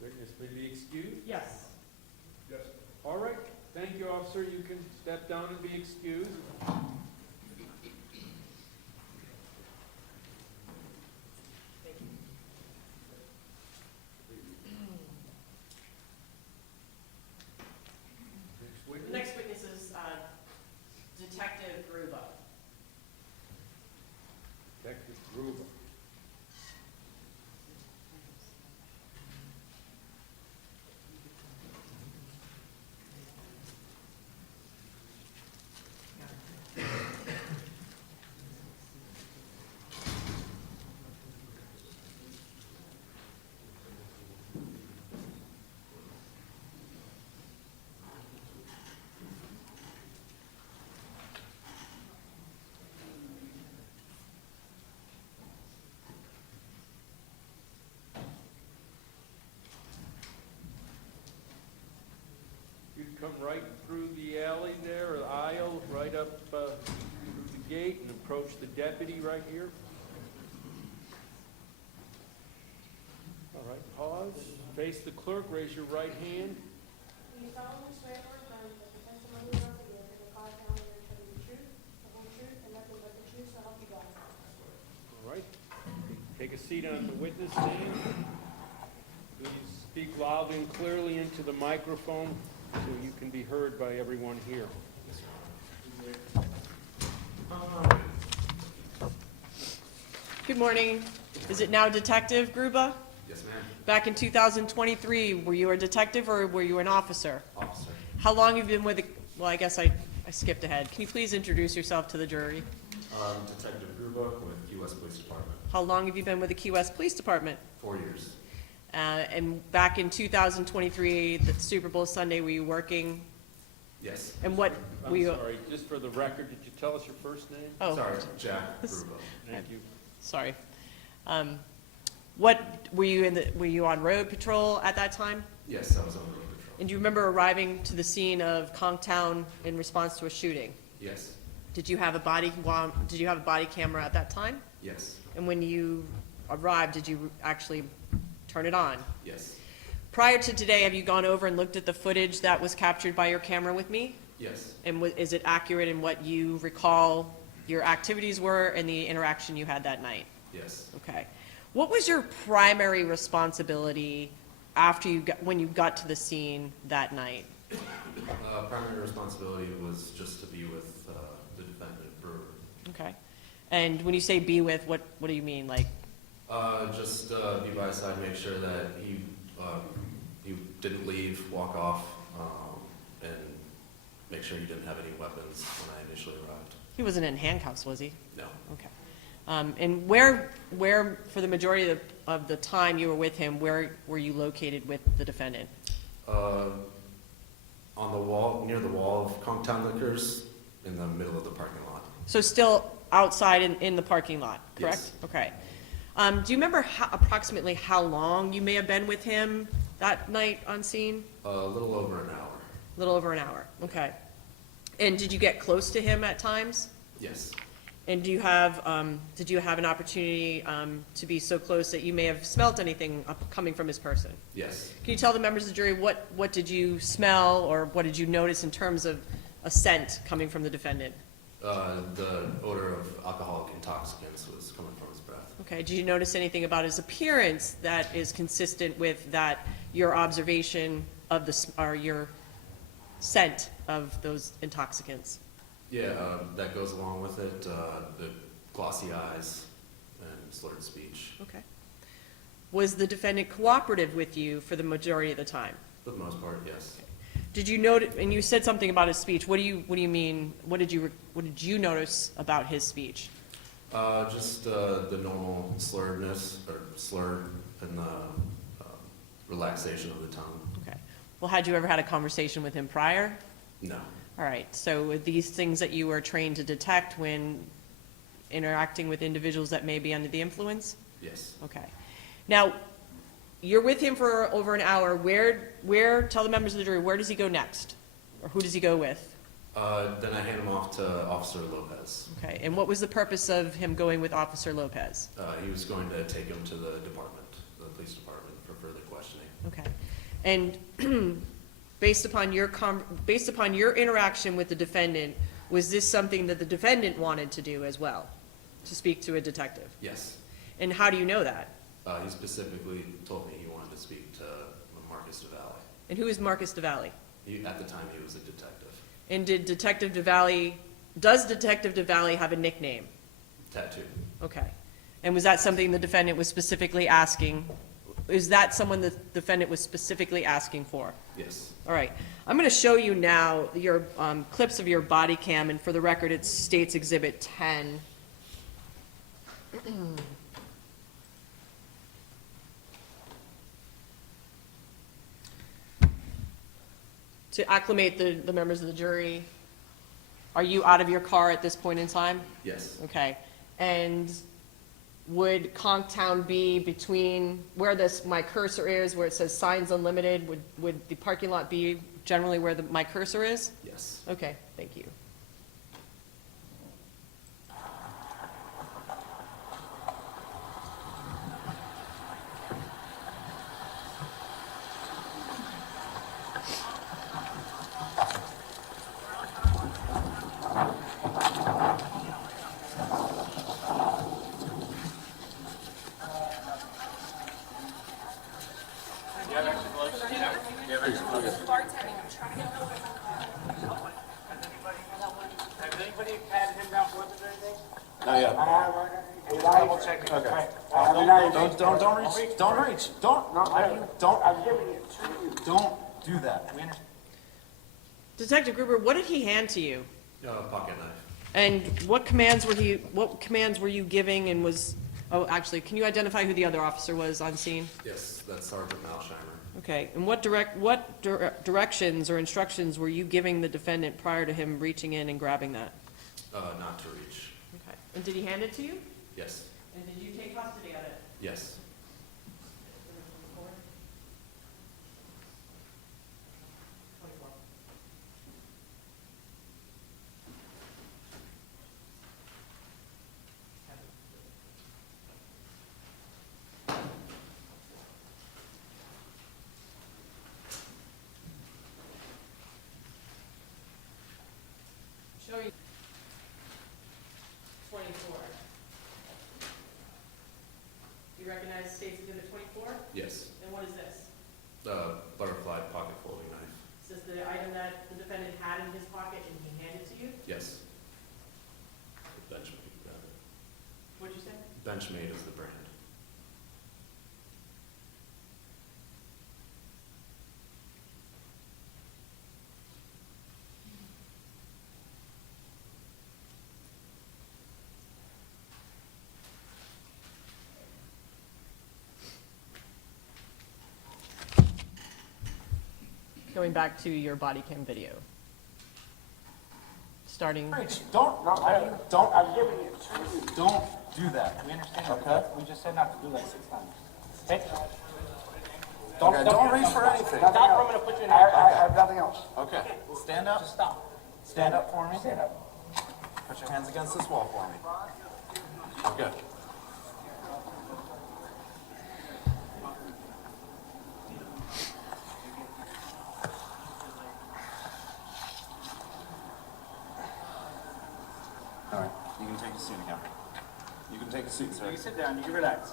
Witness may be excused. Yes. Thank you, officer. You can step down and be excused. The next witness is Detective Gruba. Detective Gruber. You'd come right through the alley there, or aisle, right up through the gate and approach the deputy right here. All right, pause, face the clerk, raise your right hand. Do you solemnly swear or affirm that the testimony you're about to give in the cause found here shall be the truth, the whole truth, and nothing but the truth, so help you God? All right, take a seat on the witness stand. Please speak loudly and clearly into the microphone so you can be heard by everyone here. Good morning. Is it now Detective Gruba? Yes, ma'am. Back in 2023, were you a detective or were you an officer? Officer. How long have you been with the, well, I guess I skipped ahead. Can you please introduce yourself to the jury? Detective Gruba with Key West Police Department. How long have you been with the Key West Police Department? 4 years. And back in 2023, the Super Bowl Sunday, were you working? Yes. And what were I'm you? sorry, just for the record, did you tell us your first name? Oh, Sorry, Jack Gruba. Thank you. sorry. What were you in the? Were you on road patrol at that time? Yes, I was on road patrol. And do you remember arriving to the scene of Conchtown in response to a shooting? Yes. Did you have a body camera at that time? Yes. And when you arrived, did you actually turn it on? Yes. Prior to today, have you gone over and looked at the footage that was captured by your camera with me? Yes. And is it accurate in what you recall your activities were and the interaction you had that night? Yes. Okay. What was your primary responsibility after when you got to the scene that night? Primary responsibility was just to be with the defendant, Brewer. Okay. And when you say be with, what do you mean? Like, Just be by his side, make sure that he didn't leave, walk off, and make sure he didn't have any weapons when I initially arrived. he wasn't in handcuffs, was he? No. Okay. And where, for the majority of the time you were with him, where were you located with the defendant? On the wall, near the wall of Conchtown Liquors, in the middle of the parking lot. So still outside in the parking lot, correct? Yes. Okay. Do you remember approximately how long you may have been with him that night on scene? A little over an hour. A little over an hour, okay. And did you get close to him at times? Yes. And did you have an opportunity to be so close that you may have smelt anything coming from his person? Yes. Can you tell the members of the jury what did you smell or what did you notice in terms of a scent coming from the defendant? The odor of alcoholic intoxicants was coming from his breath. Okay, did you notice anything about his appearance that is consistent with your observation of your scent of those intoxicants? Yeah, that goes along with it, the glossy eyes and slurred speech, Okay. Was the defendant cooperative with you for the majority of the time? for the most part, yes. Did you notice, and you said something about his speech, what do you mean, what did you notice about his speech? Just the normal slurredness, or slur, and the relaxation of the tongue. Okay. Well, had you ever had a conversation with him prior? No. All right, so were these things that you were trained to detect when interacting with individuals that may be under the influence? Yes. Okay. Now, you're with him for over an hour. Tell the members of the jury, where does he go next? Or who does he go with? Then I hand him off to Officer Lopez. Okay, and what was the purpose of him going with Officer Lopez? He was going to take him to the department, the police department, for further questioning. Okay. And based upon your interaction with the defendant, was this something that the defendant wanted to do as well? To speak to a detective? Yes. And how do you know that? He specifically told me he wanted to speak to Marcus DeValley. And who is Marcus DeValley? At the time, he was a detective. And does Detective DeValley have a nickname? Tattoo. Okay. And was that something the defendant was specifically asking? Is that someone the defendant was specifically asking for? Yes. All right. I'm going to show you now your clips of your body cam, and for the record, it states Exhibit 10. To acclimate the members of the jury, are you out of your car at this point in time? Yes. Okay. And would Conchtown be between where my cursor is, where it says Signs Unlimited? Would the parking lot be generally where my cursor is? Yes. Okay, thank you. Don't do that. Detective Gruber, what did he hand to you? Pocket knife. And what commands were you giving, and oh, actually, can you identify who the other officer was on scene? Yes, that's Sergeant Malsheimer. Okay, and what directions or instructions were you giving the defendant prior to him reaching in and grabbing that? Not to reach. Okay, and did he hand it to you? Yes. And did you take custody of it? Yes. Show you 24. Do you recognize State's Exhibit 24? Yes. And what is this? Butterfly pocket folding knife. Is this the item that the defendant had in his pocket and he handed to you? Yes. Benchmade. What'd you say? Benchmade is the brand. Going back to your body cam video. Starting, I'm giving it to you. Don't do that. We understand. Okay. We just said not to do that 6 times. Hey. Don't reach for anything. Stop, I'm gonna put you in I have nothing else. Okay. Stand up. Just stop. Stand up for me. Stand up. Put your hands against this wall for me. Okay. All right. You can take a seat again. You can take a seat, sir. You sit down, you can relax.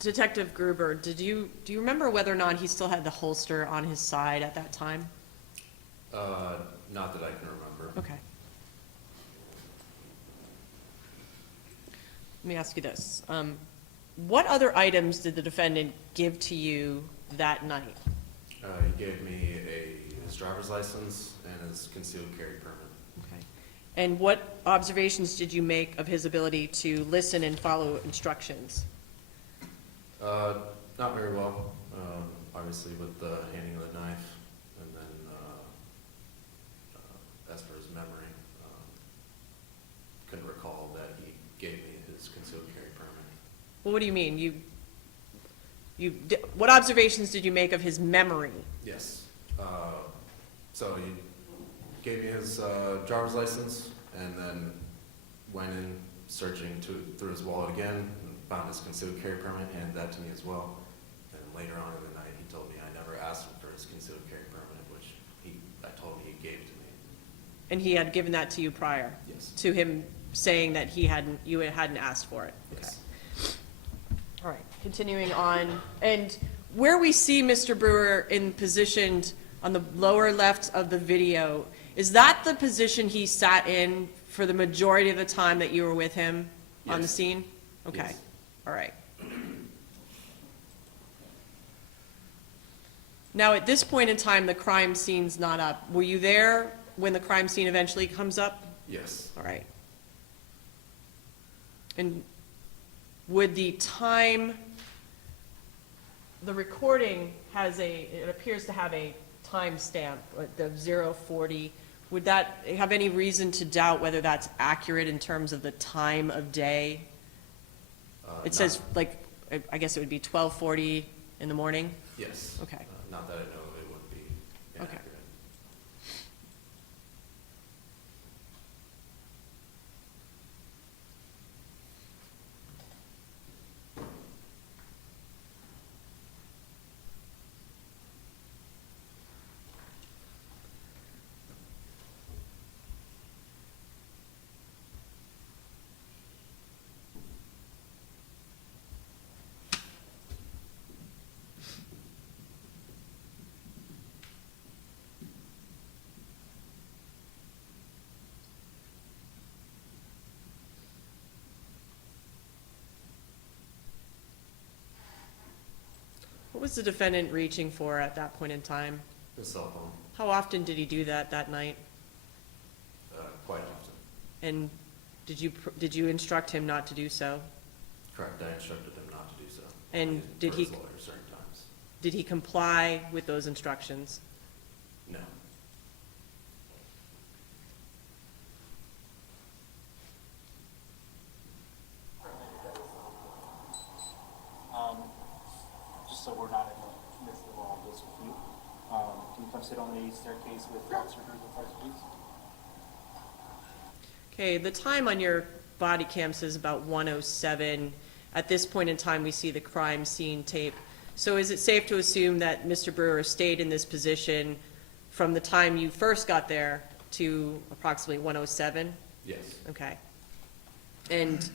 Detective Gruber, do you remember whether or not he still had the holster on his side at that time? Not that I can remember. Okay. Let me ask you this. What other items did the defendant give to you that night? He gave me his driver's license and his concealed carry permit. Okay. And what observations did you make of his ability to listen and follow instructions? Not very well. Obviously with the handing of the knife, and then as for his memory, couldn't recall that he gave me his concealed carry permit. Well, what do you mean? What observations did you make of his memory? Yes. So he gave me his driver's license, and then went in searching through his wallet again, and found his concealed carry permit, handed that to me as well. And later on in the night, he told me I never asked him for his concealed carry permit, which I told him he gave to me. And he had given that to you prior? Yes. To him saying that you hadn't asked for it? Yes. Okay. All right, continuing on, and where we see Mr. Brewer positioned on the lower left of the video, is that the position he sat in for the majority of the time that you were with him on the Yes. scene? Okay, Yes. all right. Now, at this point in time, the crime scene's not up. Were you there when the crime scene eventually comes up? Yes. All right. And would the time, the recording it appears to have a timestamp, the 0:40. Would that have any reason to doubt whether that's accurate in terms of the time of day? It says, like, I guess it would be 12:40 in the morning? Yes. Okay. Not that I know it would be inaccurate. What was the defendant reaching for at that point in time? The cell phone, How often did he do that night? quite often. And did you instruct him not to do so? Correct, I instructed him not to do so. And For did he- his lawyer certain times. Did he comply with those instructions? No. Just so we're not in the midst of all this with you, can you come sit on the staircase with Officer Herzl, please? Okay, the time on your body cam says about 1:07. At this point in time, we see the crime scene tape. So is it safe to assume that Mr. Brewer stayed in this position from the time you first got there to approximately 1:07? Yes. Okay. And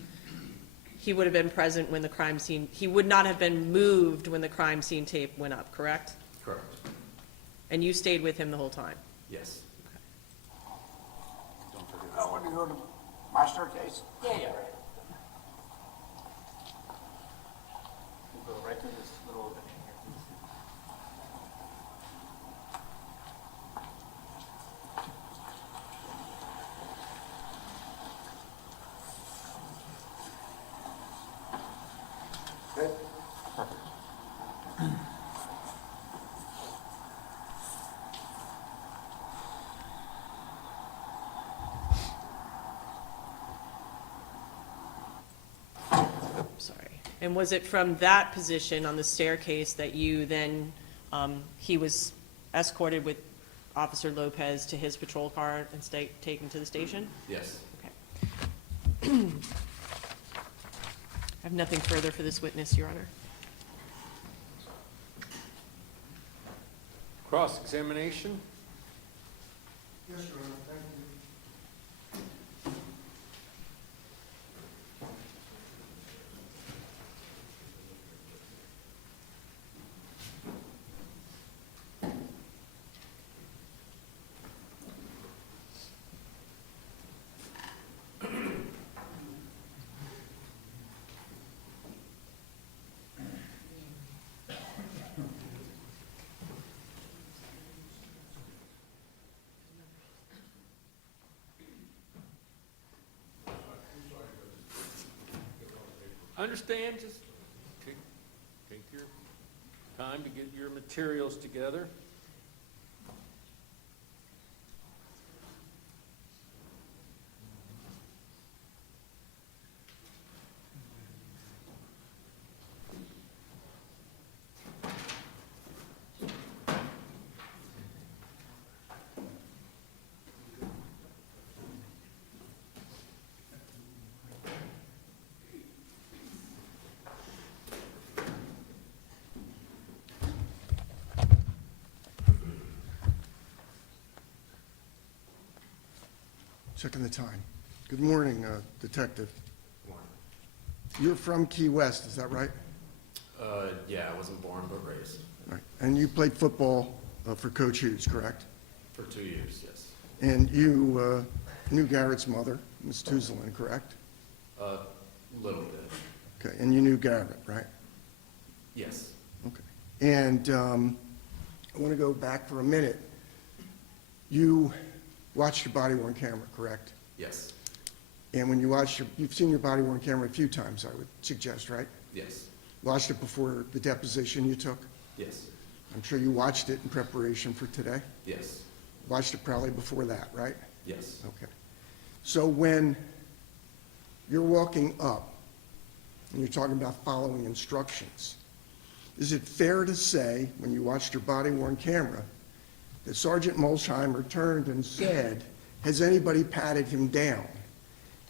he would have been present when the crime scene, he would not have been moved when the crime scene tape went up, correct? Correct. And you stayed with him the whole time? Yes. I want to go to my staircase. Yeah. We'll go right to this little opening here, please. Good. Sorry. And was it from that position on the staircase that you then, he was escorted with Officer Lopez to his patrol car and taken to the station? Yes. Okay. I have nothing further for this witness, Your Honor. Cross-examination? Yes, Your Honor, thank you. Understand, just take your time to get your materials together. Checking the time. Good morning, Detective. Morning. You're from Key West, is that right? Yeah, I wasn't born but raised. Right. And you played football for Coach Hughes, correct? For 2 years, yes. And you knew Garrett's mother, Ms. Tuzlin, correct? A little bit. Okay, and you knew Garrett, right? Yes. Okay. And I want to go back for a minute. You watched your body-worn camera, correct? Yes. And when you watched you've seen your body-worn camera a few times, I would suggest, right? Yes. Watched it before the deposition you took? Yes. I'm sure you watched it in preparation for today? Yes. Watched it probably before that, right? Yes. Okay. So when you're walking up and you're talking about following instructions, is it fair to say, when you watched your body-worn camera, that Sergeant Molsheimer turned and said, "Has anybody patted him down?"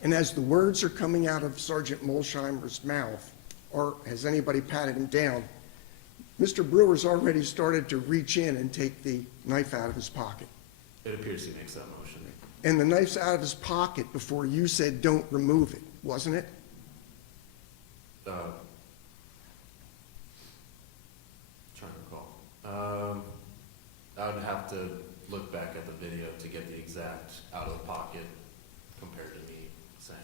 And as the words are coming out of Sergeant Molsheimer's mouth, or "Has anybody patted him down?" Mr. Brewer's already started to reach in and take the knife out of his pocket. It appears he makes that motion. And the knife's out of his pocket before you said, "Don't remove it," wasn't it? Trying to recall. I would have to look back at the video to get the exact out of the pocket compared to me saying.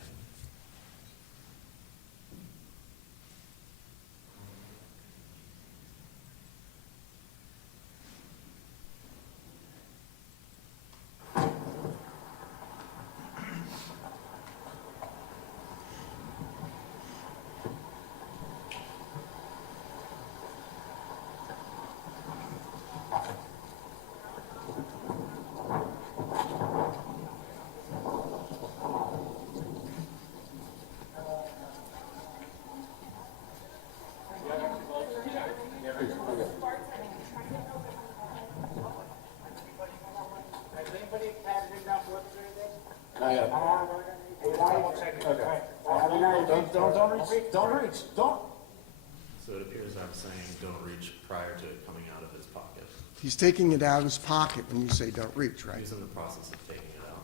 So it appears I'm saying don't reach prior to it coming out of his pocket. He's taking it out of his pocket when you say, "Don't reach," right? He's in the process of taking it out.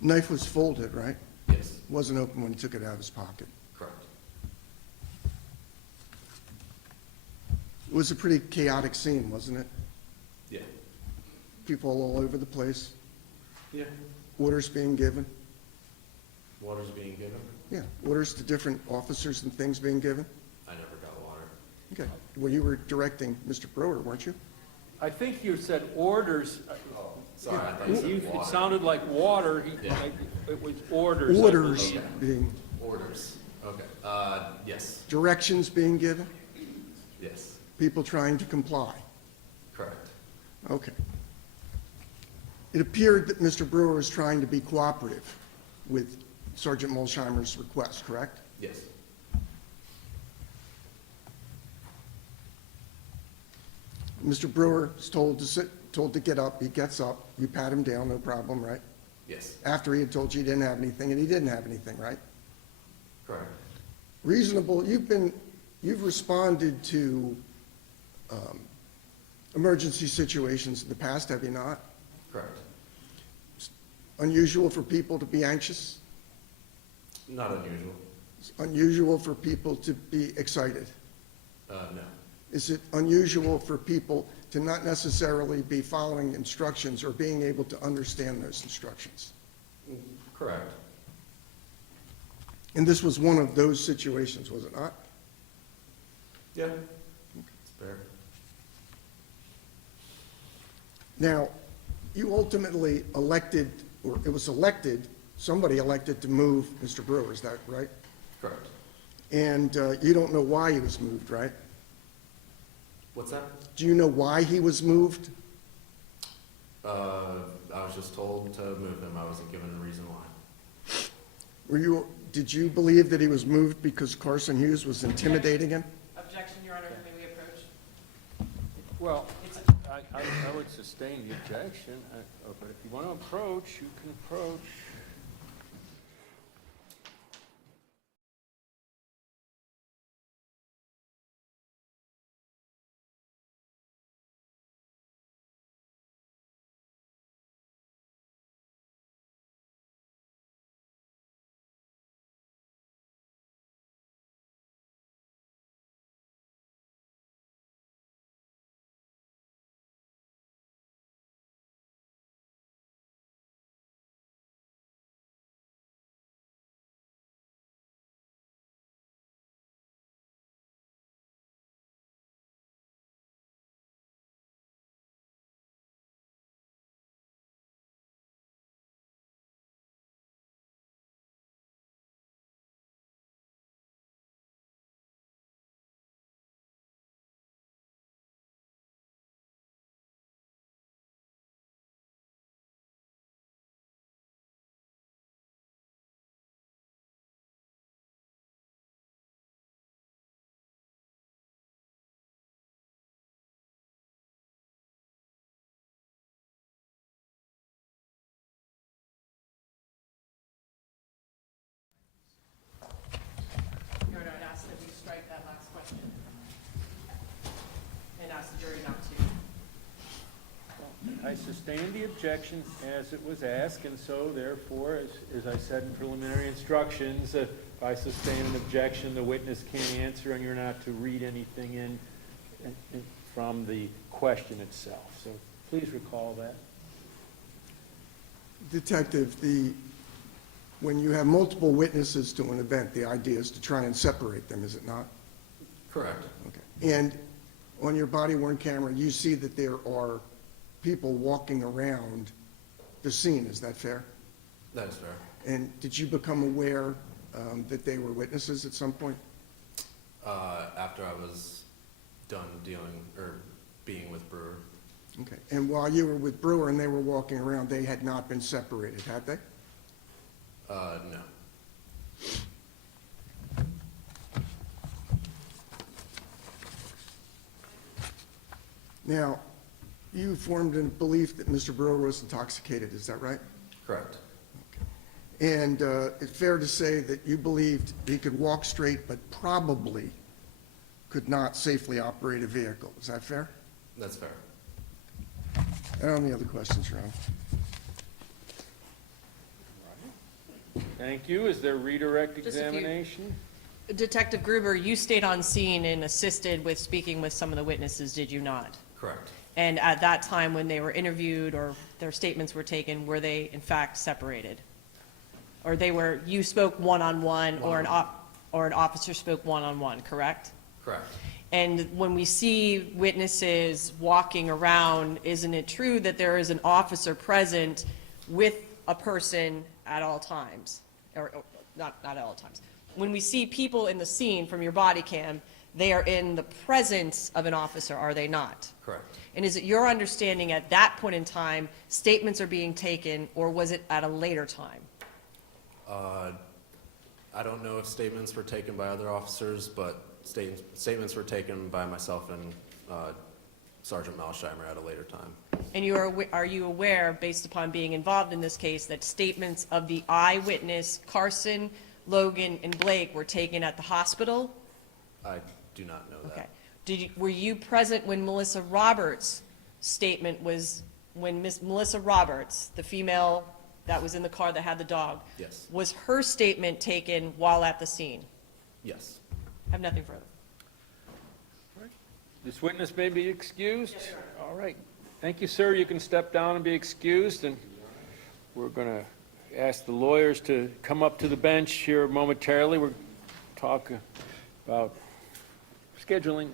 Knife was folded, right? Yes, Wasn't open when he took it out of his pocket. correct. It was a pretty chaotic scene, wasn't it? Yeah. People all over the place, Yeah. orders being given. Water's being given? Yeah, orders to different officers and things being given. I never got water. Okay. Well, you were directing Mr. Brewer, weren't you? I think you said orders. Sorry, I thought you said It water. sounded like water. Yeah. It was orders. I Orders believe. being, Orders. Okay. Yes. directions being given, Yes. people trying to comply. Correct. Okay. It appeared that Mr. Brewer was trying to be cooperative with Sergeant Molsheimer's request, correct? Yes. Mr. Brewer is told to sit, told to get up, he gets up, you pat him down, no problem, right? Yes. After he had told you he didn't have anything, and he didn't have anything, right? Correct. Reasonable, you've responded to emergency situations in the past, have you not? Correct. Unusual for people to be anxious? Not unusual. It's unusual for people to be excited? No. Is it unusual for people to not necessarily be following instructions or being able to understand those instructions? Correct. And this was one of those situations, was it not? Yeah. It's fair. Now, you ultimately elected, or it was elected, somebody elected to move Mr. Brewer, is that right? Correct. And you don't know why he was moved, right? What's that? Do you know why he was moved? I was just told to move him. I wasn't given a reason why. Did you believe that he was moved because Carson Hughes was intimidating him? Objection, Your Honor, may we approach? Well, I would sustain the objection, but if you want to approach, you can approach. I sustain the objection as it was asked, and so therefore, as I said in preliminary instructions, if I sustain an objection, the witness can't answer, and you're not to read anything in from the question itself. So please recall that. Detective, when you have multiple witnesses to an event, the idea is to try and separate them, is it not? Correct. Okay. And on your body-worn camera, you see that there are people walking around the scene, is that fair? That is fair. And did you become aware that they were witnesses at some point? After I was done dealing, or being with Brewer. Okay. And while you were with Brewer and they were walking around, they had not been separated, had they? No. Now, you formed a belief that Mr. Brewer was intoxicated, is that right? Correct. And it's fair to say that you believed he could walk straight, but probably could not safely operate a vehicle. Is that fair? That's fair. I don't have any other questions, Your Honor. Thank you. Is there redirect Just a few. examination? Detective Gruber, you stayed on scene and assisted with speaking with some of the witnesses, did you not? Correct. And at that time, when they were interviewed or their statements were taken, were they in fact separated? Or you spoke one-on-one, or an officer spoke one-on-one, correct? Correct. And when we see witnesses walking around, isn't it true that there is an officer present with a person at all times? Or not at all times. When we see people in the scene from your body cam, they are in the presence of an officer, are they not? Correct. And is it your understanding at that point in time, statements are being taken, or was it at a later time? I don't know if statements were taken by other officers, but statements were taken by myself and Sergeant Malsheimer at a later time. And are you aware, based upon being involved in this case, that statements of the eyewitness, Carson, Logan, and Blake, were taken at the hospital? I do not know that. Okay. Were you present when Melissa Roberts' statement was, when Miss Melissa Roberts, the female that was in the car that had the dog? Yes. Was her statement taken while at the scene? Yes. I have nothing further. This witness may be excused? All right. Thank you, sir. You can step down and be excused, and we're going to ask the lawyers to come up to the bench here momentarily. We're talking about scheduling.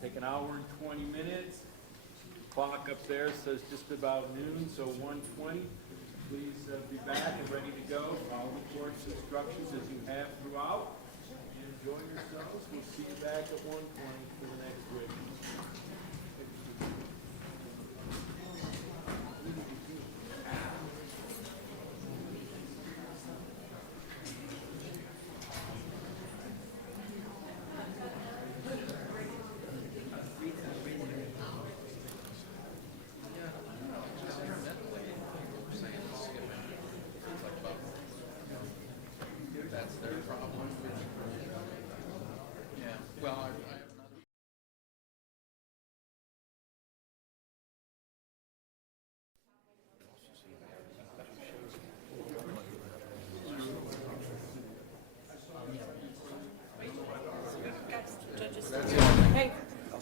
Take an hour and 20 minutes. Clock up there says just about noon, so 1:20. Please be back and ready to go. Follow the court's instructions as you have throughout. Enjoy yourselves. We'll see you back at 1:20 for the next witness.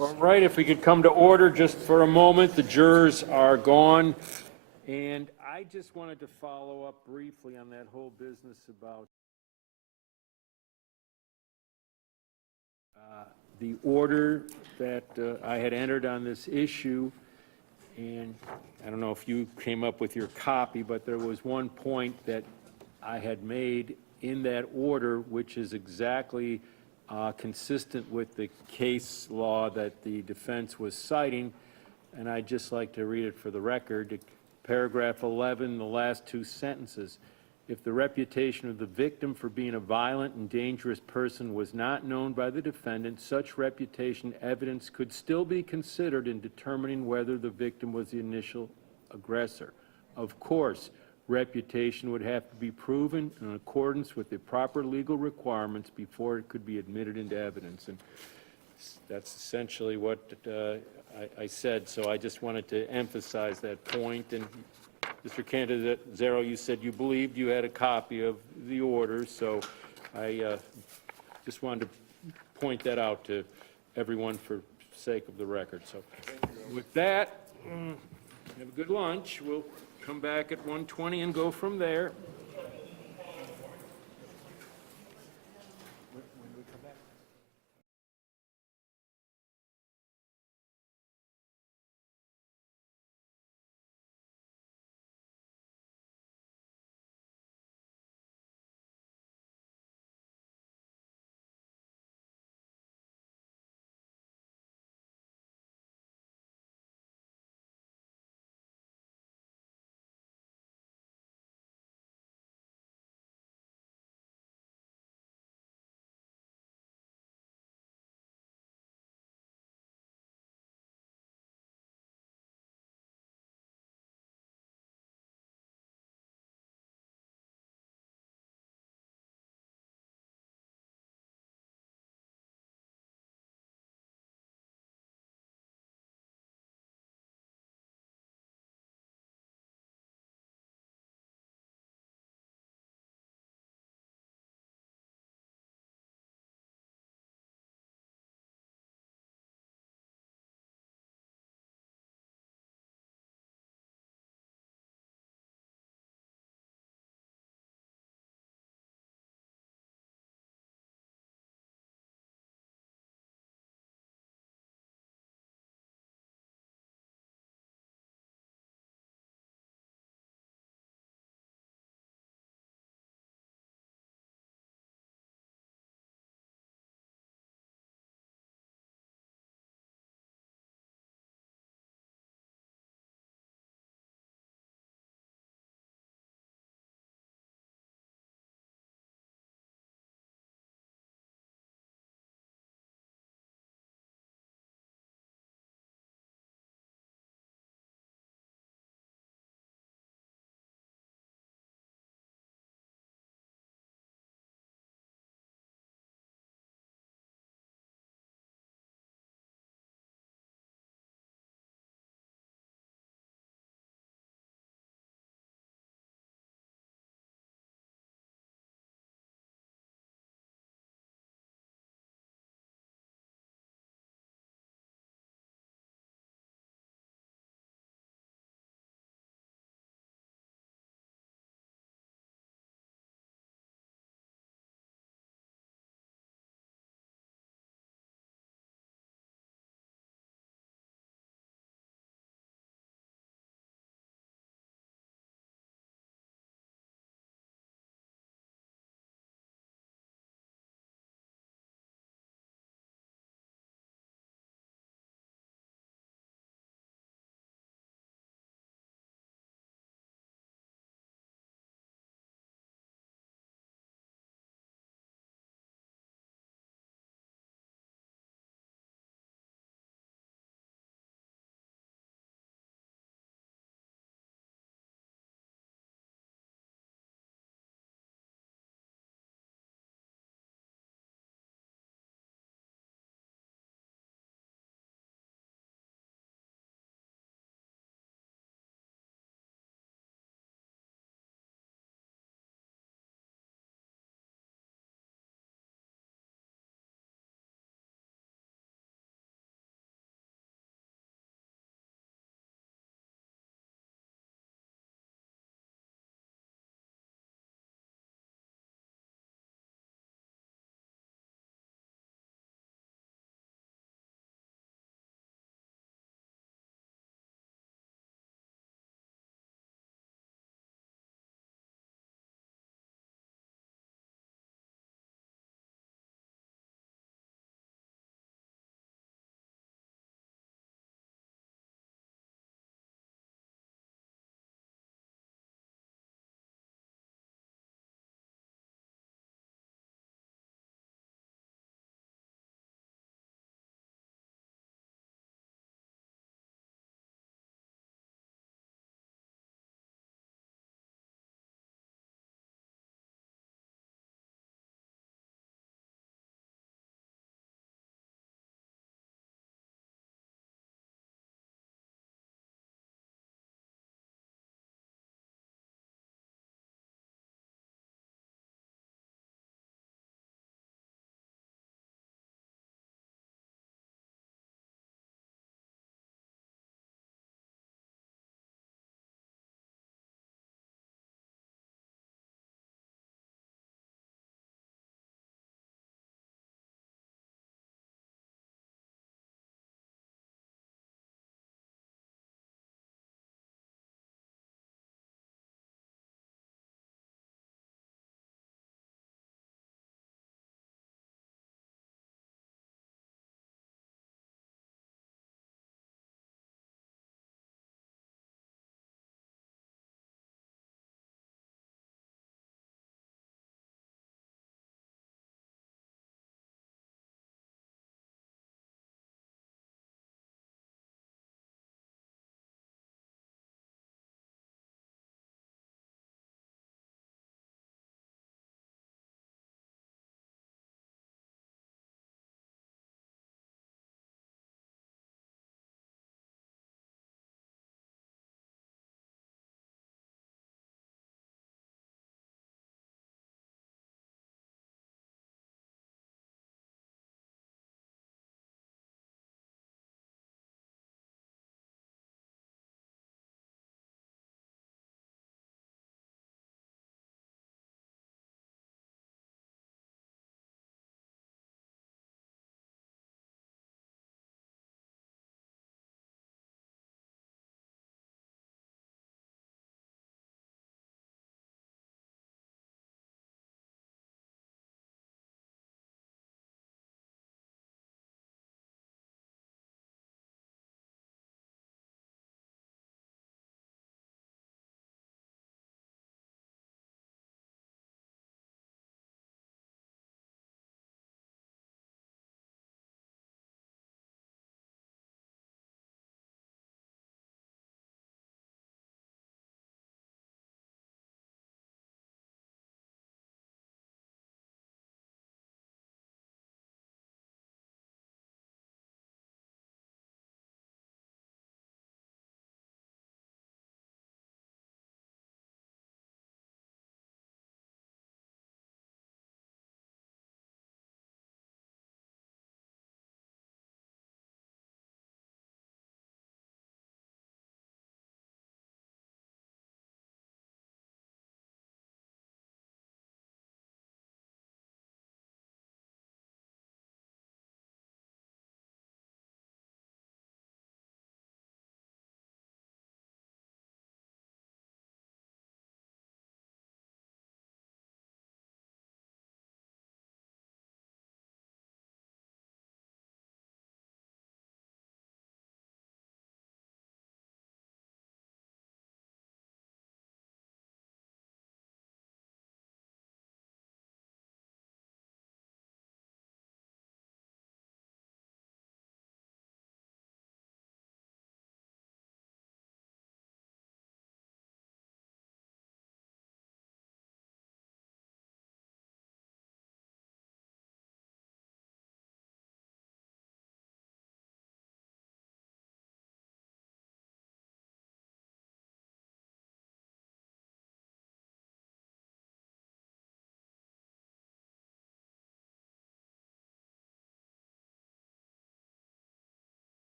All right, if we could come to order just for a moment. The jurors are gone. And I just wanted to follow up briefly on that whole business about the order that I had entered on this issue. And I don't know if you came up with your copy, but there was one point that I had made in that order, which is exactly consistent with the case law that the defense was citing, and I'd just like to read it for the record. Paragraph 11, the last two sentences. If the reputation of the victim for being a violent and dangerous person was not known by the defendant, such reputation evidence could still be considered in determining whether the victim was the initial aggressor. Of course, reputation would have to be proven in accordance with the proper legal requirements before it could be admitted into evidence. And that's essentially what I said, so I just wanted to emphasize that point. And Mr. Cantanzaro, you said you believed you had a copy of the order, so I just wanted to point that out to everyone for sake of the record. So with that, have a good lunch. We'll come back at 1:20 and go from there.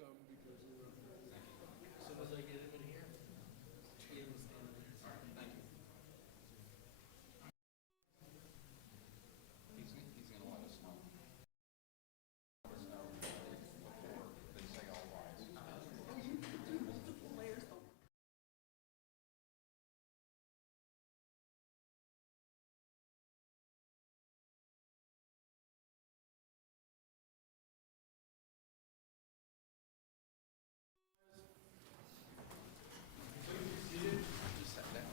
come because As soon as I get him in here, he will stand in there. All right, thank you. he's gonna let us know. They say all lies. Just sat down.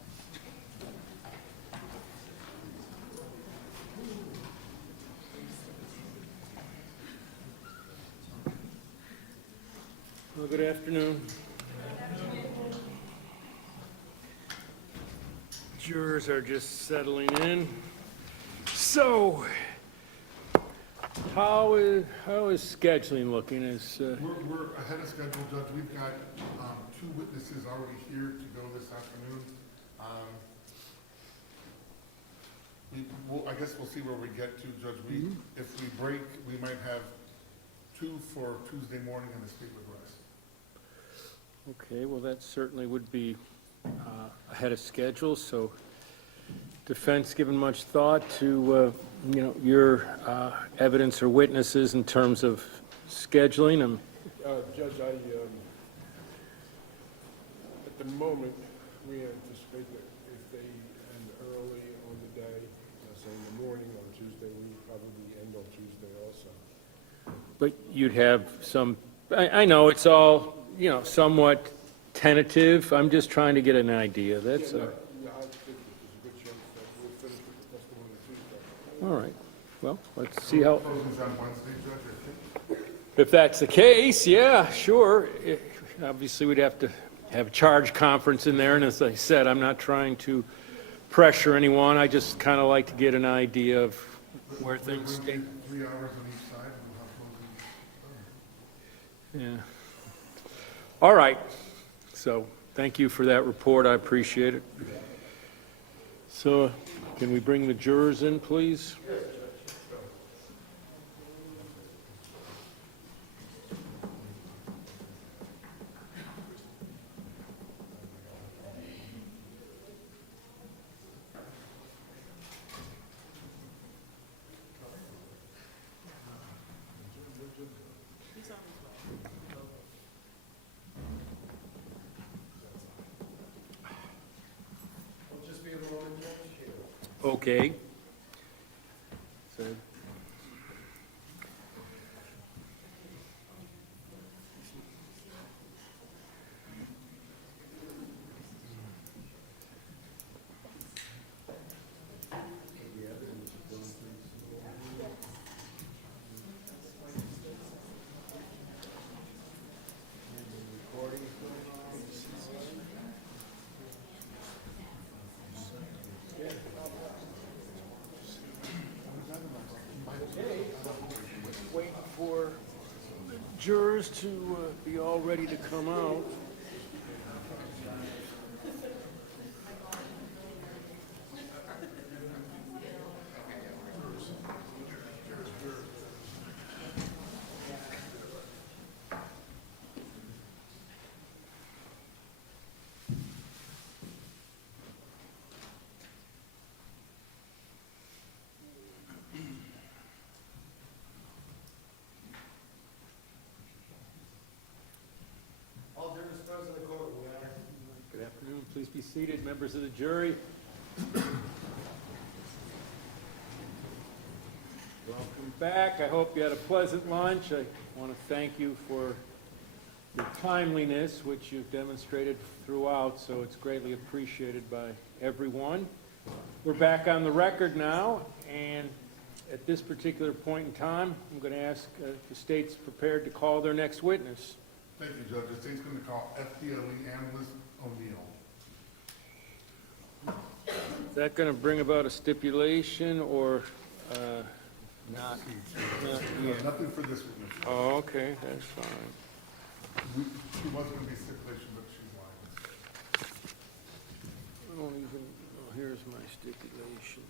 Well, good afternoon. Jurors are just settling in. So, how is scheduling looking? We're ahead of schedule, Judge. We've got 2 witnesses already here to go this afternoon. I guess we'll see where we get to, Judge. If we break, we might have 2 for Tuesday morning and the state with rest. Okay, well, that certainly would be ahead of schedule, so defense given much thought to, your evidence or witnesses in terms of scheduling them? Judge, at the moment, we anticipate that if they end early on the day, say in the morning on Tuesday, we probably end on Tuesday also. But you'd have some, I know it's all, somewhat tentative. I'm just trying to get an idea, that's all. Yeah, I think there's a good chance that we'll finish with the testimony Tuesday. All right, well, let's see how, Closing's on Wednesday, Judge, I think. if that's the case, yeah, sure. Obviously, we'd have to have a charge conference in there, and as I said, I'm not trying to pressure anyone. I just kind of like to get an idea of where things stand. 3 hours on each side, and we'll have closing. Yeah. All right. So, thank you for that report. I appreciate it. So, can we bring the jurors in, please? Okay. So, waiting for the jurors to be all ready to come out. All due respect to the court, Your Honor. Good afternoon. Please be seated, members of the jury. Welcome back. I hope you had a pleasant lunch. I want to thank you for your timeliness, which you've demonstrated throughout, so it's greatly appreciated by everyone. We're back on the record now, and at this particular point in time, I'm going to ask if the state's prepared to call their next witness. Thank you, Judge. The state's going to call FDLE analyst O'Neill. Is that going to bring about a stipulation or not? Nothing for this witness. Oh, okay, that's fine. She was going to be stipulation, but she's lying. I don't even, oh, here's my stipulation.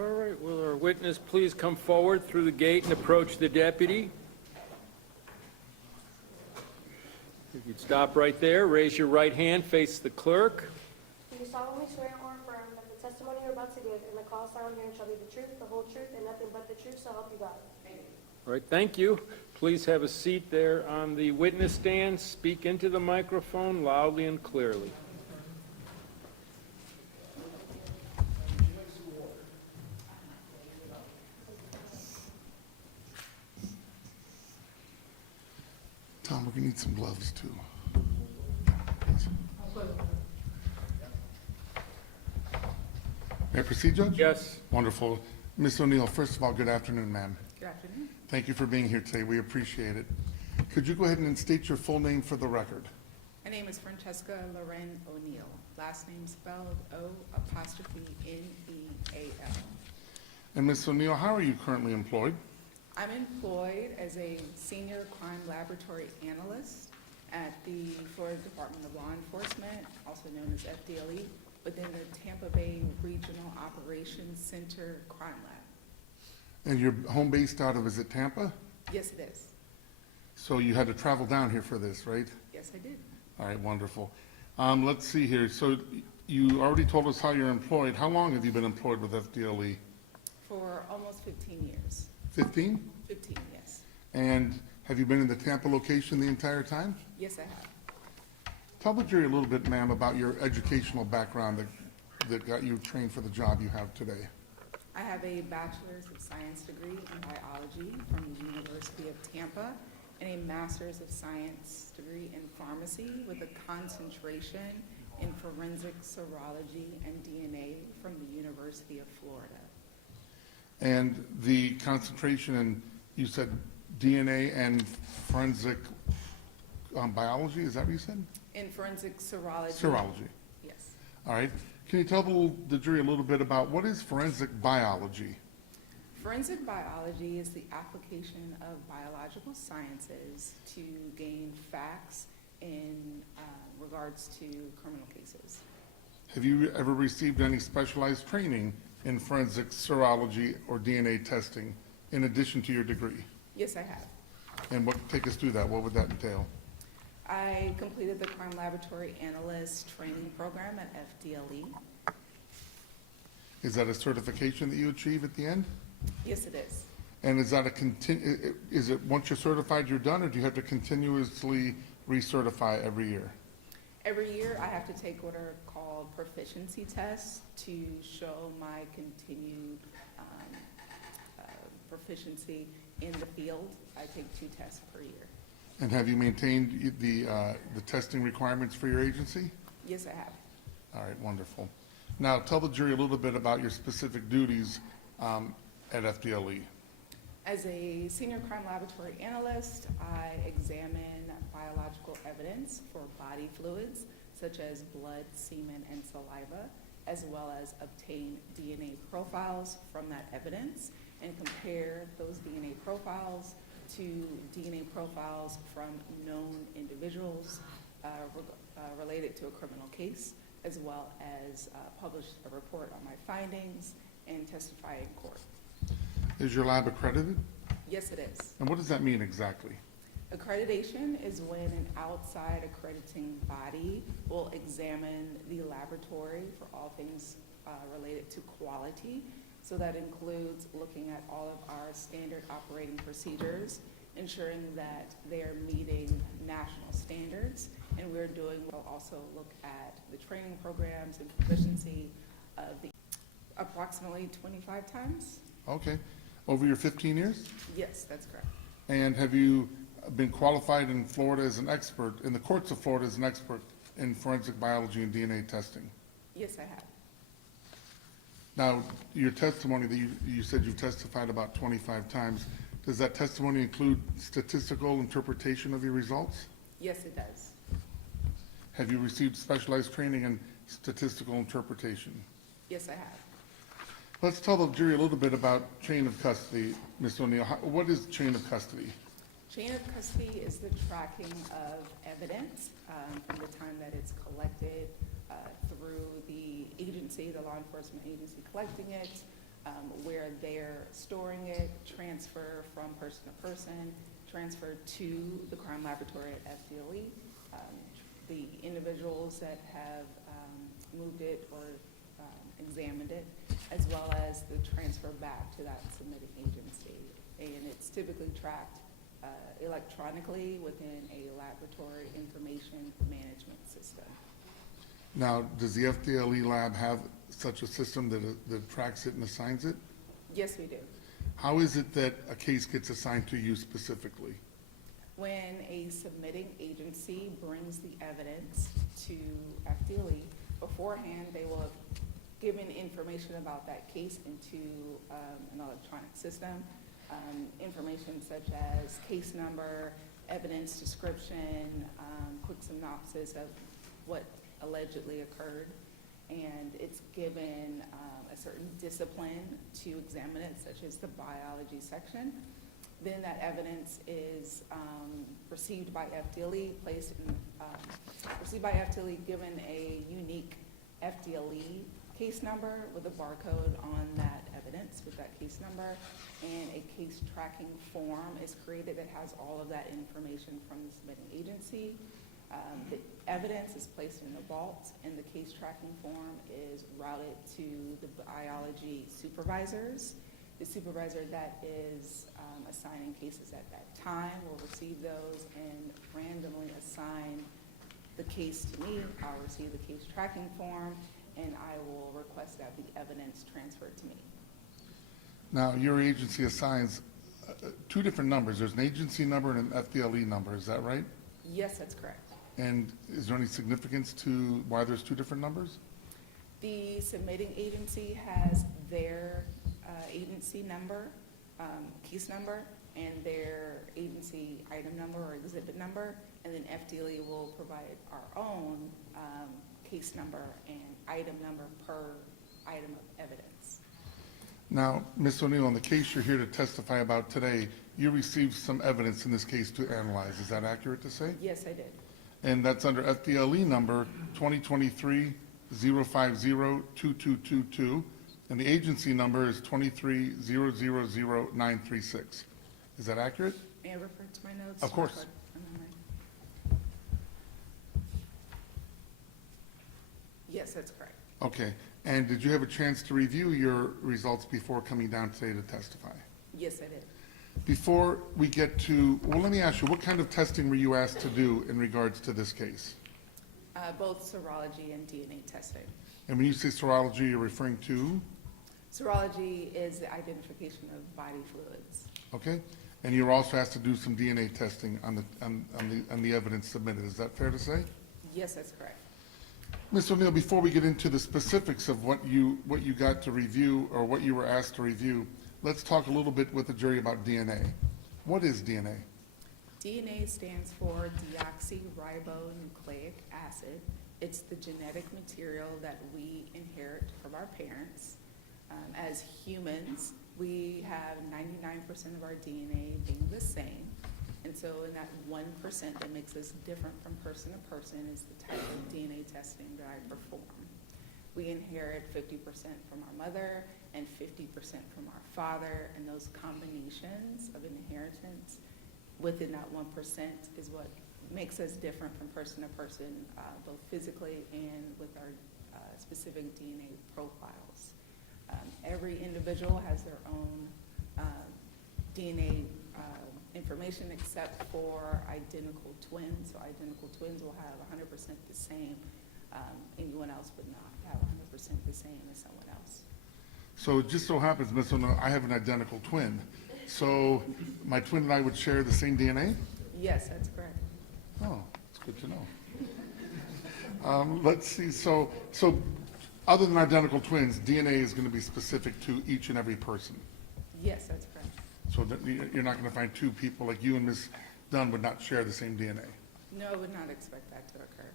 All right, will our witness please come forward through the gate and approach the deputy? If you'd stop right there, raise your right hand, face the clerk. Do you solemnly swear or affirm that the testimony you're about to give in the call sound hearing shall be the truth, the whole truth, and nothing but the truth, so help you God? All right, thank you. Please have a seat there on the witness stand. Speak into the microphone loudly and clearly. Tom, we're gonna need some gloves too. May I proceed, Judge? Yes. Wonderful. Ms. O'Neill, first of all, good afternoon, ma'am. Good afternoon. Thank you for being here today. We appreciate it. Could you go ahead and state your full name for the record? My name is Francesca Loren O'Neill. Last name spelled O''N''E''A''L. And Ms. O'Neill, how are you currently employed? I'm employed as a senior crime laboratory analyst at the Florida Department of Law Enforcement, also known as FDLE, within the Tampa Bay Regional Operations Center Crime Lab. And you're home based out of, is it Tampa? Yes, it is. So you had to travel down here for this, right? Yes, I did. All right, wonderful. Let's see here. So you already told us how you're employed. How long have you been employed with FDLE? For almost 15 years. 15? 15, yes. And have you been in the Tampa location the entire time? Yes, I have. Tell the jury a little bit, ma'am, about your educational background that got you trained for the job you have today. I have a Bachelor's of Science degree in biology from the University of Tampa and a Master's of Science degree in pharmacy with a concentration in forensic serology and DNA from the University of Florida. And the concentration in, you said DNA and forensic biology, is that what you said? In forensic serology. Serology. Yes. All right. Can you tell the jury a little bit about what is forensic biology? Forensic biology is the application of biological sciences to gain facts in regards to criminal cases. Have you ever received any specialized training in forensic serology or DNA testing in addition to your degree? Yes, I have. And take us through that. What would that entail? I completed the Crime Laboratory Analyst Training Program at FDLE. Is that a certification that you achieve at the end? Yes, it is. And is that is it once you're certified, you're done, or do you have to continuously recertify every year? Every year, I have to take what are called proficiency tests to show my continued proficiency in the field. I take 2 tests per year. And have you maintained the testing requirements for your agency? Yes, I have. All right, wonderful. Now, tell the jury a little bit about your specific duties at FDLE. As a senior crime laboratory analyst, I examine biological evidence for body fluids, such as blood, semen, and saliva, as well as obtain DNA profiles from that evidence and compare those DNA profiles to DNA profiles from known individuals related to a criminal case, as well as publish a report on my findings and testify in court. Is your lab accredited? Yes, it is. And what does that mean exactly? Accreditation is when an outside accrediting body will examine the laboratory for all things related to quality. So that includes looking at all of our standard operating procedures, ensuring that they are meeting national standards, and we'll also look at the training programs and proficiency of the approximately 25 times. Okay. Over your 15 years? Yes, that's correct. And have you been qualified in Florida as an expert, in the courts of Florida as an expert in forensic biology and DNA testing? Yes, I have. Now, your testimony that you said you've testified about 25 times, does that testimony include statistical interpretation of your results? Yes, it does. Have you received specialized training in statistical interpretation? Yes, I have. Let's tell the jury a little bit about chain of custody, Ms. O'Neill. What is chain of custody? Chain of custody is the tracking of evidence from the time that it's collected through the agency, the law enforcement agency collecting it, where they're storing it, transfer from person to person, transfer to the crime laboratory at FDLE. The individuals that have moved it or examined it, as well as the transfer back to that submitting agency. And it's typically tracked electronically within a laboratory information management system. Now, does the FDLE lab have such a system that tracks it and assigns it? Yes, we do. How is it that a case gets assigned to you specifically? When a submitting agency brings the evidence to FDLE, beforehand, they will have given information about that case into an electronic system, information such as case number, evidence description, quick synopsis of what allegedly occurred, and it's given a certain discipline to examine it, such as the biology section. Then that evidence is received by FDLE, given a unique FDLE case number with a barcode on that evidence with that case number, and a case tracking form is created that has all of that information from the submitting agency. The evidence is placed in the vault, and the case tracking form is routed to the biology supervisors. The supervisor that is assigning cases at that time will receive those and randomly assign the case to me. I'll receive the case tracking form, and I will request that the evidence transferred to me. Now, your agency assigns two different numbers. There's an agency number and an FDLE number, is that right? Yes, that's correct. And is there any significance to why there's two different numbers? The submitting agency has their agency number, case number, and their agency item number or exhibit number, and then FDLE will provide our own case number and item number per item of evidence. Now, Ms. O'Neill, on the case you're here to testify about today, you received some evidence in this case to analyze. Is that accurate to say? Yes, I did. And that's under FDLE number 2023-050-2222, and the agency number is 23-000-936. Is that accurate? May I refer to my notes? Of course. Yes, that's correct. Okay. And did you have a chance to review your results before coming down today to testify? Yes, I did. Before we get to, well, let me ask you, what kind of testing were you asked to do in regards to this case? Both serology and DNA testing. And when you say serology, you're referring to? Serology is the identification of body fluids. Okay. And you were also asked to do some DNA testing on the evidence submitted. Is that fair to say? Yes, that's correct. Ms. O'Neill, before we get into the specifics of what you got to review or what you were asked to review, let's talk a little bit with the jury about DNA. What is DNA? DNA stands for deoxyribonucleic acid. It's the genetic material that we inherit from our parents. As humans, we have 99% of our DNA being the same. And so in that 1% that makes us different from person to person is the type of DNA testing that I perform. We inherit 50% from our mother and 50% from our father, and those combinations of inheritance within that 1% is what makes us different from person to person, both physically and with our specific DNA profiles. Every individual has their own DNA information except for identical twins. So identical twins will have 100% the same. Anyone else would not have 100% the same as someone else. So it just so happens, Ms. O'Neill, I have an identical twin. So my twin and I would share the same DNA? Yes, that's correct. Oh, it's good to know. Let's see, so other than identical twins, DNA is going to be specific to each and every person. Yes, that's correct. So that you're not going to find two people like you and Ms. Dunn would not share the same DNA. No, I would not expect that to occur.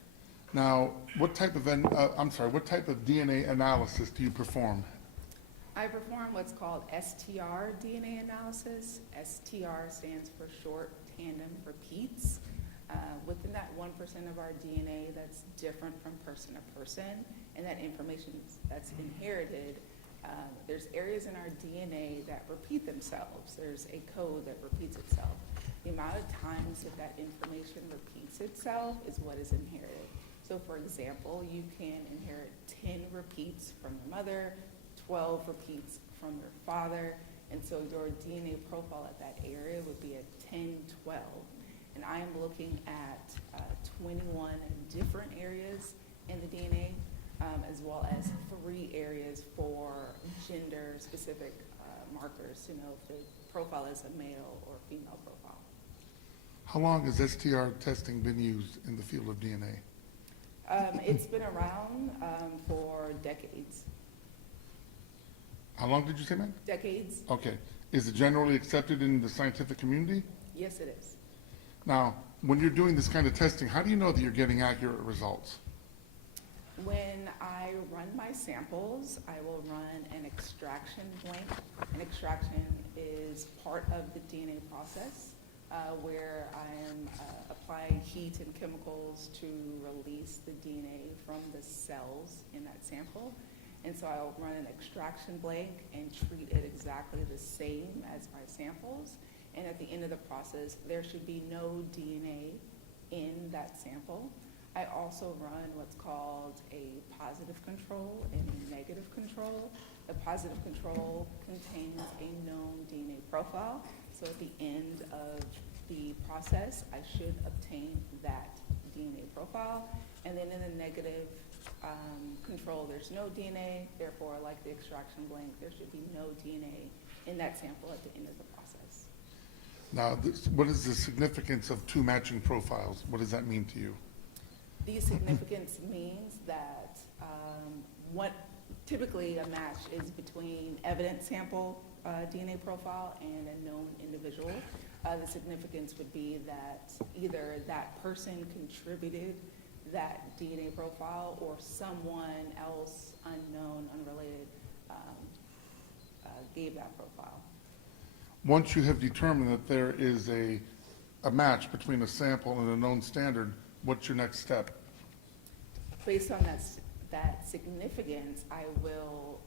Now, what type of DNA analysis do you perform? I perform what's called STR DNA analysis. STR stands for short tandem repeats. Within that 1% of our DNA that's different from person to person, and that information that's inherited There's areas in our DNA that repeat themselves. There's a code that repeats itself. The amount of times that that information repeats itself is what is inherited. So for example, you can inherit 10 repeats from your mother, 12 repeats from your father, and so your DNA profile at that area would be a 10-12. And I am looking at 21 different areas in the DNA, as well as 3 areas for gender-specific markers to know if the profile is a male or female profile. How long has STR testing been used in the field of DNA? It's been around for decades. How long did you say, ma'am? Decades? Okay. Is it generally accepted in the scientific community? Yes, it is. Now, when you're doing this kind of testing, how do you know that you're getting accurate results? When I run my samples, I will run an extraction blank. An extraction is part of the DNA process where I am applying heat and chemicals to release the DNA from the cells in that sample. And so I'll run an extraction blank and treat it exactly the same as my samples. And at the end of the process, there should be no DNA in that sample. I also run what's called a positive control and a negative control. The positive control contains a known DNA profile. So at the end of the process, I should obtain that DNA profile. And then in the negative control, there's no DNA. Therefore, like the extraction blank, there should be no DNA in that sample at the end of the process. Now, what is the significance of 2 matching profiles? What does that mean to you? The significance means that what typically a match is between evidence sample DNA profile and a known individual. The significance would be that either that person contributed that DNA profile or someone else, unknown, unrelated, gave that profile. Once you have determined that there is a match between a sample and a known standard, what's your next step? Based on that significance, I will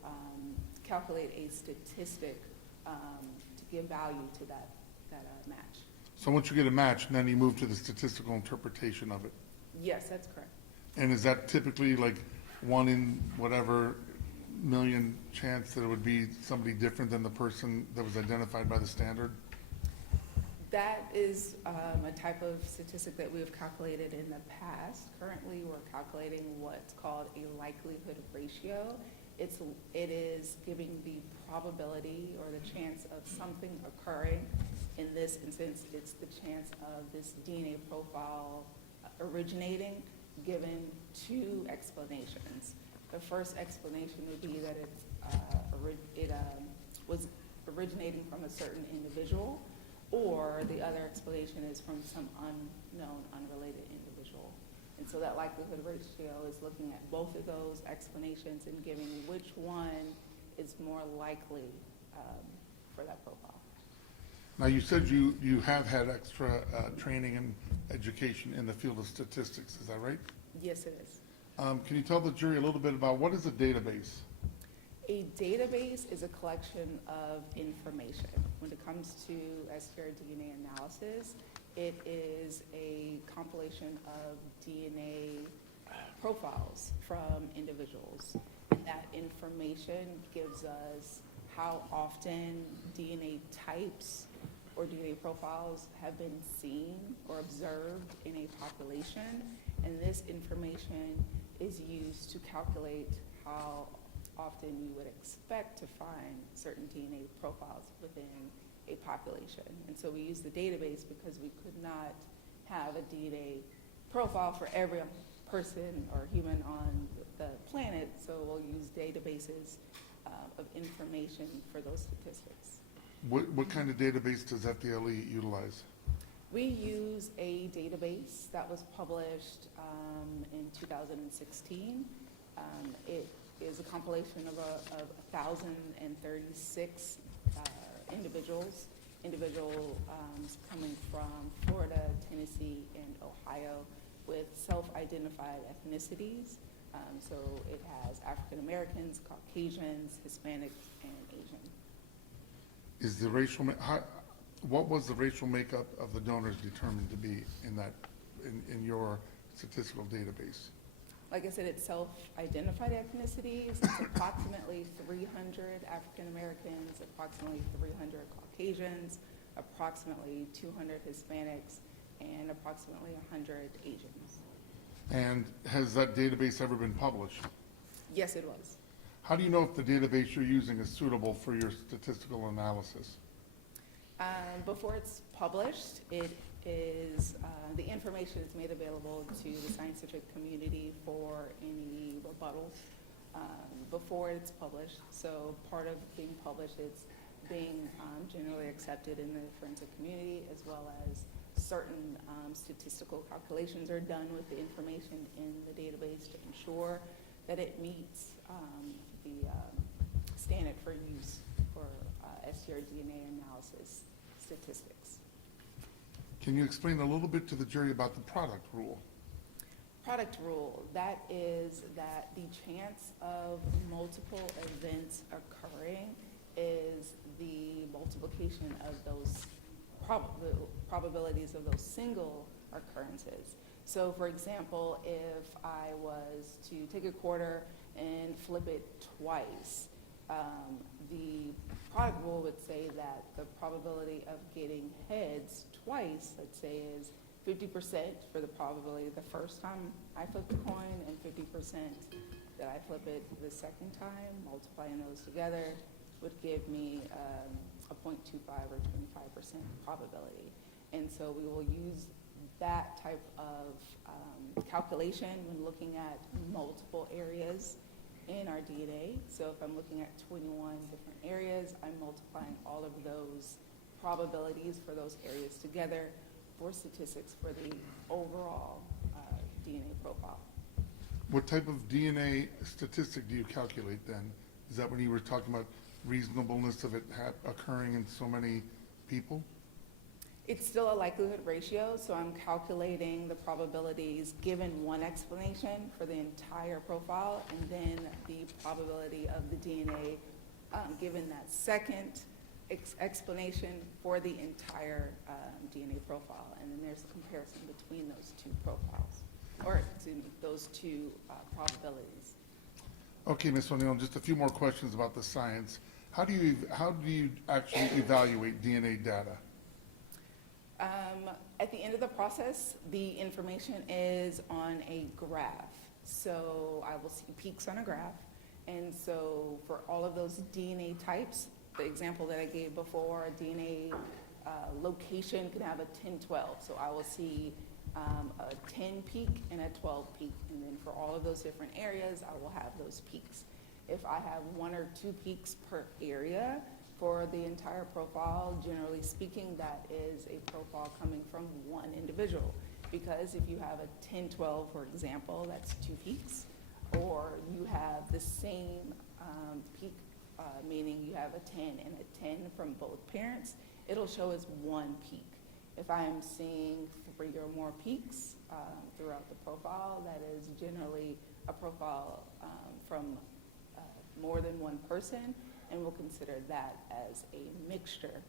calculate a statistic to give value to that match. So once you get a match, then you move to the statistical interpretation of it. Yes, that's correct. And is that typically like 1 in whatever million chance that it would be somebody different than the person that was identified by the standard? That is a type of statistic that we have calculated in the past. Currently, we're calculating what's called a likelihood ratio. It is giving the probability or the chance of something occurring. In this instance, it's the chance of this DNA profile originating, given 2 explanations. The first explanation would be that it was originating from a certain individual, or the other explanation is from some unknown, unrelated individual. And so that likelihood ratio is looking at both of those explanations and giving which one is more likely for that profile. Now, you said you have had extra training and education in the field of statistics, is that right? Yes, it is. Can you tell the jury a little bit about what is a database? A database is a collection of information. When it comes to STR DNA analysis, it is a compilation of DNA profiles from individuals. And that information gives us how often DNA types or DNA profiles have been seen or observed in a population. And this information is used to calculate how often you would expect to find certain DNA profiles within a population. And so we use the database because we could not have a DNA profile for every person or human on the planet, so we'll use databases of information for those statistics. What kind of database does FDLE utilize? We use a database that was published in 2016. It is a compilation of 1,036 individuals coming from Florida, Tennessee, and Ohio with self-identified ethnicities. So it has African Americans, Caucasians, Hispanics, and Asian. Is the racial, what was the racial makeup of the donors determined to be in that, in your statistical database? Like I said, it's self-identified ethnicities. It's approximately 300 African Americans, approximately 300 Caucasians, approximately 200 Hispanics, and approximately 100 Asians. And has that database ever been published? Yes, it was. How do you know if the database you're using is suitable for your statistical analysis? Before it's published, it is, the information is made available to the scientific community for any rebuttal before it's published. So part of being published, it's being generally accepted in the forensic community, as well as certain statistical calculations are done with the information in the database to ensure that it meets the standard for use for STR-DNA analysis statistics. Can you explain a little bit to the jury about the product rule? Product rule, that is that the chance of multiple events occurring is the multiplication of those probabilities of those single occurrences. So for example, if I was to take a quarter and flip it twice, the product rule would say that the probability of getting heads twice, let's say, is 50% for the probability the first time I flip the coin, and 50% that I flip it the second time. Multiplying those together would give me a 0.25 or 25% probability. And so we will use that type of calculation when looking at multiple areas in our DNA. So if I'm looking at 21 different areas, I'm multiplying all of those probabilities for those areas together for statistics for the overall DNA profile. What type of DNA statistic do you calculate then? Is that when you were talking about reasonableness of it occurring in so many people? It's still a likelihood ratio, so I'm calculating the probabilities given one explanation for the entire profile, and then the probability of the DNA given that second explanation for the entire DNA profile. And then there's a comparison between those two profiles, or excuse me, those two probabilities. Okay, Ms. O'Neill, just a few more questions about the science. How do you actually evaluate DNA data? At the end of the process, the information is on a graph. So I will see peaks on a graph. And so for all of those DNA types, the example that I gave before, a DNA location can have a 10-12. So I will see a 10 peak and a 12 peak. And then for all of those different areas, I will have those peaks. If I have 1 or 2 peaks per area for the entire profile, generally speaking, that is a profile coming from one individual. Because if you have a 10-12, for example, that's 2 peaks. Or you have the same peak, meaning you have a 10 and a 10 from both parents, it'll show as 1 peak. If I'm seeing 3 or more peaks throughout the profile, that is generally a profile from more than one person, and we'll consider that as a mixture.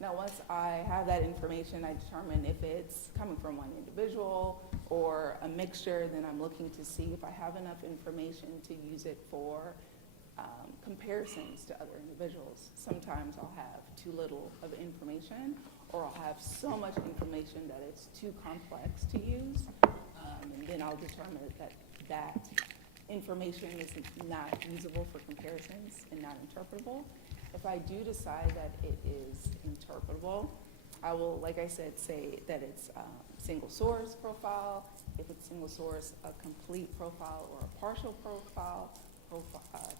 Now, once I have that information, I determine if it's coming from one individual or a mixture, then I'm looking to see if I have enough information to use it for comparisons to other individuals. Sometimes I'll have too little of information, or I'll have so much information that it's too complex to use, and then I'll determine that that information is not usable for comparisons and not interpretable. If I do decide that it is interpretable, I will, like I said, say that it's single source profile. If it's single source, a complete profile or a partial profile.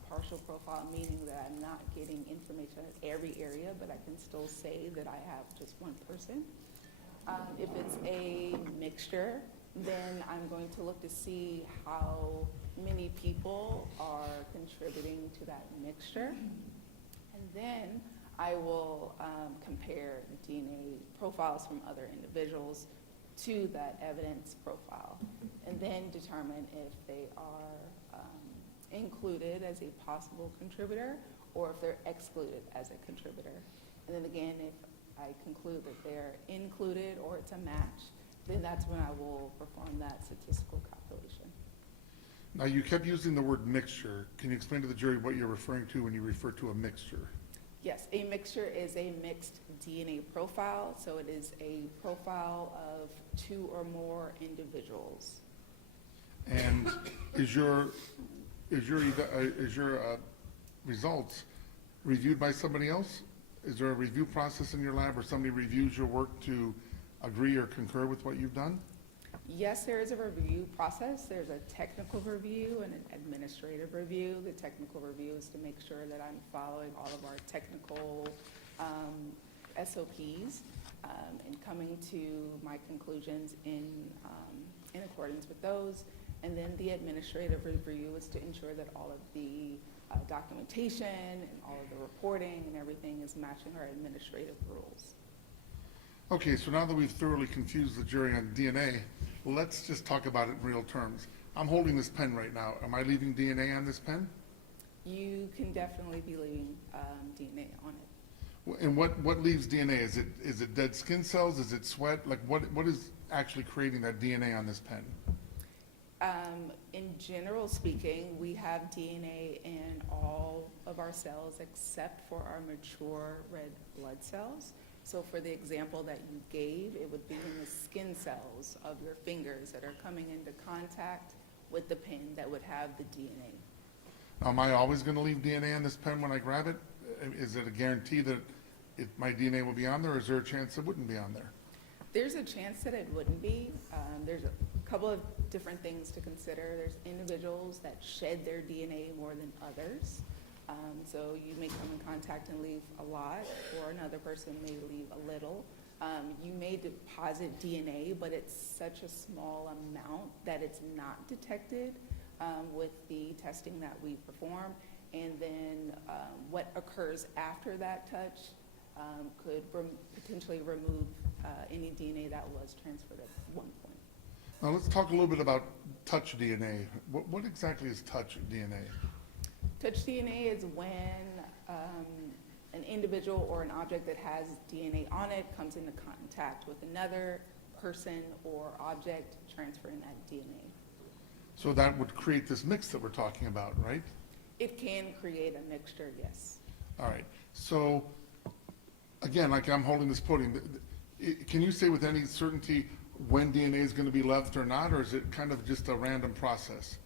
Partial profile meaning that I'm not getting information in every area, but I can still say that I have just one person. If it's a mixture, then I'm going to look to see how many people are contributing to that mixture. And then I will compare DNA profiles from other individuals to that evidence profile, and then determine if they are included as a possible contributor or if they're excluded as a contributor. And then again, if I conclude that they're included or it's a match, then that's when I will perform that statistical calculation. Now, you kept using the word mixture. Can you explain to the jury what you're referring to when you refer to a mixture? Yes, a mixture is a mixed DNA profile, so it is a profile of 2 or more individuals. And is your results reviewed by somebody else? Is there a review process in your lab where somebody reviews your work to agree or concur with what you've done? Yes, there is a review process. There's a technical review and an administrative review. The technical review is to make sure that I'm following all of our technical SOPs and coming to my conclusions in accordance with those. And then the administrative review is to ensure that all of the documentation and all of the reporting and everything is matching our administrative rules. Okay, so now that we've thoroughly confused the jury on DNA, let's just talk about it in real terms. I'm holding this pen right now. Am I leaving DNA on this pen? You can definitely be leaving DNA on it. And what leaves DNA? Is it dead skin cells? Is it sweat? Like what is actually creating that DNA on this pen? In general speaking, we have DNA in all of our cells except for our mature red blood cells. So for the example that you gave, it would be in the skin cells of your fingers that are coming into contact with the pen that would have the DNA. Now, am I always going to leave DNA on this pen when I grab it? Is it a guarantee that my DNA will be on there, or is there a chance it wouldn't be on there? There's a chance that it wouldn't be. There's a couple of different things to consider. There's individuals that shed their DNA more than others. So you may come in contact and leave a lot, or another person may leave a little. You may deposit DNA, but it's such a small amount that it's not detected with the testing that we perform. And then what occurs after that touch could potentially remove any DNA that was transferred at one point. Now let's talk a little bit about touch DNA. What exactly is touch DNA? Touch DNA is when an individual or an object that has DNA on it comes into contact with another person or object, transferring that DNA. So that would create this mix that we're talking about, right? It can create a mixture, yes. All right. So again, like I'm holding this podium, can you say with any certainty when DNA is going to be left or not, or is it kind of just a random process?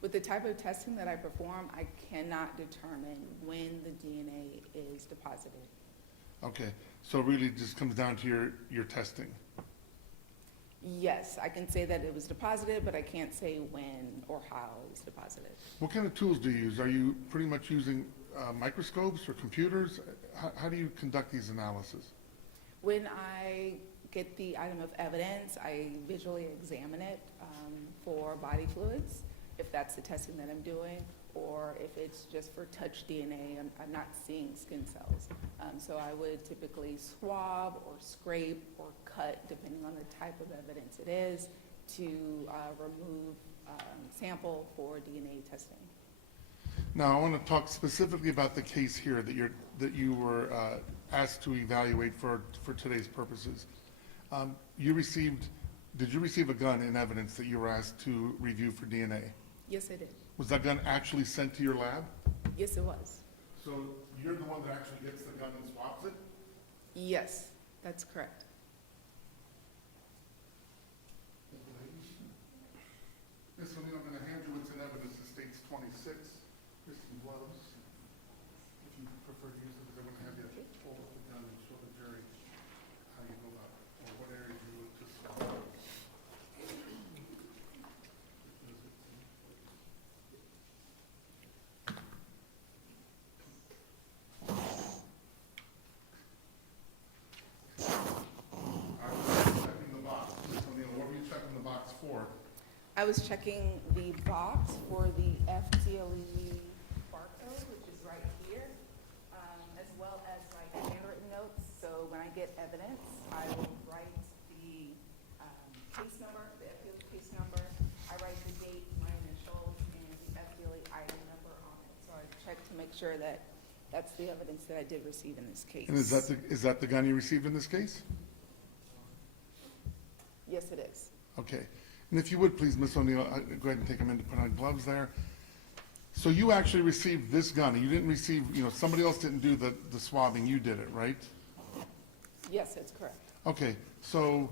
With the type of testing that I perform, I cannot determine when the DNA is deposited. Okay, so it really just comes down to your testing. Yes, I can say that it was deposited, but I can't say when or how it was deposited. What kind of tools do you use? Are you pretty much using microscopes or computers? How do you conduct these analyses? When I get the item of evidence, I visually examine it for body fluids, if that's the testing that I'm doing, or if it's just for touch DNA, I'm not seeing skin cells. So I would typically swab or scrape or cut, depending on the type of evidence it is, to remove sample for DNA testing. Now, I want to talk specifically about the case here that you were asked to evaluate for today's purposes. Did you receive a gun in evidence that you were asked to review for DNA? Yes, I did. Was that gun actually sent to your lab? Yes, it was. So you're the one that actually gets the gun and swaps it? Yes, that's correct. Ms. O'Neill, I'm going to hand you what's in evidence. It states 26. Here's some gloves, if you prefer to use them, because I want to have you hold up the gun and show the jury how you go about it, or what areas you look to swap. I was checking the box for the FDLE barcode, which is right here, as well as like handwritten notes. So when I get evidence, I will write the check to make sure that that's the evidence that I did receive in this case. And is that the gun you received in this case? Yes, it is. Okay. And if you would, please, Ms. O'Neill, go ahead and take them in to put on gloves there. So you actually received this gun. You didn't receive, somebody else didn't do the swabbing. You did it, right? Yes, that's correct. Okay. So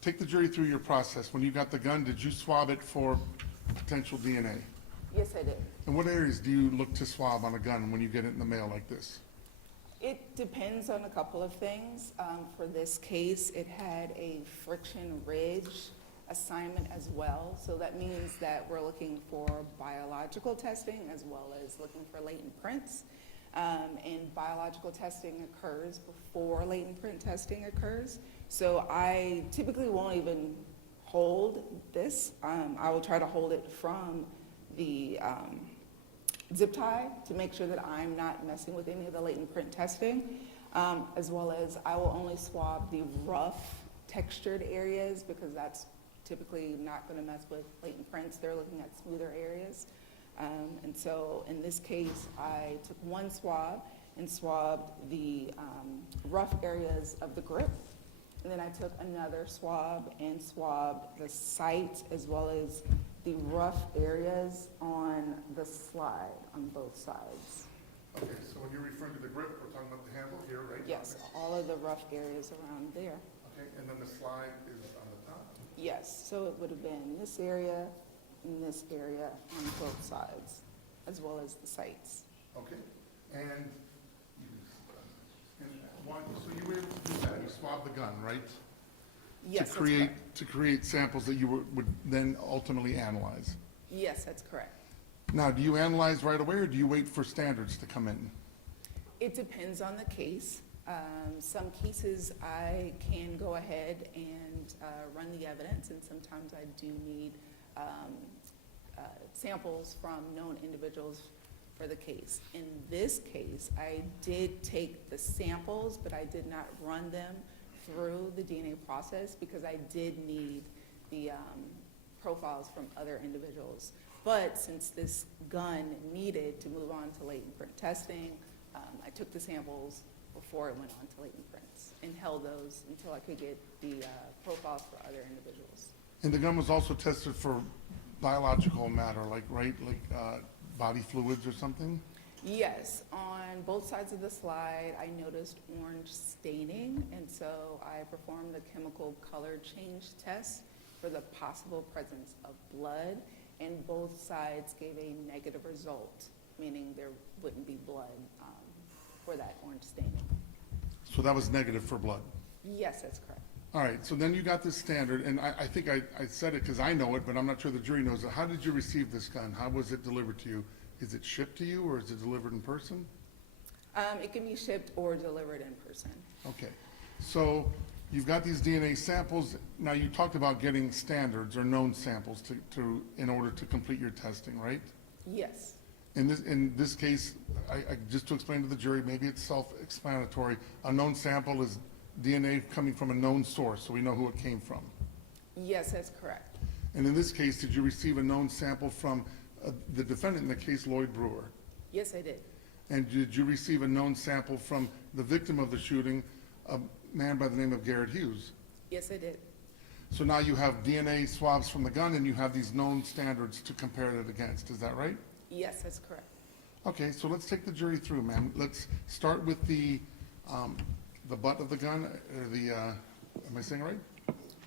take the jury through your process. When you got the gun, did you swab it for potential DNA? Yes, I did. And what areas do you look to swab on a gun when you get it in the mail like this? It depends on a couple of things. For this case, it had a friction ridge assignment as well. So that means that we're looking for biological testing as well as looking for latent prints. And biological testing occurs before latent print testing occurs. So I typically won't even hold this. I will try to hold it from the zip tie to make sure that I'm not messing with any of the latent print testing, as well as I will only swab the rough textured areas because that's typically not going to mess with latent prints. They're looking at smoother areas. And so in this case, I took one swab and swabbed the rough areas of the grip. And then I took another swab and swabbed the sight as well as the rough areas on the slide on both sides. Okay, so when you're referring to the grip, we're talking about the handle here, right? Yes, all of the rough areas around there. Okay, and then the slide is on the top? Yes, so it would have been this area and this area on both sides, as well as the sights. Okay, and so you were able to do that, you swabbed the gun, right? Yes, that's correct. To create samples that you would then ultimately analyze. Yes, that's correct. Now, do you analyze right away, or do you wait for standards to come in? It depends on the case. Some cases I can go ahead and run the evidence, and sometimes I do need samples from known individuals for the case. In this case, I did take the samples, but I did not run them through the DNA process because I did need the profiles from other individuals. But since this gun needed to move on to latent print testing, I took the samples before it went on to latent prints and held those until I could get the profiles for other individuals. And the gun was also tested for biological matter, like body fluids or something? Yes, on both sides of the slide, I noticed orange staining, and so I performed the chemical color change test for the possible presence of blood, and both sides gave a negative result, meaning there wouldn't be blood for that orange staining. So that was negative for blood? Yes, that's correct. All right, so then you got this standard, and I think I said it because I know it, but I'm not sure the jury knows it. How did you receive this gun? How was it delivered to you? Is it shipped to you, or is it delivered in person? It can be shipped or delivered in person. Okay, so you've got these DNA samples. Now, you talked about getting standards or known samples in order to complete your testing, right? Yes. In this case, just to explain to the jury, maybe it's self-explanatory. A known sample is DNA coming from a known source, so we know who it came from. Yes, that's correct. And in this case, did you receive a known sample from the defendant in the case, Lloyd Brewer? Yes, I did. And did you receive a known sample from the victim of the shooting, a man by the name of Garrett Hughes? Yes, I did. So now you have DNA swabs from the gun, and you have these known standards to compare it against. Is that right? Yes, that's correct. Okay, so let's take the jury through, ma'am. Let's start with the butt of the gun, or am I saying it right?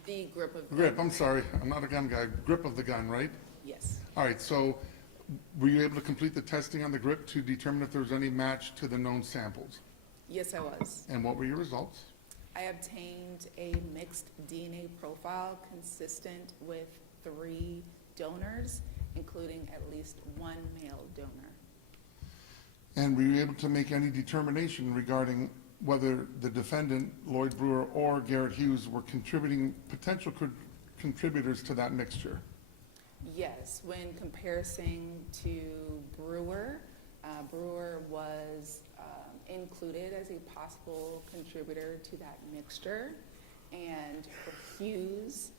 The grip of the Grip, I'm sorry, I'm not a gun guy. Grip of the gun, right? Yes. All right, so were you able to complete the testing on the grip to determine if there was any match to the known samples? Yes, I was. And what were your results? I obtained a mixed DNA profile consistent with 3 donors, including at least 1 male donor. And were you able to make any determination regarding whether the defendant, Lloyd Brewer, or Garrett Hughes were potential contributors to that mixture? Yes, when comparison to Brewer, Brewer was included as a possible contributor to that mixture. And for Hughes,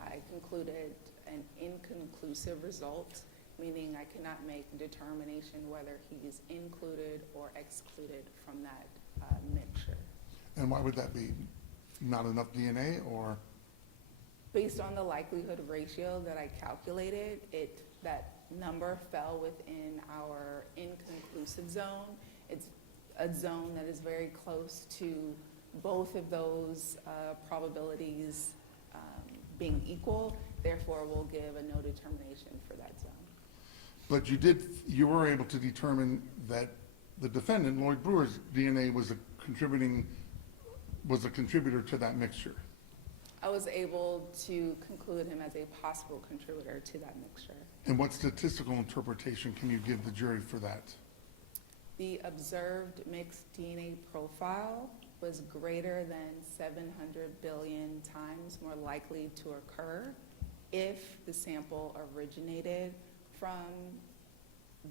I concluded an inconclusive result meaning I cannot make a determination whether he's included or excluded from that mixture. And why would that be? Not enough DNA, or? Based on the likelihood ratio that I calculated, that number fell within our inconclusive zone. It's a zone that is very close to both of those probabilities being equal. Therefore, we'll give a no determination for that zone. But you were able to determine that the defendant, Lloyd Brewer's DNA was a contributor to that mixture. I was able to conclude him as a possible contributor to that mixture. And what statistical interpretation can you give the jury for that? The observed mixed DNA profile was greater than 700 billion times more likely to occur if the sample originated from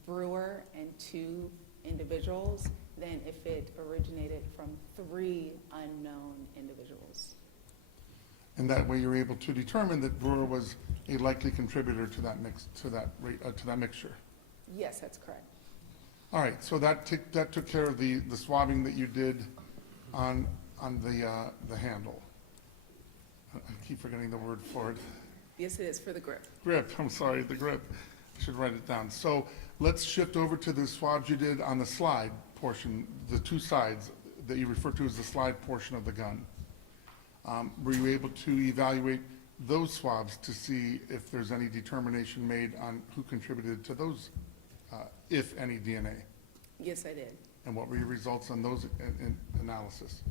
Brewer and 2 individuals than if it originated from 3 unknown individuals. And that way you're able to determine that Brewer was a likely contributor to that mixture. Yes, that's correct. All right, so that took care of the swabbing that you did on the handle. I keep forgetting the word for it. Yes, it is for the grip. Grip, I'm sorry, the grip. I should write it down. So let's shift over to the swabs you did on the slide portion, the 2 sides that you refer to as the slide portion of the gun. Were you able to evaluate those swabs to see if there's any determination made on who contributed to those, if any DNA? Yes, I did. And what were your results on those analysis?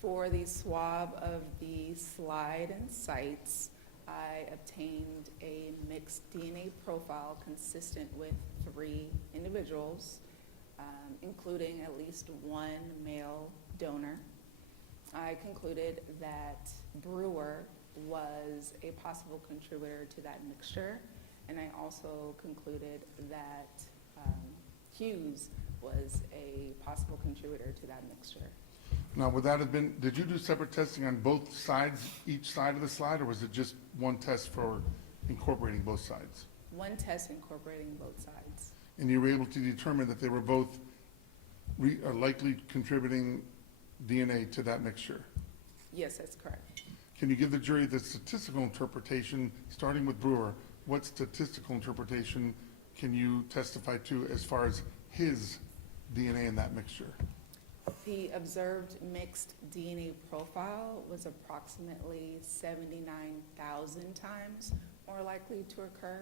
For the swab of the slide and sites, I obtained a mixed DNA profile consistent with 3 individuals, including at least 1 male donor. I concluded that Brewer was a possible contributor to that mixture, and I also concluded that Hughes was a possible contributor to that mixture. Now, would that have been, did you do separate testing on both sides, each side of the slide, or was it just one test for incorporating both sides? One test incorporating both sides. And you were able to determine that they were both likely contributing DNA to that mixture? Yes, that's correct. Can you give the jury the statistical interpretation, starting with Brewer? What statistical interpretation can you testify to as far as his DNA in that mixture? The observed mixed DNA profile was approximately 79,000 times more likely to occur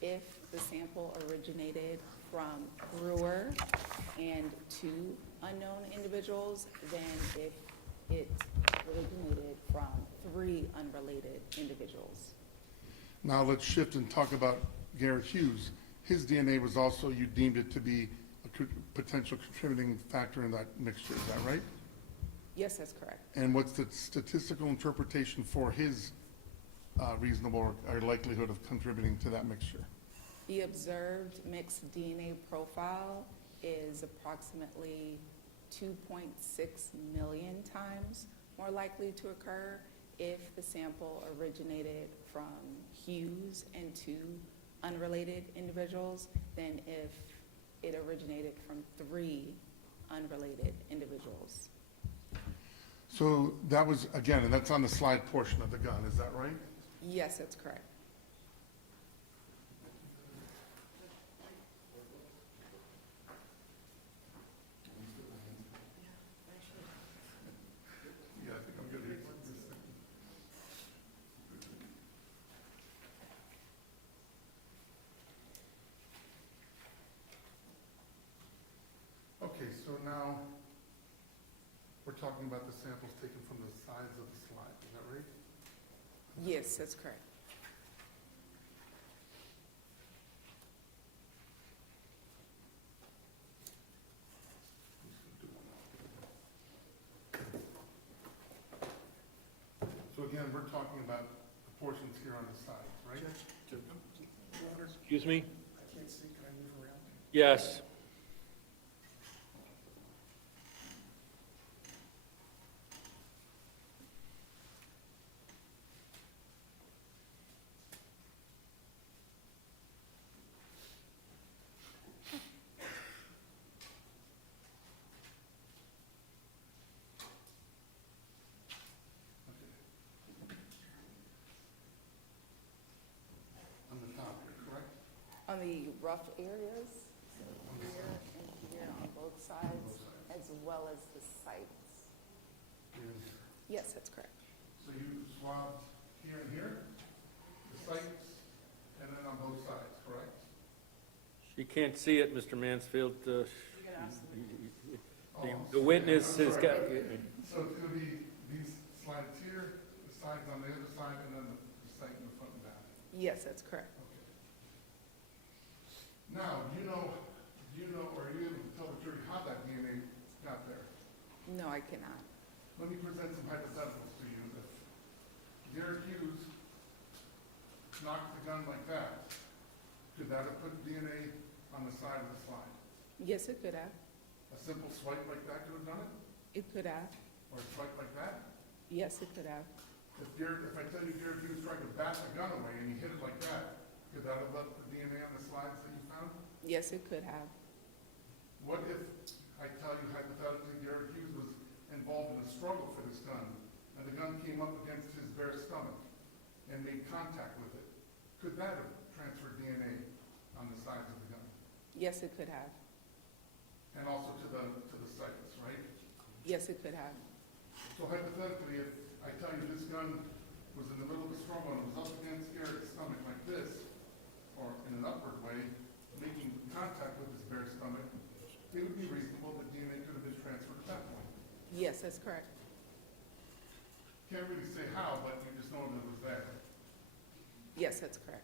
if the sample originated from Brewer and 2 unknown individuals than if it originated from 3 unrelated individuals. Now let's shift and talk about Garrett Hughes. His DNA was also, you deemed it to be a potential contributing factor in that mixture, is that right? Yes, that's correct. And what's the statistical interpretation for his reasonable or likelihood of contributing to that mixture? The observed mixed DNA profile is approximately 2.6 million times more likely to occur if the sample originated from Hughes and 2 unrelated individuals than if it originated from 3 unrelated individuals. So that was, again, and that's on the slide portion of the gun, is that right? Yes, that's correct. Yeah, I think I'm good here. Okay, so now we're talking about the samples taken from the sides of the slide, is that right? Yes, that's correct. So again, we're talking about the portions here on the sides, right? Excuse me? I can't see, can I move around? Yes. On the rough areas, so here and here on both sides, as well as the sites. Yes, that's correct. So you swabbed here and here, the sites, and then on both sides, correct? You can't see it, Mr. Mansfield. The witness has got, So it's gonna be these slides here, the sides on the other side, and then the site in the front and back. Yes, that's correct. Now, do you know, or are you able to tell the jury how that DNA got there? No, I cannot. Let me present some hypotheticals to you. If Derek Hughes knocked the gun like that, could that have put DNA on the side of the slide? Yes, it could have. A simple swipe like that could have done it? It could have. Or a swipe like that? Yes, it could have. If I tell you Derek Hughes tried to bat the gun away and he hit it like that, could that have left the DNA on the slides that you found? Yes, it could have. What if I tell you hypothetically Derek Hughes was involved in a struggle for this gun, and the gun came up against his bare stomach and made contact with it? Could that have transferred DNA on the sides of the gun? Yes, it could have. And also to the sights, right? Yes, it could have. So hypothetically, if I tell you this gun was in the middle of a struggle and it was up against Eric's stomach like this, or in an upward way, making contact with his bare stomach, it would be reasonable that DNA could have been transferred at that point. Yes, that's correct. Can't really say how, but you just know that it was there. Yes, that's correct.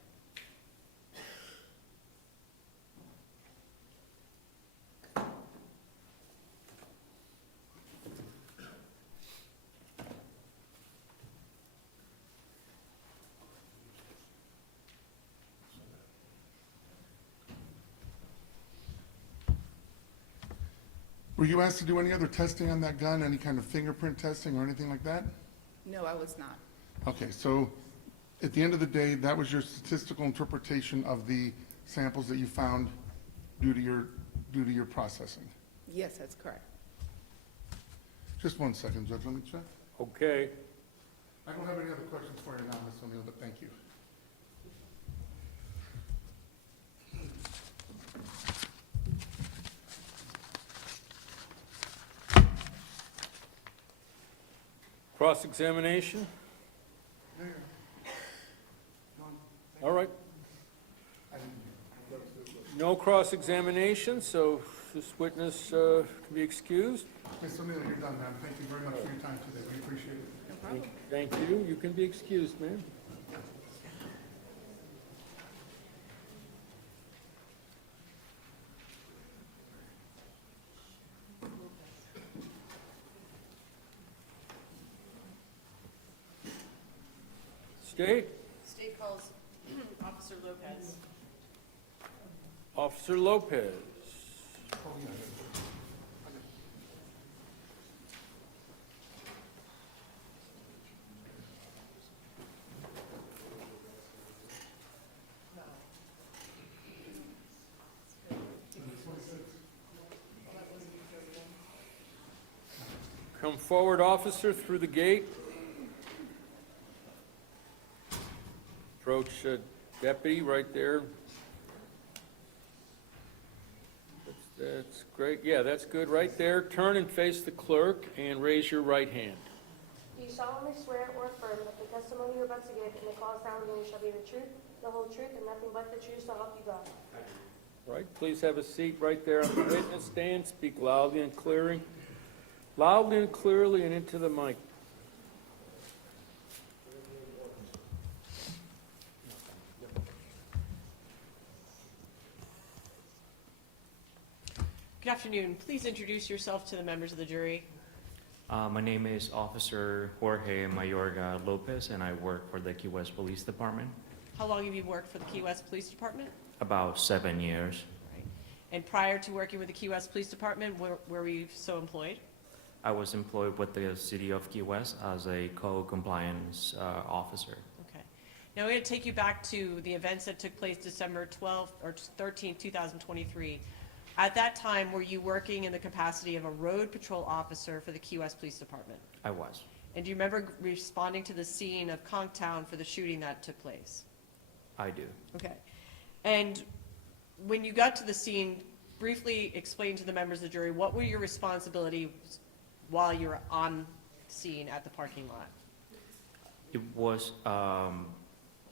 Were you asked to do any other testing on that gun, any kind of fingerprint testing or anything like that? No, I was not. Okay, so at the end of the day, that was your statistical interpretation of the samples that you found due to your processing? Yes, that's correct. Just 1 second, Judge, let me check. okay. I don't have any other questions for you now, Ms. O'Neill, but thank you. Cross-examination? All right. No cross-examination, so this witness can be excused. Ms. O'Neill, you're done, ma'am. Thank you very much for your time today. We appreciate it. Thank you. You can be excused, ma'am. State? State calls Officer Lopez. Officer Lopez. Come forward, officer, through the gate. Approach deputy right there. That's great. Yeah, that's good right there. Turn and face the clerk and raise your right hand. Do you solemnly swear or affirm that the testimony you're about to give in the cause now and shall be the truth, the whole truth, and nothing but the truth, so help you God? All right, please have a seat right there on the witness stand. Speak loudly and clearly and into the mic. Good afternoon. Please introduce yourself to the members of the jury. My name is Officer Jorge Mayorga Lopez, and I work for the Key West Police Department. How long have you worked for the Key West Police Department? About 7 years. Right. And prior to working with the Key West Police Department, where were you so employed? I was employed with the City of Key West as a co-compliance officer. Okay. Now, we're going to take you back to the events that took place December 12th or 13th, 2023. At that time, were you working in the capacity of a road patrol officer for the Key West Police Department? I was. And do you remember responding to the scene of Conchtown for the shooting that took place? I do. Okay. And when you got to the scene, briefly explain to the members of the jury, what were your responsibilities while you were on scene at the parking lot? It was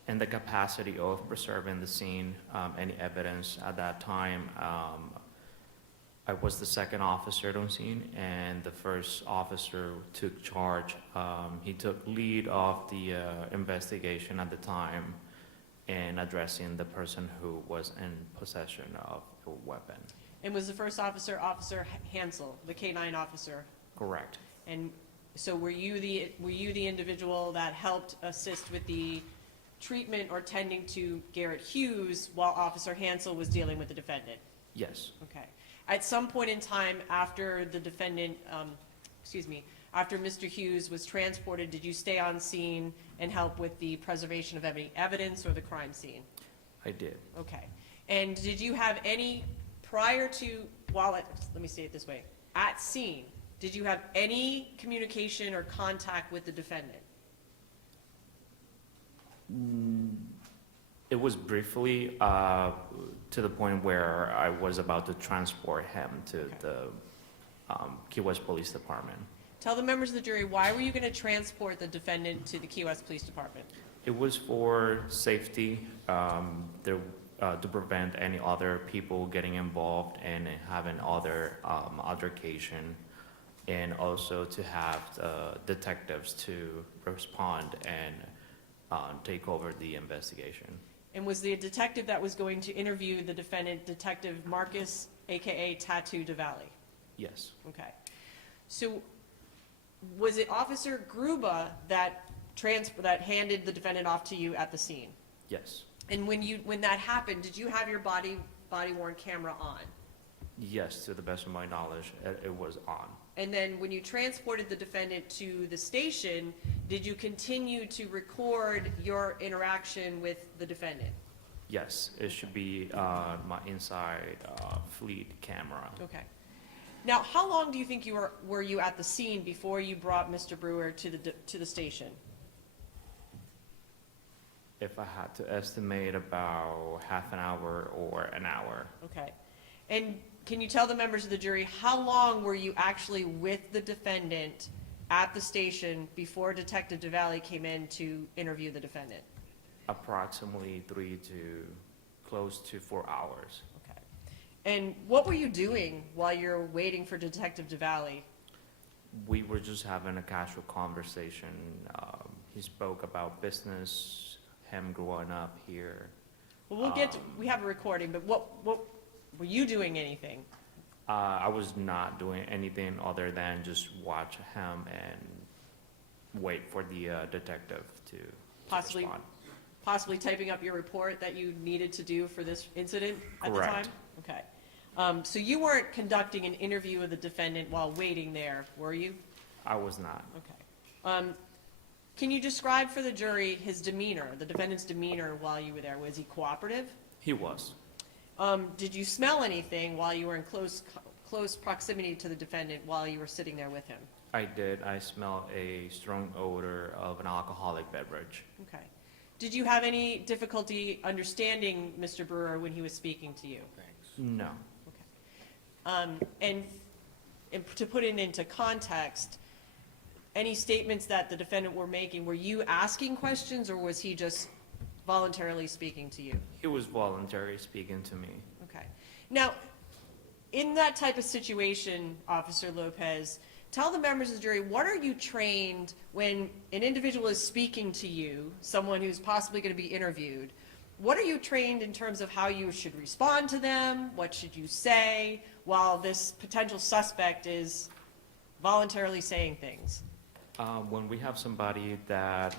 in the capacity of preserving the scene, any evidence at that time. I was the second officer on scene, and the first officer took charge. He took lead of the investigation at the time in addressing the person who was in possession of a weapon. And was the first officer Officer Hansel, the K-9 officer? Correct. And so were you the individual that helped assist with the treatment or tending to Garrett Hughes while Officer Hansel was dealing with the defendant? Yes. Okay. At some point in time after the defendant, after Mr. Hughes was transported, did you stay on scene and help with the preservation of any evidence or the crime scene? I did. Okay. And did you have any, prior to, let me say it this way, at scene, did you have any communication or contact with the defendant? It was briefly to the point where I was about to transport him to the Key West Police Department. Tell the members of the jury, why were you going to transport the defendant to the Key West Police Department? It was for safety, to prevent any other people getting involved and having other altercation, and also to have detectives to respond and take over the investigation. And was the detective that was going to interview the defendant Detective Marcus, AKA Tattoo DeValley? Yes. Okay. So was it Officer Gruba that handed the defendant off to you at the scene? Yes. And when that happened, did you have your body worn camera on? Yes, to the best of my knowledge, it was on. And then when you transported the defendant to the station, did you continue to record your interaction with the defendant? Yes, it should be my inside fleet camera. Okay. Now, how long do you think were you at the scene before you brought Mr. Brewer to the station? If I had to estimate, about half an hour or an hour. Okay. And can you tell the members of the jury, how long were you actually with the defendant at the station before Detective DeValley came in to interview the defendant? Approximately 3 to close to 4 hours. Okay. And what were you doing while you're waiting for Detective DeValley? We were just having a casual conversation. He spoke about business, him growing up here. Well, we have a recording, but what were you doing anything? I was not doing anything other than just watch him and wait for the detective to respond. Possibly typing up your report that you needed to do for this incident at the time? Correct. Okay. So you weren't conducting an interview of the defendant while waiting there, were you? I was not. Okay. Can you describe for the jury his demeanor, the defendant's demeanor while you were there? Was he cooperative? He was. Did you smell anything while you were in close proximity to the defendant while you were sitting there with him? I did. I smelled a strong odor of an alcoholic beverage. Okay. Did you have any difficulty understanding Mr. Brewer when he was speaking to you? No. And to put it into context, any statements that the defendant were making, were you asking questions or was he just voluntarily speaking to you? He was voluntarily speaking to me. Okay. Now, in that type of situation, Officer Lopez, tell the members of the jury, what are you trained when an individual is speaking to you, someone who's possibly going to be interviewed, what are you trained in terms of how you should respond to them? What should you say while this potential suspect is voluntarily saying things? When we have somebody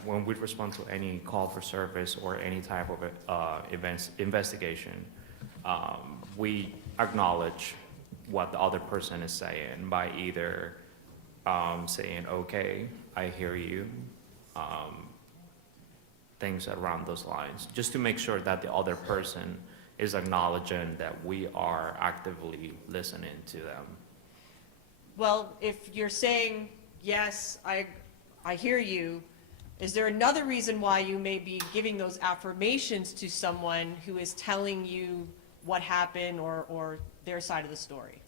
when we respond to any call for service or any type of investigation, we acknowledge what the other person is saying by either saying, okay, I hear you, things around those lines, just to make sure that the other person is acknowledging that we are actively listening to them. Well, if you're saying, yes, I hear you, is there another reason why you may be giving those affirmations to someone who is telling you what happened or their side of the story?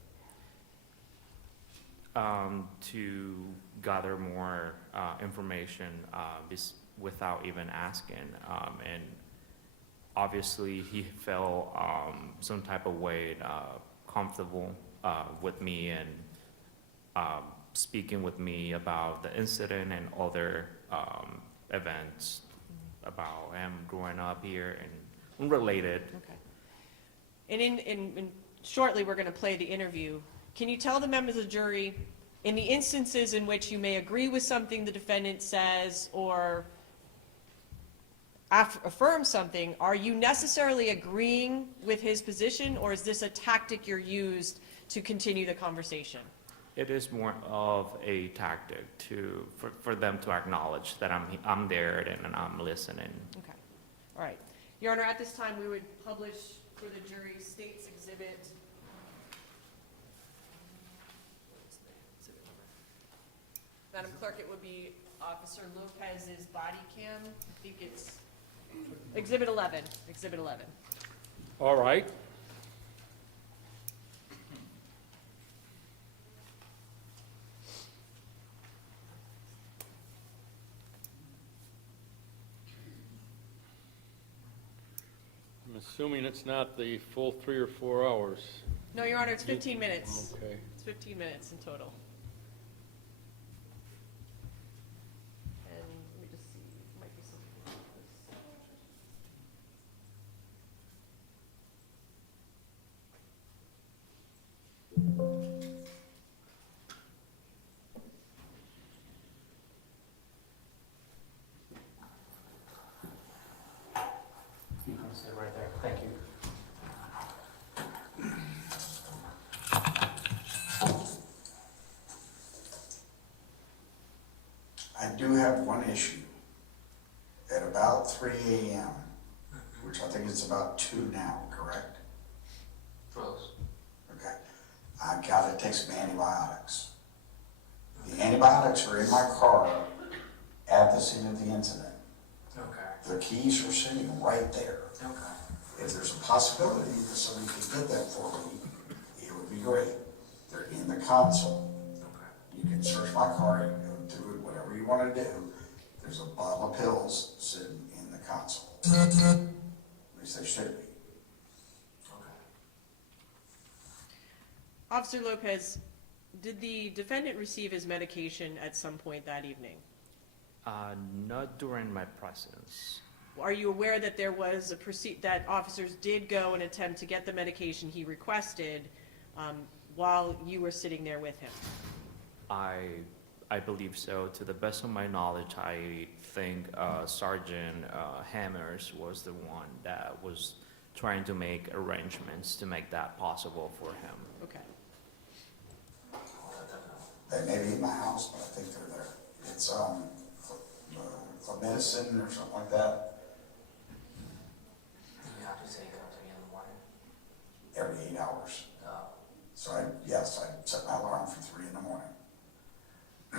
To gather more information without even asking. And obviously, he felt some type of way comfortable with me and speaking with me about the incident and other events about him growing up here and unrelated. Okay. And in shortly, we're going to play the interview. Can you tell the members of the jury, in the instances in which you may agree with something the defendant says or affirm something, are you necessarily agreeing with his position, or is this a tactic you're used to continue the conversation? It is more of a tactic for them to acknowledge that I'm there and I'm listening. Okay. All right. Your Honor, at this time, we would publish for the jury State's Exhibit. Madam Clerk, it would be Officer Lopez's body cam. I think it's Exhibit 11. Exhibit 11. All right. I'm assuming it's not the full 3 or 4 hours. No, Your Honor, it's 15 minutes. Okay. It's 15 minutes in total. And let me just see, might be something. I'll stay right there. Thank you. I do have one issue. At about 3 a.m., which I think it's about 2 now, correct? Close. Okay. I gotta take some antibiotics. The antibiotics are in my car at the scene of the incident. Okay. The keys are sitting right there. Okay. If there's a possibility that somebody can get that for me, it would be great. They're in the console. You can search my car, you can go do it, whatever you want to do. There's a bottle of pills sitting in the console. At least they should be. Officer Lopez, did the defendant receive his medication at some point that evening? Not during my presence. Are you aware that there was that officers did go and attempt to get the medication he requested while you were sitting there with him? I believe so. To the best of my knowledge, I think Sergeant Hammers was the one that was trying to make arrangements to make that possible for him. Okay. They may be in my house, but I think they're there. It's medicine or something like that. You have to take it up to me in the morning. Every 8 hours. So I set my alarm for 3 in the morning. I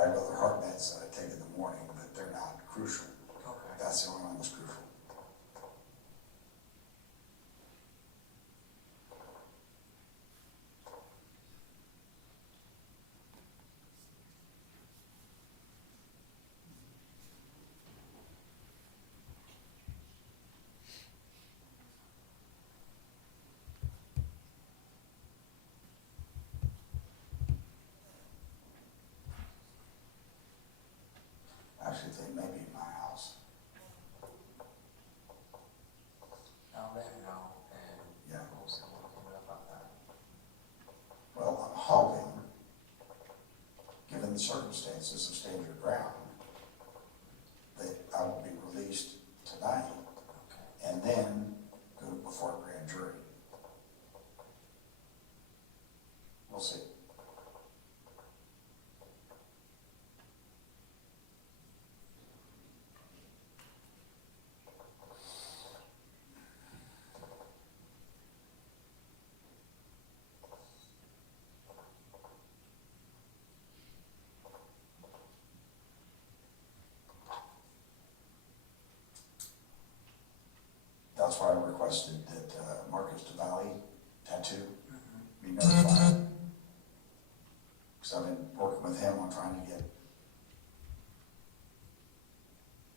have other heart meds that I take in the morning, but they're not crucial. That's the only one that's crucial. Actually, they may be in my house. I'll let you know, and Yeah. we'll see what we can do about that. Well, I'm hoping, given the circumstances of stand your ground, that I will be released tonight and then go before a grand jury. We'll see. that's why I requested that Marcus DeValley tattoo be notified. Because I've been working with him on trying to get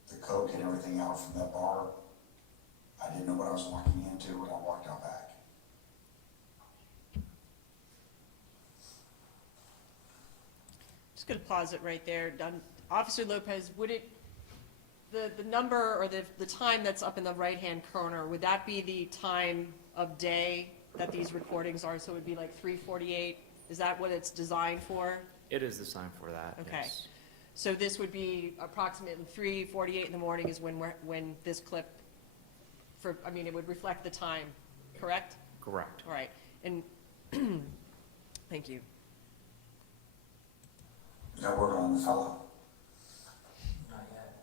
the coke and everything out from that bar. I didn't know what I was walking into when I walked out back. Just gonna pause it right there. Officer Lopez, would it, the number or the time that's up in the right-hand corner, would that be the time of day that these recordings are? So it would be like 3:48? Is that what it's designed for? It is designed for that, Okay. yes. So this would be approximately 3:48 in the morning is when this clip, it would reflect the time, correct? Correct. All right, and, thank you. You got word on the fellow? Not yet.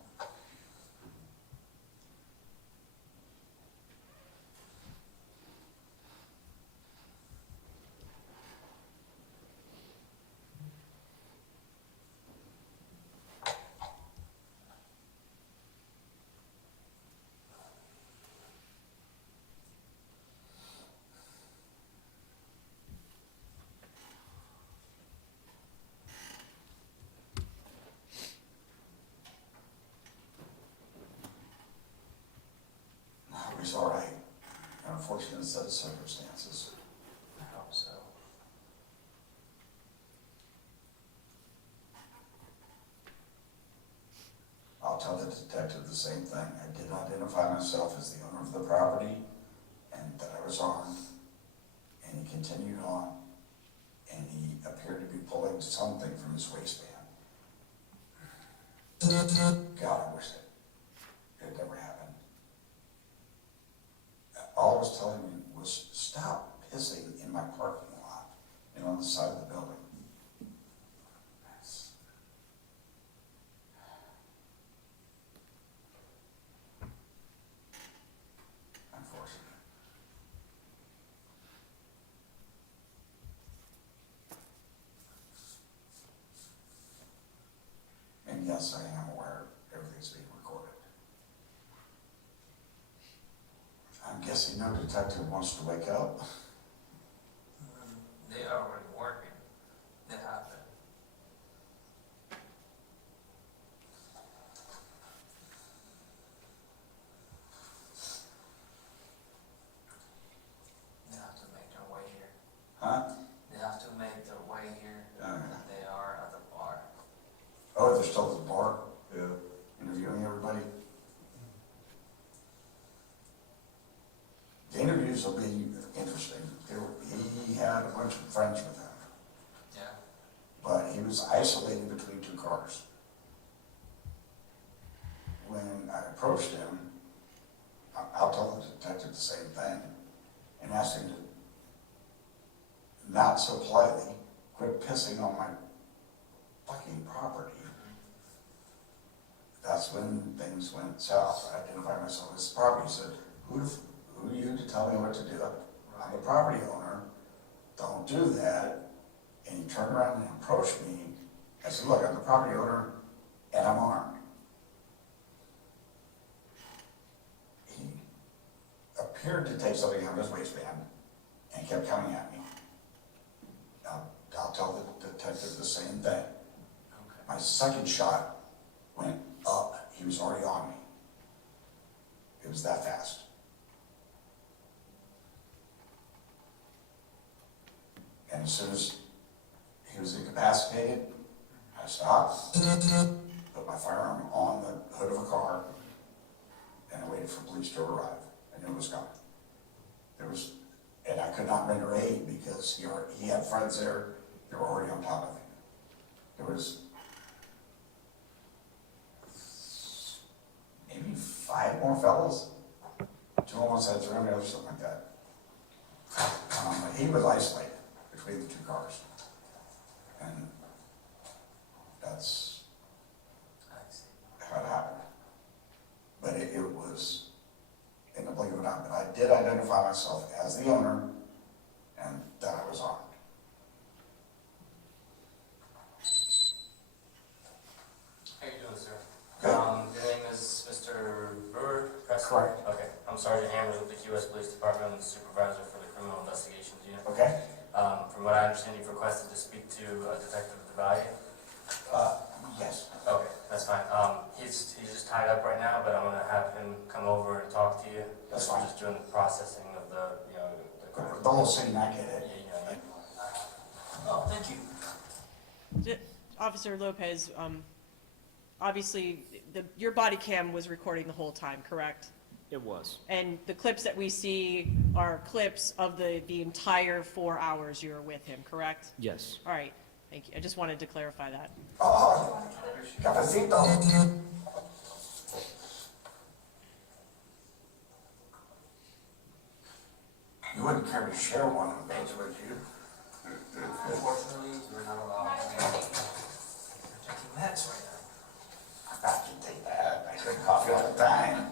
He's all right. An unfortunate set of circumstances. I hope so. I'll tell the detective the same thing. I did identify myself as the owner of the property and that I was armed. And he continued on, and he appeared to be pulling something from his waistband. God, I wish it had never happened. All I was telling him was stop pissing in my parking lot and on the side of the building. That's unfortunate. And yes, I am aware everything's being recorded. I'm guessing no detective wants to wake up. They are already working. They have been. They have to make their way here. Huh? They have to make their way here. They are at the bar. Oh, they're still at the bar? Yeah. Interviewing everybody? The interviews will be interesting. He had a bunch of friends with him, Yeah. but he was isolated between two cars. When I approached him, I'll tell the detective the same thing, and asked him to, not so politely, quit pissing on my fucking property. That's when things went south. I identified myself as the property. He said, who are you to tell me what to do? I'm the property owner. Don't do that. And he turned around and approached me. I said, look, I'm the property owner and I'm armed. He appeared to take something out of his waistband and kept coming at me. I'll tell the detective the same thing. Okay. My second shot went up. He was already on me. It was that fast. And as soon as he was incapacitated, I stopped, put my firearm on the hood of a car, and I waited for police to arrive. I knew it was coming. And I could not render aid because he had friends there that were already on top of him. There was maybe 5 more fellas. 2 on one side, 3 on the other, something like that. But he was isolated between the 2 cars. And that's how it happened. But it was in the blink of an eye. But I did identify myself as the owner and that I was armed. How you doing, sir? Good. Your name is Mr. Brewer? That's correct. Okay. I'm Sergeant Hammers with the QS Police Department. I'm the supervisor for the Criminal Investigations Unit. Okay? From what I understand, you've requested to speak to Detective DeValier. Yes. Okay, that's fine. He's just tied up right now, but I'm gonna have him come over and talk to you. That's We're fine. just doing the processing of the, The whole scene, I get it. Oh, thank you. Officer Lopez, obviously, your body cam was recording the whole time, correct? It was. And the clips that we see are clips of the entire 4 hours you were with him, correct? Yes. All right, thank you. I just wanted to clarify that. Oh, cafecito. You wouldn't care to share one of those, would you? Unfortunately, we're not allowed to taking meds right now. I thought you'd take that. I drink coffee all the time.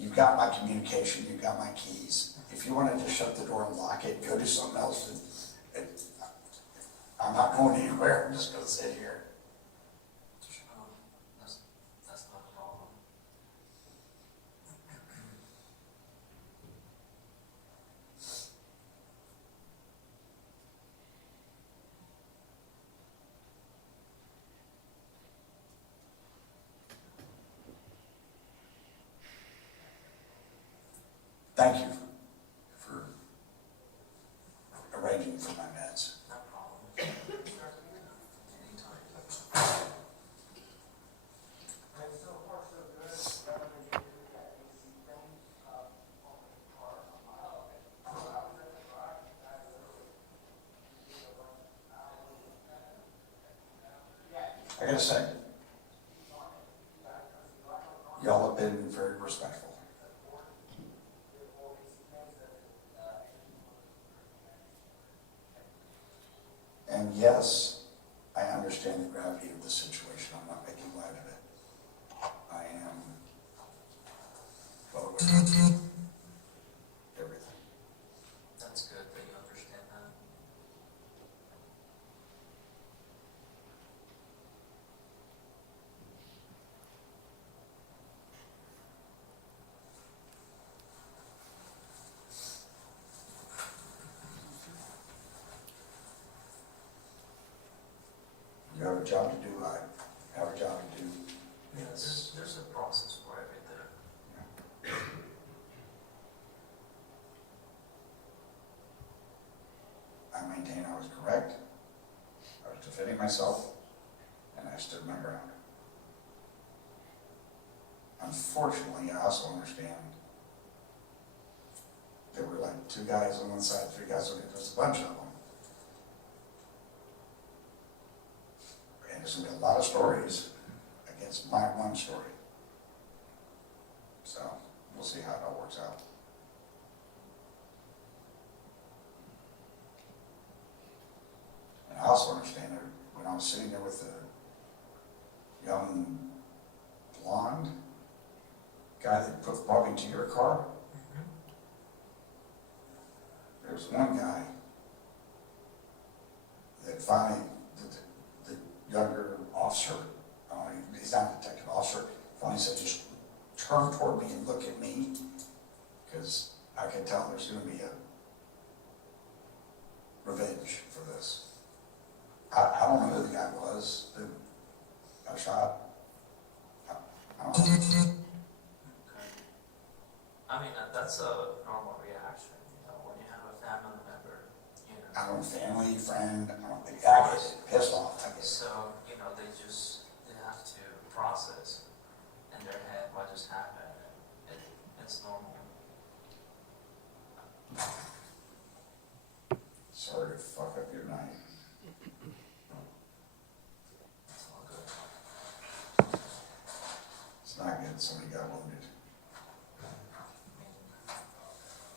You've got my communication, you've got my keys. If you wanted to shut the door and lock it, go do something else. I'm not going anywhere, I'm just gonna sit here. That's not a problem. Thank you for arranging for my meds. No problem. I gotta say, y'all have been very respectful. And yes, I understand the gravity of the situation. I'm not making light of it. I am well aware of everything. That's good that you understand that. You have a job to do, I have a job to do. Yeah, there's a process for it right there. I maintain I was correct. I was defending myself, and I stood my ground. Unfortunately, I also understand there were like 2 guys on one side, 3 guys on the other, there's a bunch of them. And there's gonna be a lot of stories against my one story. So, we'll see how it all works out. And I also understand that when I was sitting there with the young blonde guy that brought me to your car, there was one guy that finally, the younger officer, he's not a detective officer, finally said, just turn toward me and look at me, because I could tell there's going to be a revenge for this. I don't know who the guy was that got shot. I don't know. I mean, that's a normal reaction, when you have a family member, I don't know, family, friend, I don't think, I get pissed off, I guess. So, they have to process in their head what just happened. It's normal. Sorry to fuck up your night. It's all good. It's not good, somebody got wounded.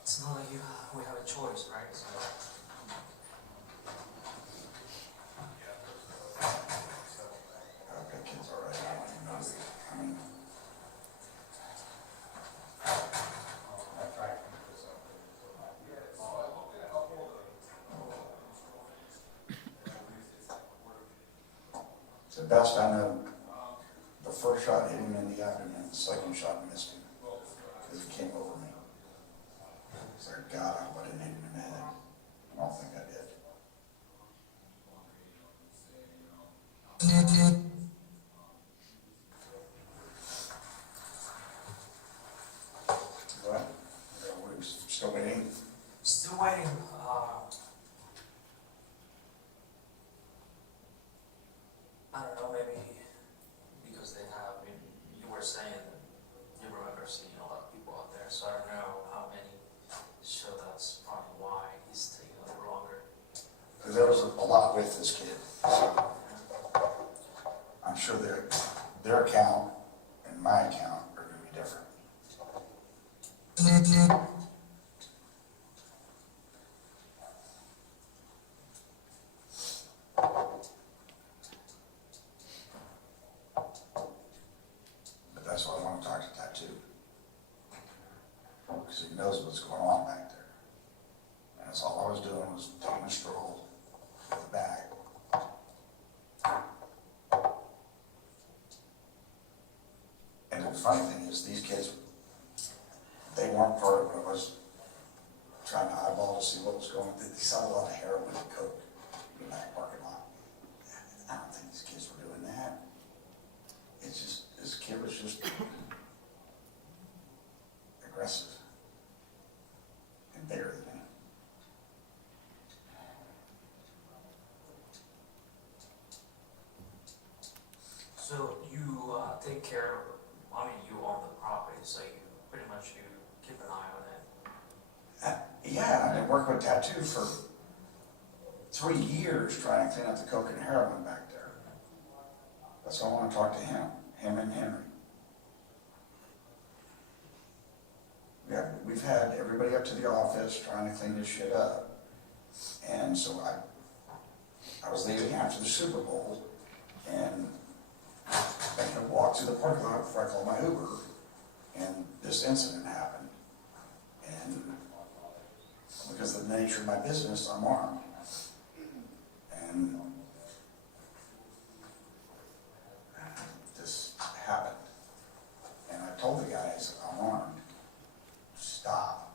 It's not like we have a choice, right? So, best I know, the first shot hit him in the abdomen, the second shot missed him, because it came over me. It's like, God, I hope I didn't hit him in the head. I don't think I did. What? We're still waiting? Still waiting. I don't know, maybe because they have, I mean, you were saying you remember seeing a lot of people out there, so I don't know how many. So that's probably why he's taking a little longer. Because there was a lot with this kid. So I'm sure their account and my account are going to be different. But that's why I want to talk to Tattoo. Because he knows what's going on back there. And that's all I was doing was taking a stroll with the bag. And the funny thing is, these kids, they weren't part of what I was trying to eyeball to see what was going on. They sell a lot of heroin and coke in that parking lot. I don't think these kids were doing that. It's just, this kid was just aggressive and bigger than me. So you take care of, I mean, you own the property, so you pretty much you keep an eye on it. Yeah, I've been working with Tattoo for 3 years trying to clean up the coke and heroin back there. That's why I want to talk to him and Henry. We've had everybody up to the office trying to clean this shit up. And so I was leaving after the Super Bowl and I walked to the parking lot before I called my Uber, and this incident happened. And because of the nature of my business, I'm armed. And this happened. And I told the guys, I'm armed. Stop.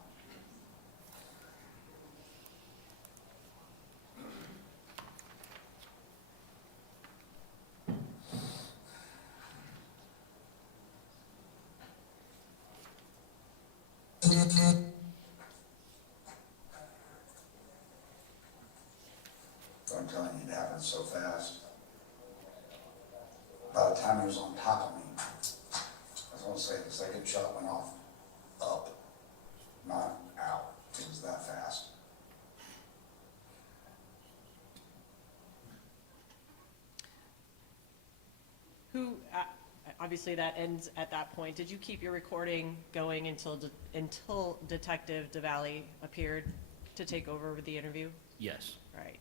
I'm telling you, it happened so fast. By the time he was on top of me, I was going to say the second shot went off up, not out. It was that fast. Obviously that ends at that point. Did you keep your recording going until Detective DeValley appeared to take over with the interview? Yes. Right.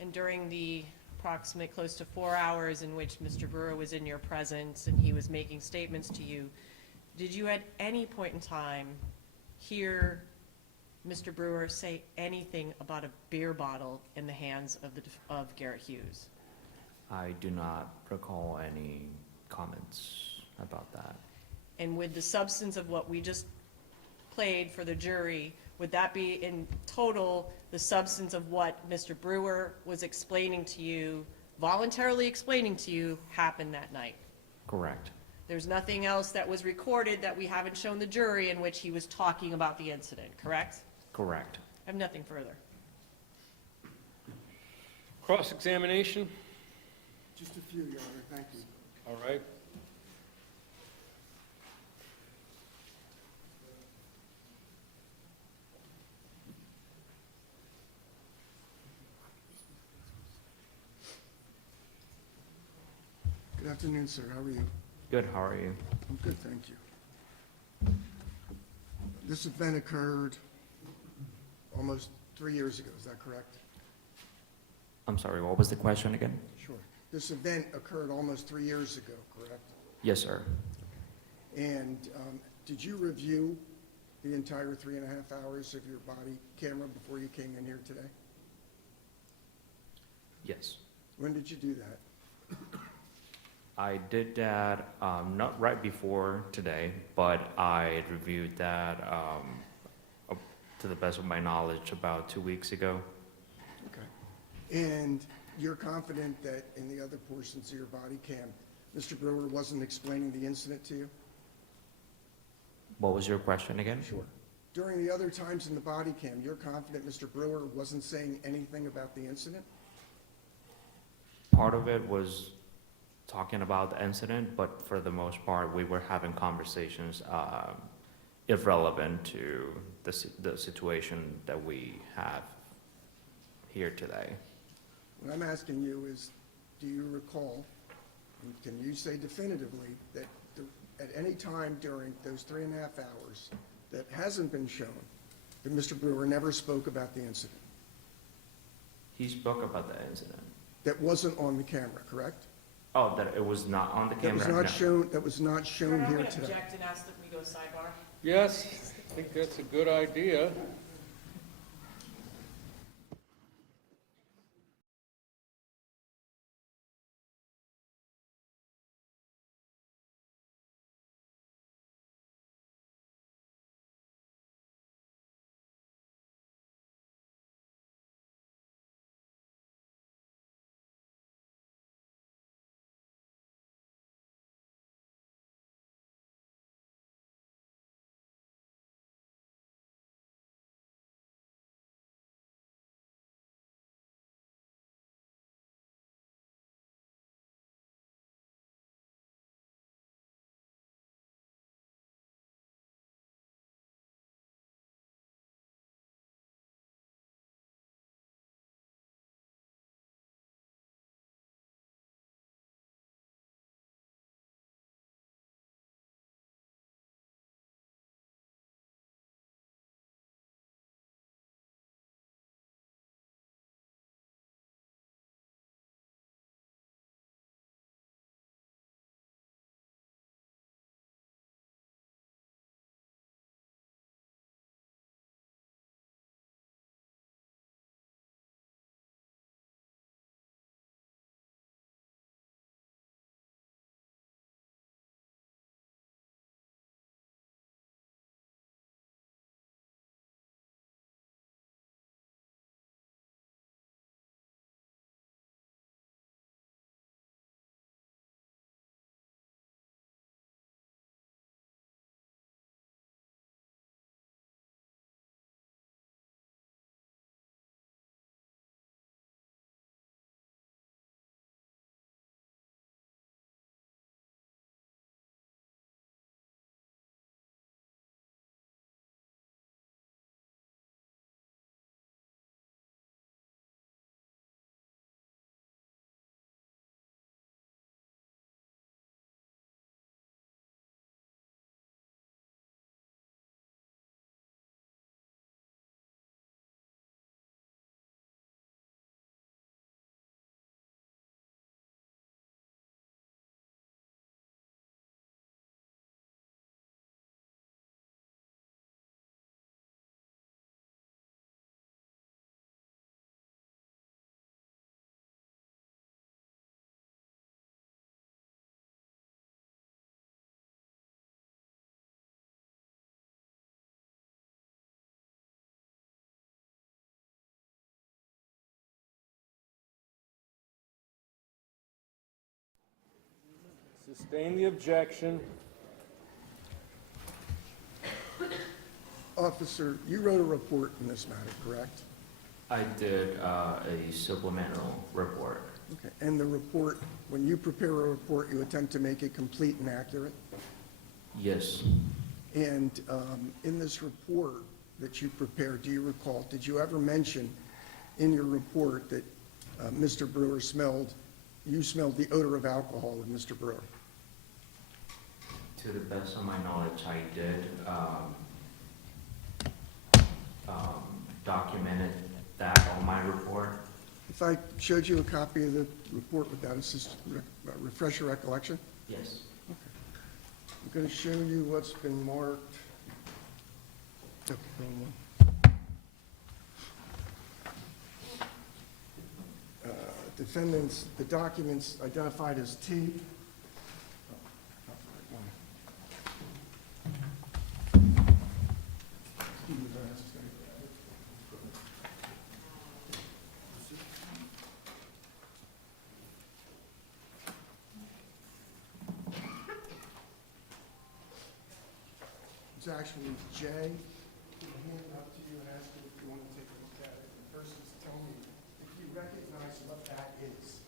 And during the approximate close to 4 hours in which Mr. Brewer was in your presence and he was making statements to you, did you at any point in time hear Mr. Brewer say anything about a beer bottle in the hands of Garrett Hughes? I do not recall any comments about that. And with the substance of what we just played for the jury, would that be in total the substance of what Mr. Brewer was explaining to you, voluntarily explaining to you, happened that night? Correct. There's nothing else that was recorded that we haven't shown the jury in which he was talking about the incident, correct? Correct. I have nothing further. Cross-examination? Just a few, Your Honor, thank you. All right. Good afternoon, sir. How are you? Good, how are you? I'm good, thank you. This event occurred almost 3 years ago, is that correct? I'm sorry, what was the question again? Sure. This event occurred almost 3 years ago, correct? Yes, sir. And did you review the entire 3.5 hours of your body camera before you came in here today? Yes. When did you do that? I did that, not right before today, but I reviewed that, to the best of my knowledge, about 2 weeks ago. Okay. And you're confident that in the other portions of your body cam, Mr. Brewer wasn't explaining the incident to you? What was your question again? Sure. During the other times in the body cam, you're confident Mr. Brewer wasn't saying anything about the incident? Part of it was talking about the incident, but for the most part, we were having conversations irrelevant to the situation that we have here today. What I'm asking you is, do you recall, and can you say definitively that at any time during those 3.5 hours that hasn't been shown, that Mr. Brewer never spoke about the incident? He spoke about the incident. That wasn't on the camera, correct? Oh, that it was not on the camera? That was not No. shown, that was not shown I'm here going to today. object and ask that we go sidebar. Yes, I think that's a good idea. Sustain the objection. Officer, you wrote a report in this matter, correct? I did a supplemental report. Okay. And the report, when you prepare a report, you attempt to make it complete and accurate? Yes. And in this report that you prepared, do you recall, did you ever mention in your report that Mr. Brewer you smelled the odor of alcohol with Mr. Brewer? To the best of my knowledge, I did documented that on my report. If I showed you a copy of the report, would that refresh your recollection? Yes. I'm going to show you what's been marked. Okay, wrong one. Defendants, the documents identified as T It's actually Jay. I'll hand it up to you and ask you if you want to take a look at it. And first, just tell me if you recognize what that is.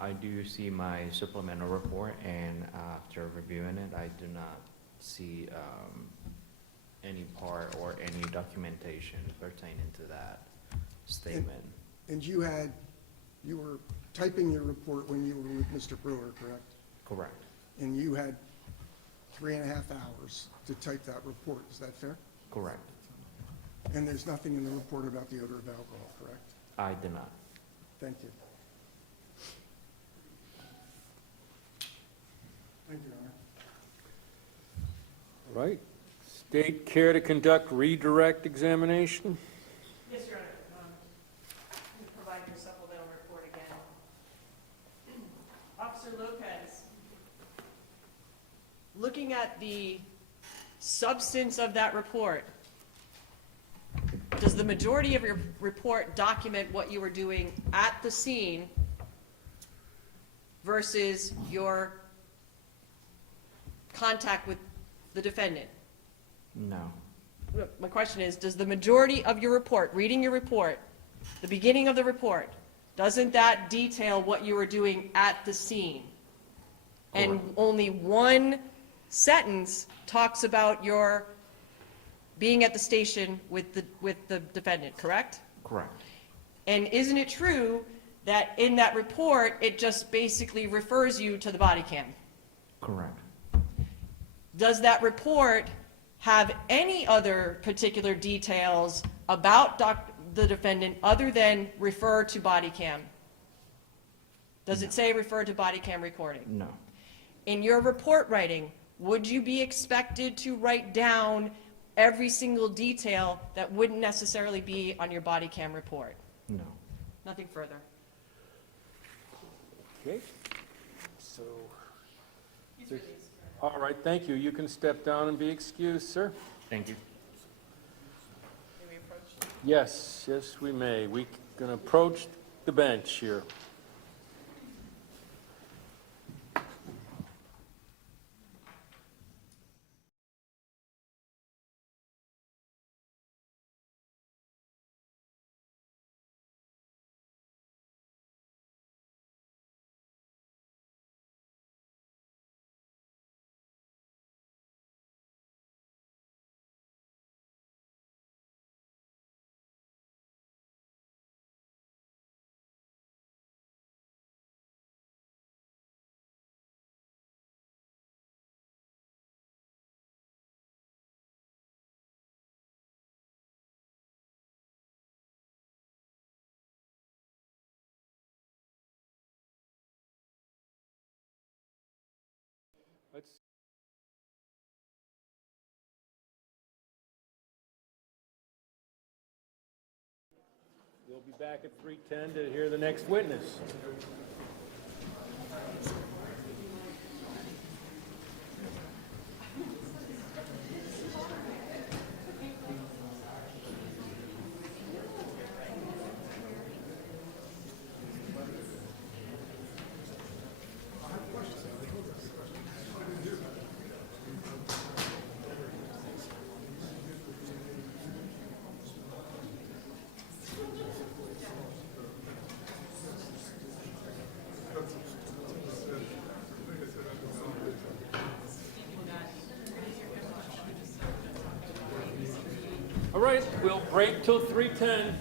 I do see my supplemental report, and after reviewing it, I do not see any part or any documentation pertaining to that statement. And you were typing your report when you were with Mr. Brewer, correct? Correct. And you had 3.5 hours to type that report, is that fair? Correct. And there's nothing in the report about the odor of alcohol, correct? I do not. Thank you. Thank you, Your Honor. All right. State care to conduct redirect examination? Yes, Your Honor. Can you provide your supplemental report again? Officer Lopez, looking at the substance of that report, does the majority of your report document what you were doing at the scene versus your contact with the defendant? No. Look, my question is, does the majority of your report, reading your report, the beginning of the report, doesn't that detail what you were doing at the scene? And only one sentence talks about your being at the station with the defendant, correct? Correct. And isn't it true that in that report, it just basically refers you to the body cam? Correct. Does that report have any other particular details about the defendant other than refer to body cam? Does it say refer to body cam recording? No. In your report writing, would you be expected to write down every single detail that wouldn't necessarily be on your body cam report? No. Nothing further. Okay. So, all right, thank you. You can step down and be excused, sir. Thank you. May we approach? Yes, yes, we may. We can approach the bench here. Let's We'll be back at 3:10 to hear the next witness. right, we'll break till 3:10.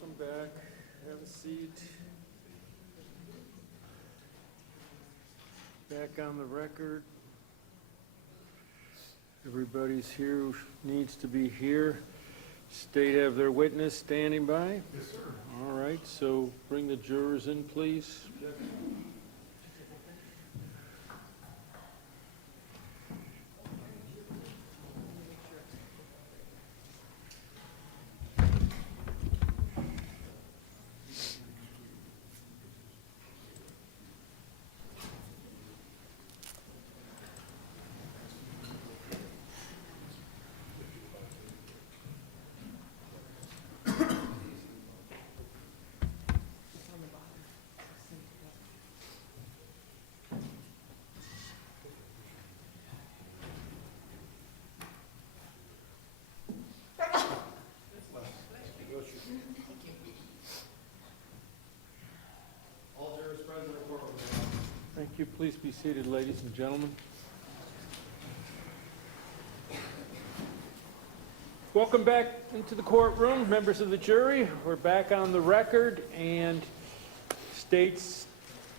Welcome back. Have a seat. Back on the record. Everybody's here who needs to be here. State have their witness standing by. Yes, sir. All right, so bring the jurors in, please. Thank you. Please be seated, ladies and gentlemen. Welcome back into the courtroom, members of the jury. We're back on the record, and states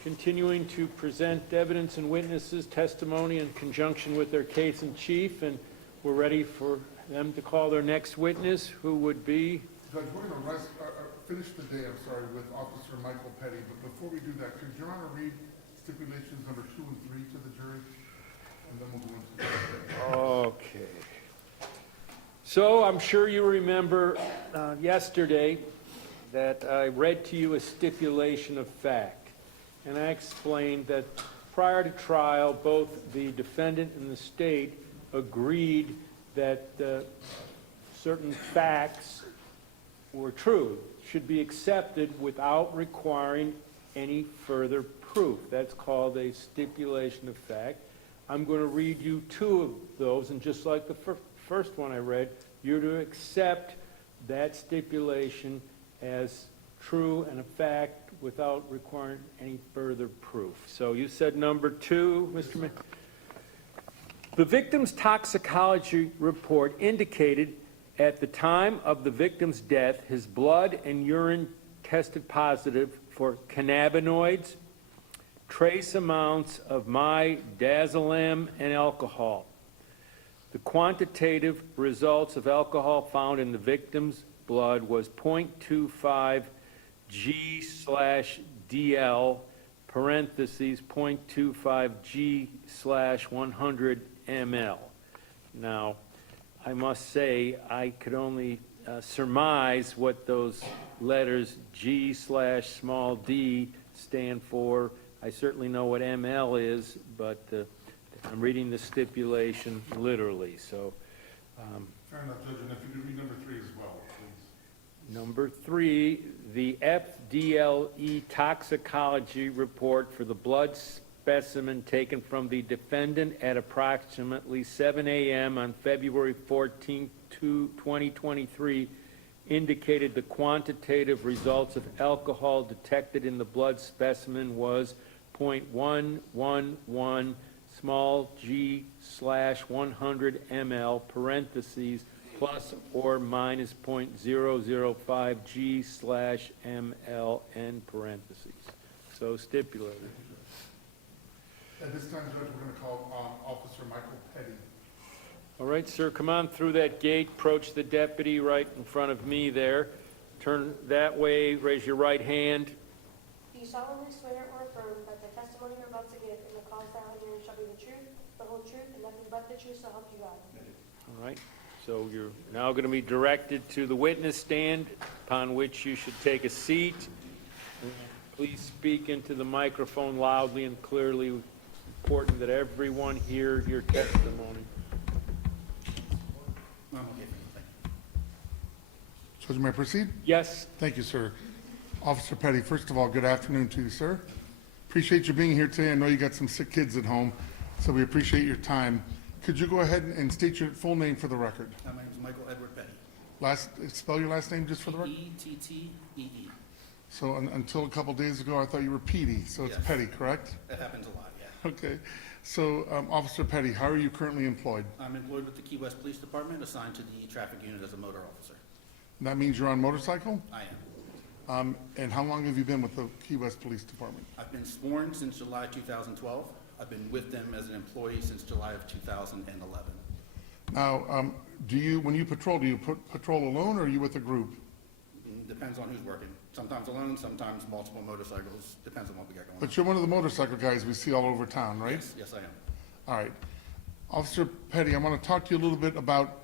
continuing to present evidence and witnesses, testimony in conjunction with their case in chief, and we're ready for them to call their next witness, who would be... Judge, we're going to finish the day, I'm sorry, with Officer Michael Petty, but before we do that, could Your Honor read stipulations number 2 and 3 to the jury? And then we'll go into the... Okay. So I'm sure you remember yesterday that I read to you a stipulation of fact, and I explained that prior to trial, both the defendant and the state agreed that certain facts were true, should be accepted without requiring any further proof. That's called a stipulation of fact. I'm going to read you 2 of those, and just like the first one I read, you're to accept that stipulation as true and a fact without requiring any further proof. So you said number 2, Mr. Mayor. The victim's toxicology report indicated at the time of the victim's death, his blood and urine tested positive for cannabinoids, trace amounts of midazolam, and alcohol. The quantitative results of alcohol found in the victim's blood was 0.25 G/DL, parentheses, 0.25 G/100 ml. Now, I must say, I could only surmise what those letters G/small d stand for. I certainly know what ml is, but I'm reading the stipulation literally, so. Fair enough, Judge, and if you could read number 3 as well, please. Number 3, the FDLE toxicology report for the blood specimen taken from the defendant at approximately 7 a.m. on February 14, 2023 indicated the quantitative results of alcohol detected in the blood specimen was 0.111 small g/100 ml, parentheses, plus or minus 0.005 g/ml, end parentheses. So stipulated. At this time, Judge, we're going to call Officer Michael Petty. All right, sir, come on through that gate, approach the deputy right in front of me there. Turn that way, raise your right hand. Do you solemnly swear or affirm that the testimony you're about to give in the cause down here shall be the truth, the whole truth, and nothing but the truth, so help you God? All right, so you're now going to be directed to the witness stand, upon which you should take a seat. Please speak into the microphone loudly and clearly. Important that everyone hear your testimony. Judge, may I proceed? Yes. Thank you, sir. Officer Petty, first of all, good afternoon to you, sir. Appreciate you being here today. I know you got some sick kids at home, so we appreciate your time. Could you go ahead and state your full name for the record? My name is Michael Edward Petty. Spell your last name just for the record? P-E-T-T-E-E. So until a couple days ago, I thought you were Petey, so it's Yes. Petty, correct? That happens a lot, yeah. Okay. So, Officer Petty, how are you currently employed? I'm employed with the Key West Police Department, assigned to the traffic unit as a motor officer. That means you're on motorcycle? I am. And how long have you been with the Key West Police Department? I've been sworn since July 2012. I've been with them as an employee since July of 2011. Now, when you patrol, do you patrol alone or are you with a group? Depends on who's working. Sometimes alone, sometimes multiple motorcycles, depends on what we got going on. But you're one of the motorcycle guys we see all over town, right? Yes, I am. All right. Officer Petty, I want to talk to you a little bit about,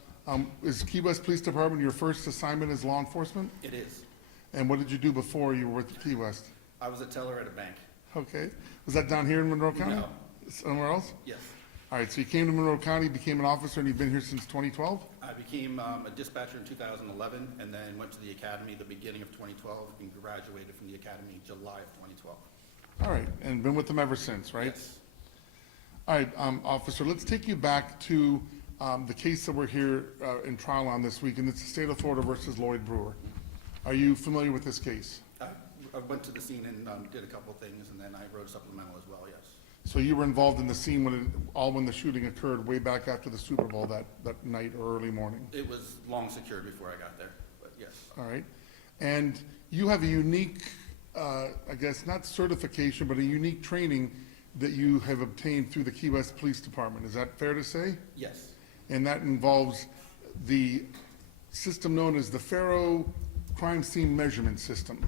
is Key West Police Department your first assignment as law enforcement? It is. And what did you do before you were with Key West? I was a teller at a bank. Okay. Was that down here in Monroe County? No. Somewhere else? Yes. All right, so you came to Monroe County, became an officer, and you've been here since 2012? I became a dispatcher in 2011 and then went to the academy the beginning of 2012 and graduated from the academy July of 2012. All right, and been with them ever since, right? Yes. All right, officer, let's take you back to the case that we're here in trial on this week, and it's the state of Florida versus Lloyd Brewer. Are you familiar with this case? I went to the scene and did a couple of things, and then I wrote a supplemental as well, yes. So you were involved in the scene when the shooting occurred, way back after the Super Bowl that night or early morning? It was long secured before I got there, but yes. All right. And you have a unique, I guess, not certification, but a unique training that you have obtained through the Key West Police Department. Is that fair to say? Yes. And that involves the system known as the Faro Crime Scene Measurement System.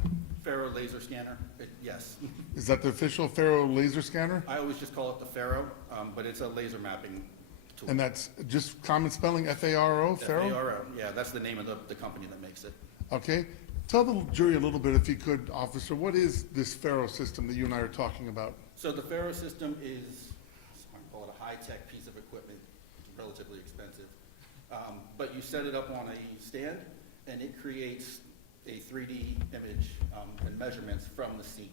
Faro laser scanner, yes. Is that the official Faro laser scanner? I always just call it the Faro, but it's a laser mapping tool. And that's just common spelling, F-A-R-O, Faro? F-A-R-O, yeah, that's the name of the company that makes it. Okay. Tell the jury a little bit, if you could, officer, what is this Faro system that you and I are talking about? So the Faro system is, I call it a high-tech piece of equipment, it's relatively expensive. But you set it up on a stand, and it creates a 3D image and measurements from the scene.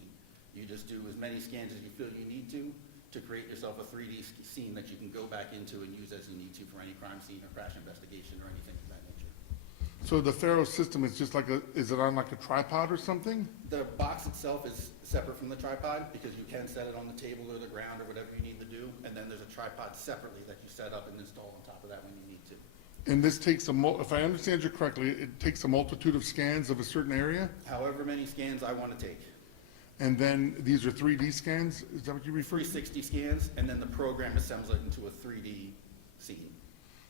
You just do as many scans as you feel you need to create yourself a 3D scene that you can go back into and use as you need to for any crime scene or crash investigation or anything of that nature. So the Faro system is just like is it on like a tripod or something? The box itself is separate from the tripod because you can set it on the table or the ground or whatever you need to do, and then there's a tripod separately that you set up and install on top of that when you need to. And this takes if I understand you correctly, it takes a multitude of scans of a certain area? However many scans I want to take. And then these are 3D scans? Is that what you refer to? 360 scans, and then the program assembles it into a 3D scene.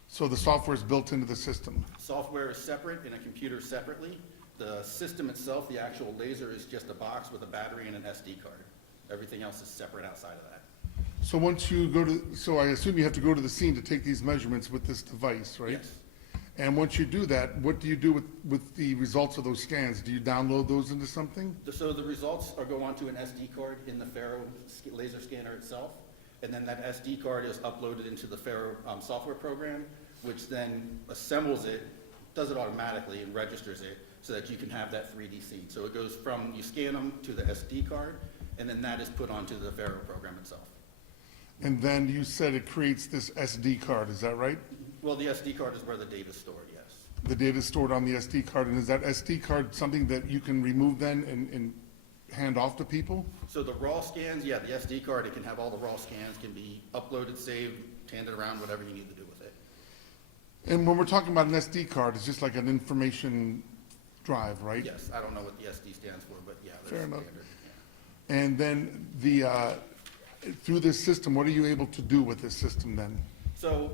So the software is built into the system? Software is separate and a computer separately. The system itself, the actual laser, is just a box with a battery and an SD card. Everything else is separate outside of that. So once you so I assume you have to go to the scene to take these measurements with this device, right? Yes. And once you do that, what do you do with the results of those scans? Do you download those into something? So the results go onto an SD card in the Faro laser scanner itself, and then that SD card is uploaded into the Faro software program, which then assembles it, does it automatically, and registers it so that you can have that 3D scene. So it goes from, you scan them to the SD card, and then that is put onto the Faro program itself. And then you said it creates this SD card, is that right? Well, the SD card is where the data is stored, yes. The data is stored on the SD card, and is that SD card something that you can remove then and hand off to people? So the raw scans, yeah, the SD card, it can have all the raw scans, can be uploaded, saved, handed around, whatever you need to do with it. And when we're talking about an SD card, it's just like an information drive, right? Yes, I don't know what the SD stands for, but yeah, that's Fair enough. standard. Yeah. And then through this system, what are you able to do with this system then? So,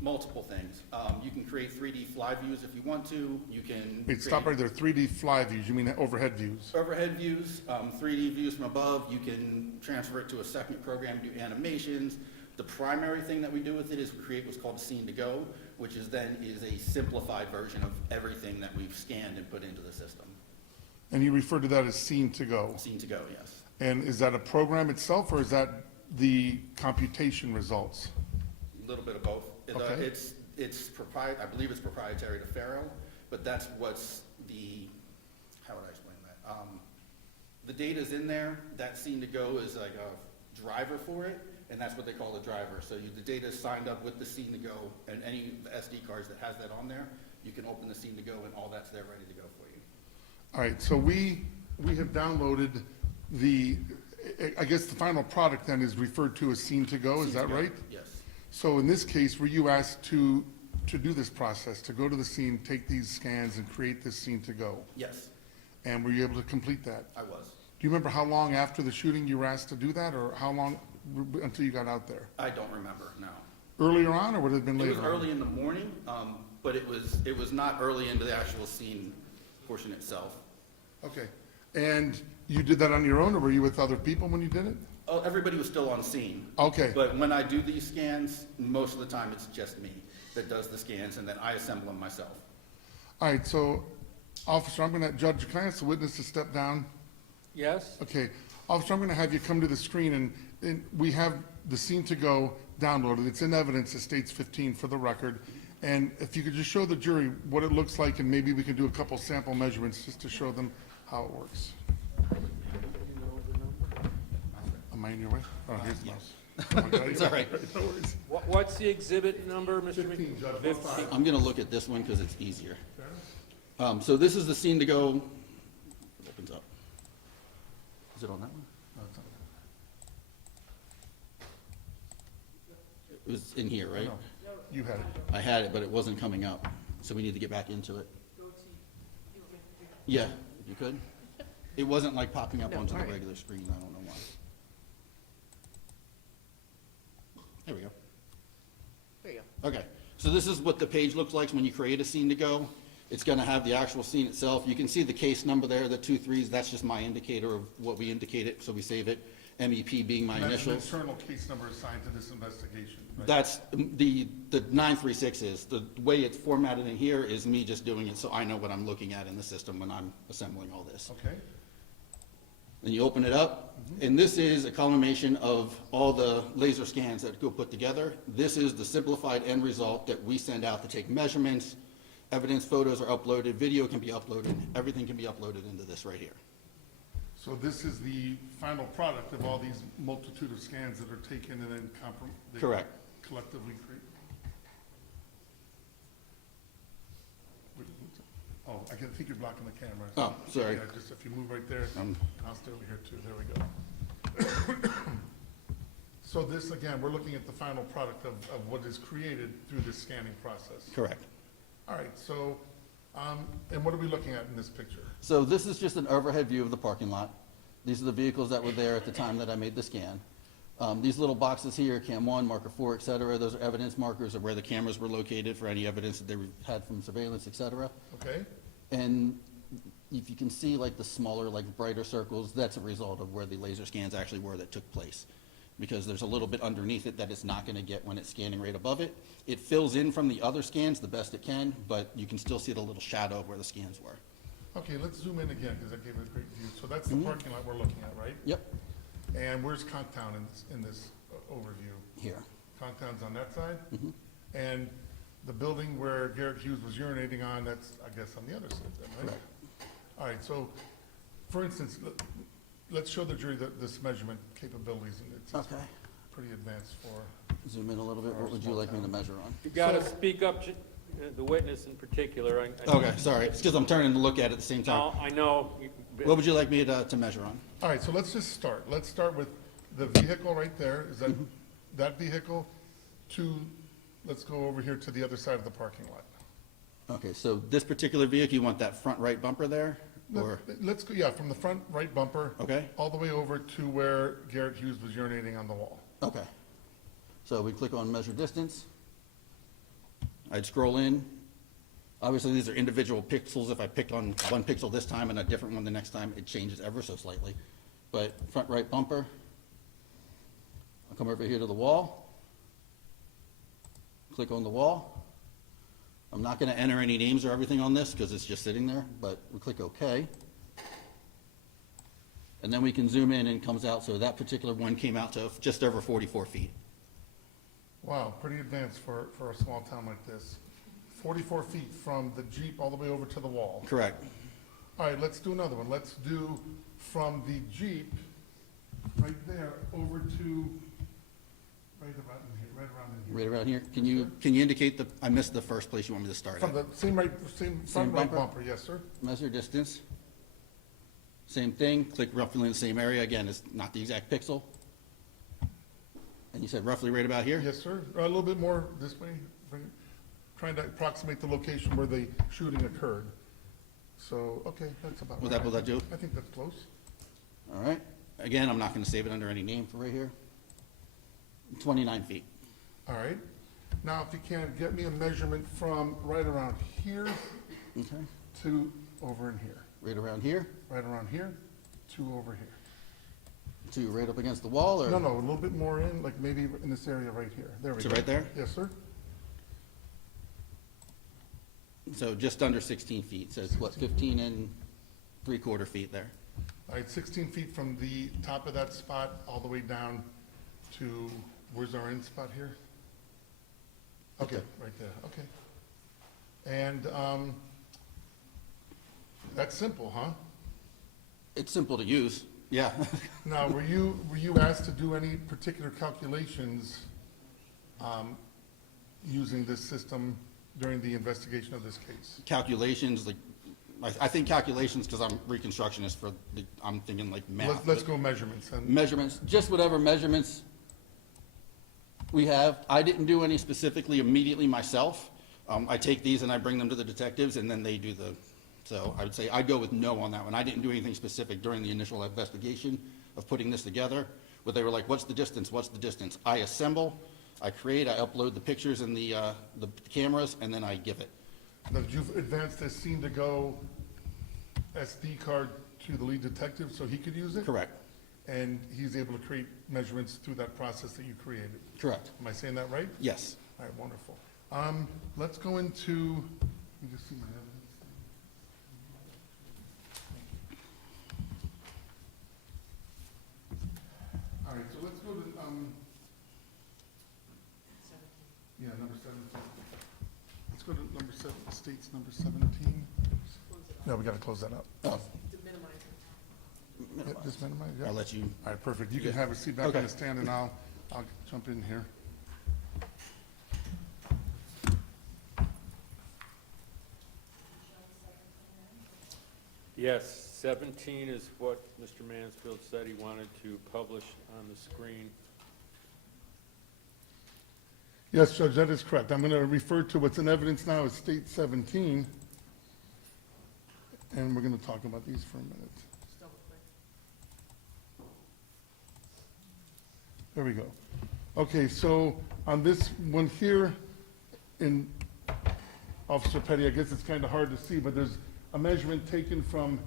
multiple things. You can create 3D fly views if you want to. You can Wait, stop right there. 3D fly views, you mean overhead views? overhead views, 3D views from above. You can transfer it to a second program, do animations. The primary thing that we do with it is we create what's called a scene to go, which is a simplified version of everything that we've scanned and put into the system. And you refer to that as scene to go? Scene to go, yes. And is that a program itself, or is that the computation results? A little bit of both. Okay. I believe it's proprietary to Faro, but that's what's how would I explain that? The data's in there. That scene to go is like a driver for it, and that's what they call the driver. So the data is signed up with the scene to go, and any SD cards that has that on there, you can open the scene to go, and all that's there ready to go for you. All right, so we have downloaded I guess the final product then is referred to as scene to go, is that right? Yes. So in this case, were you asked to do this process, to go to the scene, take these scans, and create this scene to go? Yes. And were you able to complete that? I was. Do you remember how long after the shooting you were asked to do that, or how long until you got out there? I don't remember, no. Earlier on, or would it have been It later was on? early in the morning, but it was not early into the actual scene portion itself. Okay. And you did that on your own, or were you with other people when you did it? Oh, everybody was still on scene. Okay. But when I do these scans, most of the time it's just me that does the scans, and then I assemble them myself. All right, so, officer, I'm gonna, Judge, can I ask the witness to step down? Yes? Okay, officer, I'm gonna have you come to the screen, and we have the scene to go downloaded. It's in evidence, it states 15 for the record. And if you could just show the jury what it looks like, and maybe we can do a couple sample measurements just to show them how it works. Am I in your way? Oh, here's the mouse. It's all right. No worries. What's the exhibit number, Mr. 15, Judge, 15. I'm gonna look at this one because it's easier. So this is the scene to go, it opens up. Is it on that one? No, it's not. It was in here, right? No, you had it. I had it, but it wasn't coming up, so we need to get back into it. Yeah, if you could. It wasn't like popping up onto the regular screen, I don't know why. There we go. There you go. Okay, so this is what the page looks like when you create a scene to go. It's gonna have the actual scene itself. You can see the case number there, the 23s, that's just my indicator of what we indicated, so we save it. MEP being my That's an initials. internal case number assigned to this investigation, right? That's, the 936 is, the way it's formatted in here is me just doing it so I know what I'm looking at in the system when I'm assembling all this. Okay, Then you open it up, and this is a culmination of all the laser scans that go put together. This is the simplified end result that we send out to take measurements. Evidence photos are uploaded, video can be uploaded, everything can be uploaded into this right here. so this is the final product of all these multitude of scans that are taken and then they Correct. collectively create? Wait, oh, I think you're blocking the camera. Oh, sorry. Yeah, just if you move right there, and I'll stay over here too, there we go. So this, again, we're looking at the final product of what is created through this scanning process. Correct. All right, so, and what are we looking at in this picture? So this is just an overhead view of the parking lot. These are the vehicles that were there at the time that I made the scan. These little boxes here, Cam 1, Marker 4, et cetera, those are evidence markers of where the cameras were located for any evidence that they had from surveillance, et cetera. Okay, And if you can see like the smaller, like brighter circles, that's a result of where the laser scans actually were that took place. Because there's a little bit underneath it that it's not gonna get when it's scanning right above it. It fills in from the other scans the best it can, but you can still see the little shadow of where the scans were. okay, let's zoom in again, because that gave a great view. So that's the parking lot we're looking at, right? Yep, And where's Conchtown in this overview? here. Conchtown's on that side? And the building where Garrett Hughes was urinating on, that's, I guess, on the other side then, right? Correct. All right, so, for instance, let's show the jury this measurement capabilities, and it's Okay. pretty advanced for, Zoom in a little bit, what would you like me to measure on? You gotta So- speak up, the witness in particular. Okay, sorry, it's because I'm turning to look at it at the same No, time. I know. What would you like me to measure on? all right, so let's just start. Let's start with the vehicle right there. Is that, that vehicle to, let's go over here to the other side of the parking lot. Okay, so this particular vehicle, you want that front right bumper there, or? Let's go, yeah, from the front right bumper. Okay. All the way over to where Garrett Hughes was urinating on the wall. Okay. So we click on measure distance. I'd scroll in. Obviously, these are individual pixels. If I pick on one pixel this time and a different one the next time, it changes ever so slightly. But front right bumper. I'll come over here to the wall. Click on the wall. I'm not gonna enter any names or everything on this because it's just sitting there, but we click OK. And then we can zoom in and it comes out, so that particular one came out to just over 44 feet. Wow, pretty advanced for a small town like this. 44 feet from the Jeep all the way over to the wall. Correct. All right, let's do another one. Let's do from the Jeep right there over to right about in here, right around in here. Right around here. Can you indicate I missed the first place you want me to start From at? the same front right bumper, yes, sir. Measure distance. Same thing, click roughly in the same area. Again, it's not the exact pixel. And you said roughly right about here? Yes, sir. A little bit more this way, trying to approximate the location where the shooting occurred. So, okay, that's about Will right. that do? I think that's close. All right. Again, I'm not going to save it under any name for right here. 29 feet. All right. Now, if you can, get me a measurement from right around here Okay. to over in here. Right around here Right around here to over here. to right up against the wall, or? No, no, a little bit more in, like maybe in this area right here. There we So go. right there? Yes, sir. So just under 16 feet. So it's what, 15 and 3/4 feet there. All right, 16 feet from the top of that spot all the way down to, where's our end spot here? Okay, right there, okay. And that's simple, huh? It's simple to use. Yeah. Now, were you asked to do any particular calculations using this system during the investigation of this case? Calculations, like, I think calculations, because I'm reconstructionist I'm thinking like math. Let's go measurements. And Measurements, just whatever measurements we have. I didn't do any specifically immediately myself. I take these and I bring them to the detectives, and then they do so I would say I'd go with no on that one. I didn't do anything specific during the initial investigation of putting this together, but they were like, what's the distance, what's the distance? I assemble, I create, I upload the pictures and the cameras, and then I give it. Now, did you advance this scene to go SD card to the lead detective so he could use it? Correct. And he's able to create measurements through that process that you created? Correct. Am I saying that right? Yes. All right, wonderful. Let's go into, let me just see my evidence. All right, so let's go to, yeah, number 17. Let's go to number 7, state's number 17. No, we gotta close that up. Oh. Yeah, just minimize, yeah. I'll let you. All right, perfect. You can Yeah. have a seat back Okay. on the stand, and I'll jump in here. Yes, 17 is what Mr. Mansfield said he wanted to publish on the screen. Yes, Judge, that is correct. I'm going to refer to what's in evidence now as State 17, and we're going to talk about these for a minute. There we go. Okay, so on this one here, in Officer Petty, I guess it's kind of hard to see, but there's a measurement taken from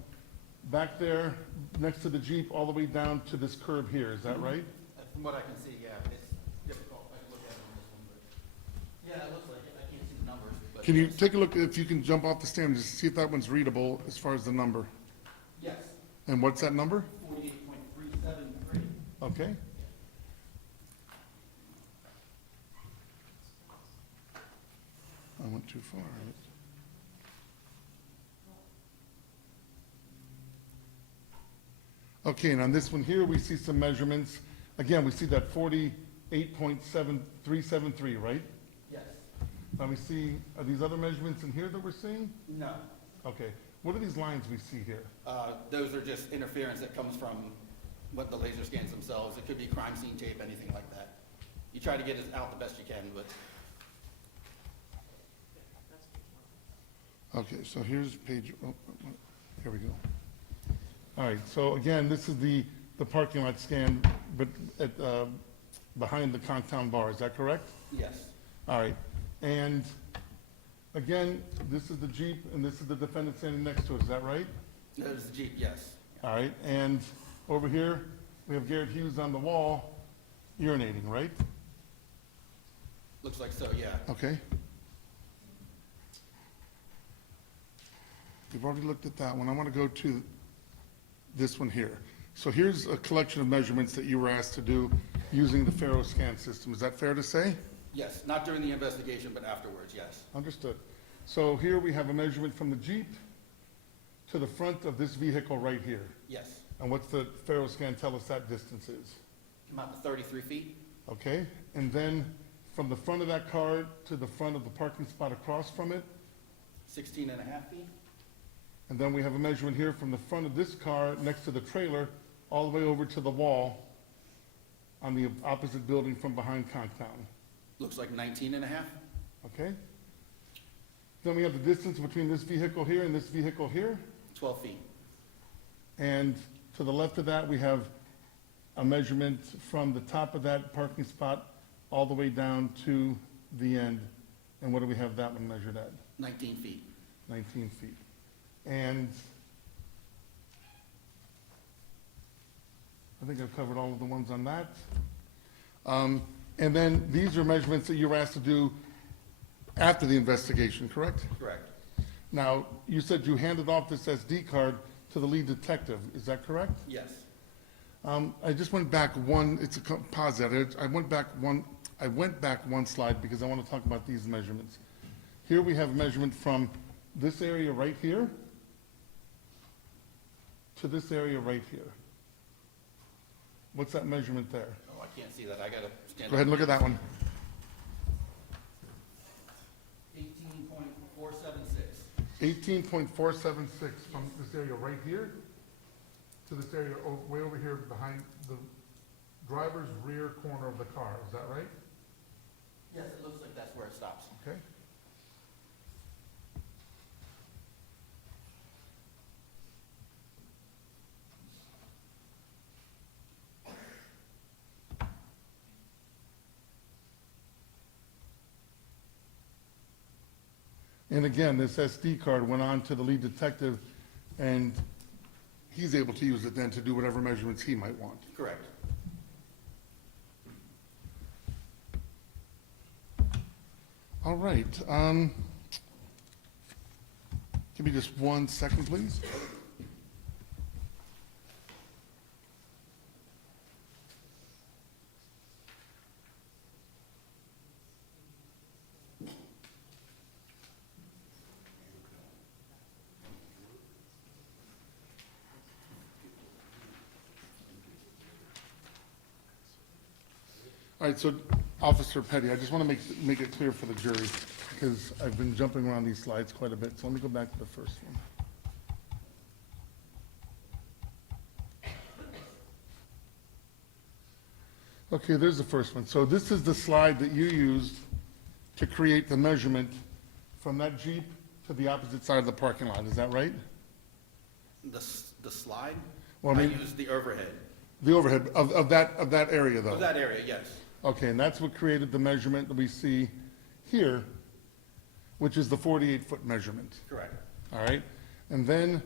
back there next to the Jeep all the way down to this curb here. Is that right? From what I can see, yeah, it's difficult. I can look at it on this one, but yeah, it looks like it. I can't see the numbers. But Can you yes. take a look, if you can jump off the stand, just see if that one's readable as far as the number? Yes. And what's that number? 48.373. Okay. I went too far. Okay, and on this one here, we see some measurements. Again, we see that 48.7373, right? Yes. Now we see, are these other measurements in here that we're seeing? No. Okay. What are these lines we see here? Those are just interference that comes from what the laser scans themselves. It could be crime scene tape, anything like that. You try to get it out the best you can, but Okay, so here's page, here we go. All right, so again, this is the parking lot scan, but at, behind the Conchtown bar, is that correct? yes. All right, and again, this is the Jeep, and this is the defendant standing next to it, is that right? That is the Jeep, yes. All right, and over here, we have Garrett Hughes on the wall urinating, right? Looks like so, yeah. Okay. We've already looked at that one. I want to go to this one here. So here's a collection of measurements that you were asked to do using the Faro scan system. Is that fair to say? Yes, not during the investigation, but afterwards, yes. Understood. So here we have a measurement from the Jeep to the front of this vehicle right here. Yes. And what's the Faro scan tell us that distance is? Come out to 33 feet. Okay? And then from the front of that car to the front of the parking spot across from it? 16 and a half feet. And then we have a measurement here from the front of this car next to the trailer all the way over to the wall on the opposite building from behind Conchtown. Looks like 19 and a half. Okay? Then we have the distance between this vehicle here and this vehicle here. 12 feet. And to the left of that, we have a measurement from the top of that parking spot all the way down to the end. And what do we have that one measured at? 19 feet. 19 feet. And I think I've covered all of the ones on that. And then these are measurements that you were asked to do after the investigation, correct? Correct. Now, you said you handed off this SD card to the lead detective, is that correct? Yes. I just went back one, it's a pause that, I went back one slide because I want to talk about these measurements. Here we have measurement from this area right here to this area right here. What's that measurement there? Oh, I can't see that. I gotta stand. Go ahead and look at that one. 18.476. 18.476 from this area right here to this area way over here behind the driver's rear corner of the car. Is that right? Yes, it looks like that's where it stops. Okay. And again, this SD card went on to the lead detective, and he's able to use it then to do whatever measurements he might want. Correct. All right. Give me just 1 second, please. All right, so Officer Petty, I just want to make it clear for the jury, because I've been jumping around these slides quite a bit, so let me go back to the first one. Okay, there's the first one. So this is the slide that you used to create the measurement from that Jeep to the opposite side of the parking lot, is that right? The slide? Well, I mean, used the overhead. The overhead of that area, though? Of that area, yes. Okay, and that's what created the measurement that we see here, which is the 48-foot measurement. Correct. All right? And then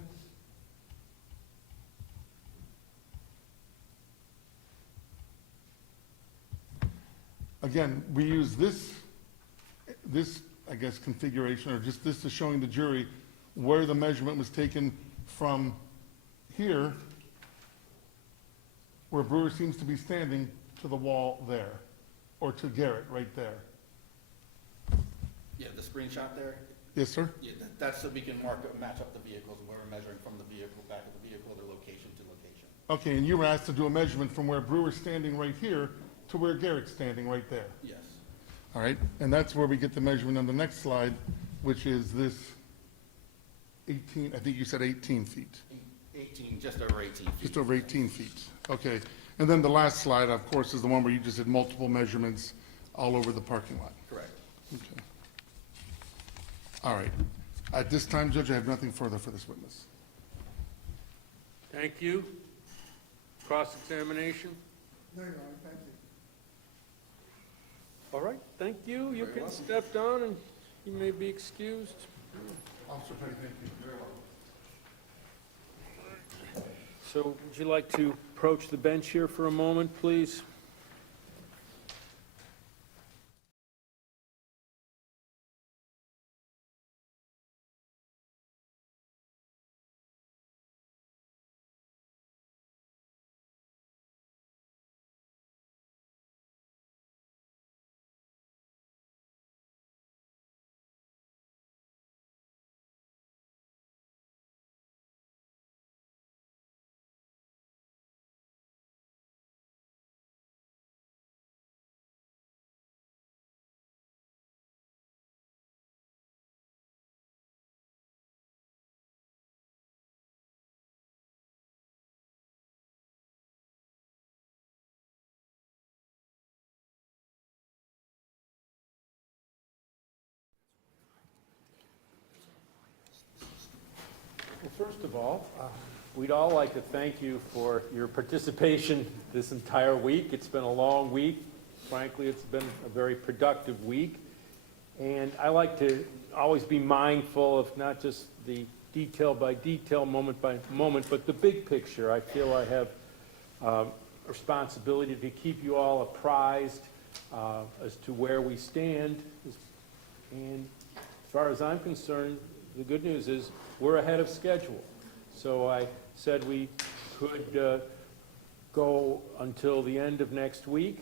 again, we use this, I guess, configuration, or just this is showing the jury where the measurement was taken from here, where Brewer seems to be standing, to the wall there, or to Garrett right there. Yeah, the screenshot there? Yes, sir? Yeah, that's so we can match up the vehicles, and where we're measuring from the vehicle, back of the vehicle, their location to location. Okay, and you were asked to do a measurement from where Brewer's standing right here to where Garrett's standing right there. Yes. All right, and that's where we get the measurement on the next slide, which is this 18, I think you said 18 feet. 18, just over 18 feet. Just over 18 feet. Okay, and then the last slide, of course, is the one where you just did multiple measurements all over the parking lot. Correct. Okay. All right. At this time, Judge, I have nothing further for this witness. Thank you. Cross-examination? No, Your Honor, thank you. All right, thank you. You can step down and you may be excused. Officer Petty, thank you. Very well. So would you like to approach the bench here for a moment, please? first of all, we'd all like to thank you for your participation this entire week. It's been a long week. Frankly, it's been a very productive week. And I like to always be mindful of not just the detail by detail, moment by moment, but the big picture. I feel I have a responsibility to keep you all apprised as to where we stand. And as far as I'm concerned, the good news is we're ahead of schedule. So I said we could go until the end of next week.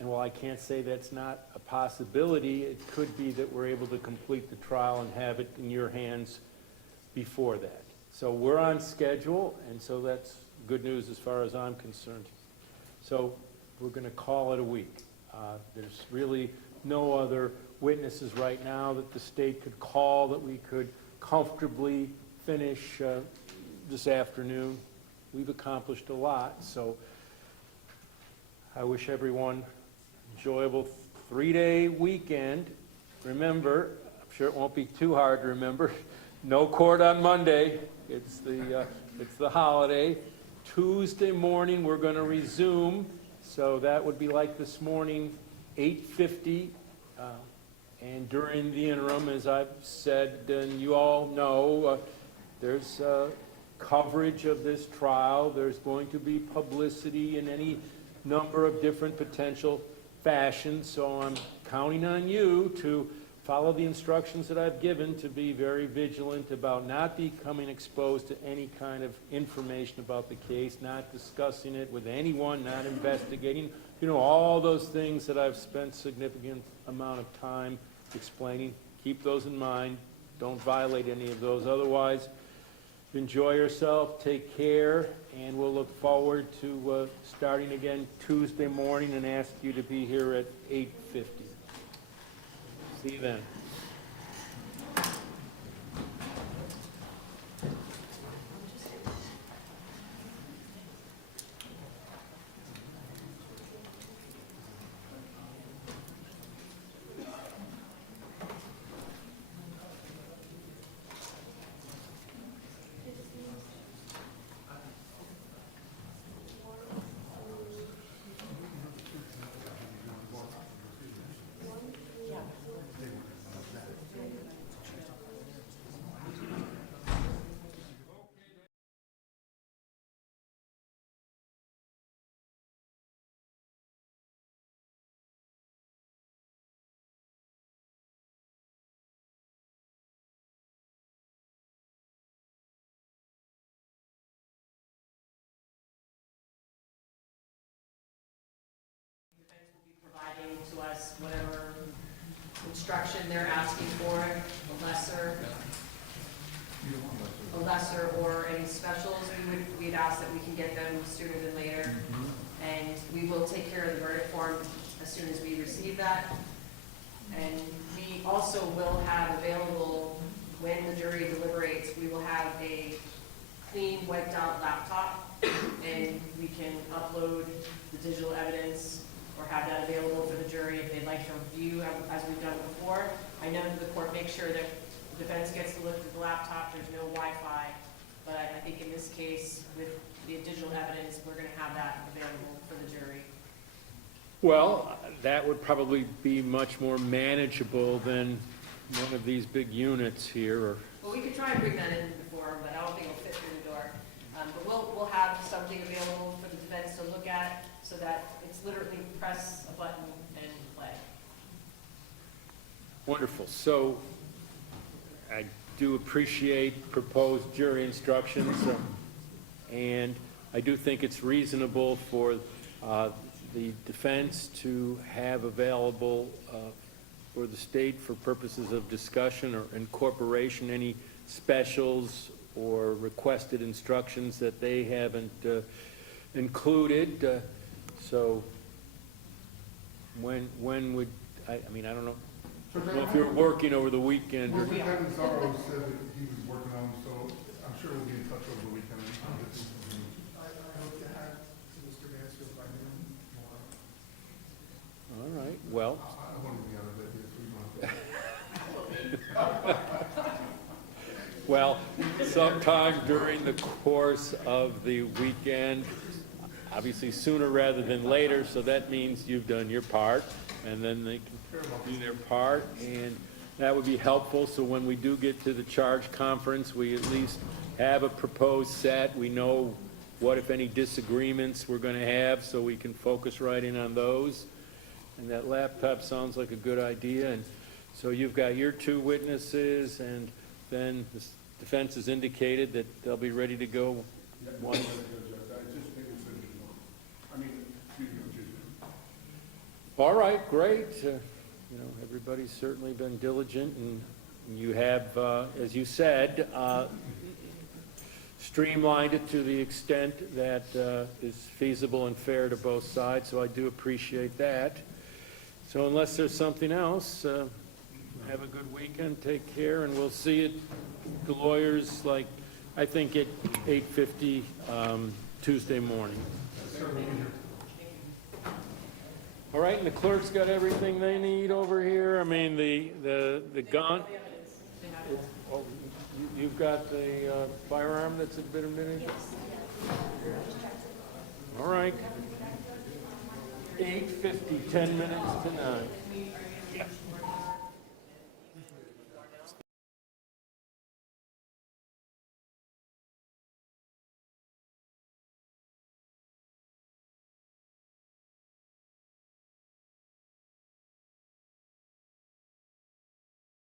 And while I can't say that's not a possibility, it could be that we're able to complete the trial and have it in your hands before that. So we're on schedule, and so that's good news as far as I'm concerned. So we're going to call it a week. There's really no other witnesses right now that the state could call that we could comfortably finish this afternoon. We've accomplished a lot, so I wish everyone enjoyable 3-day weekend. Remember, I'm sure it won't be too hard to remember, no court on Monday. It's the holiday. Tuesday morning, we're going to resume. So that would be like this morning, 8:50. And during the interim, as I've said, and you all know, there's coverage of this trial. There's going to be publicity in any number of different potential fashions. So I'm counting on you to follow the instructions that I've given, to be very vigilant about not becoming exposed to any kind of information about the case, not discussing it with anyone, not investigating. You know, all those things that I've spent significant amount of time explaining. Keep those in mind. Don't violate any of those. Otherwise, enjoy yourself, take care, and we'll look forward to starting again Tuesday morning and ask you to be here at 8:50. See you then. Providing to us whatever instruction they're asking for, a lesser or any specials, we'd ask that we can get them sooner than later. And we will take care of the verdict form as soon as we receive that. And we also will have available, when the jury deliberates, we will have a clean, wiped out laptop, and we can upload the digital evidence or have that available for the jury if they'd like to review, as we've done before. I know that the court makes sure that the defense gets to look at the laptop, there's no Wi-Fi, but I think in this case, with the digital evidence, we're going to have that available for the jury. Well, that would probably be much more manageable than one of these big units here. Or Well, we could try and bring that in before, but I don't think it'll fit through the door. But we'll have something available for the defense to look at, so that it's literally press a button and play. Wonderful. So I do appreciate proposed jury instructions, and I do think it's reasonable for the defense to have available for the state, for purposes of discussion or incorporation, any specials or requested instructions that they haven't included. So when would, I mean, I don't know. I don't know if you're working over the weekend. Well, Lieutenant Zorro said that he was working on them, so I'm sure we'll be in touch over the weekend. I hope to have Mr. Mansfield by noon. All right, well. I want to be out of bed here 3 months. Well, sometime during the course of the weekend, obviously sooner rather than later, so that means you've done your part, and then they can do their part, and that would be helpful, so when we do get to the charge conference, we at least have a proposed set. We know what, if any, disagreements we're going to have, so we can focus right in on those. And that laptop sounds like a good idea, and so you've got your two witnesses, and then the defense has indicated that they'll be ready to go. One. All right, great. You know, everybody's certainly been diligent, and you have, as you said, streamlined it to the extent that is feasible and fair to both sides, so I do appreciate that. So unless there's something else, have a good weekend, take care, and we'll see you, the lawyers, like, I think at 8:50 Tuesday morning. All right, and the clerk's got everything they need over here. I mean, the gun. Oh, you've got the firearm that's been admitted? Yes. All right. 8:50, 10 minutes to 9.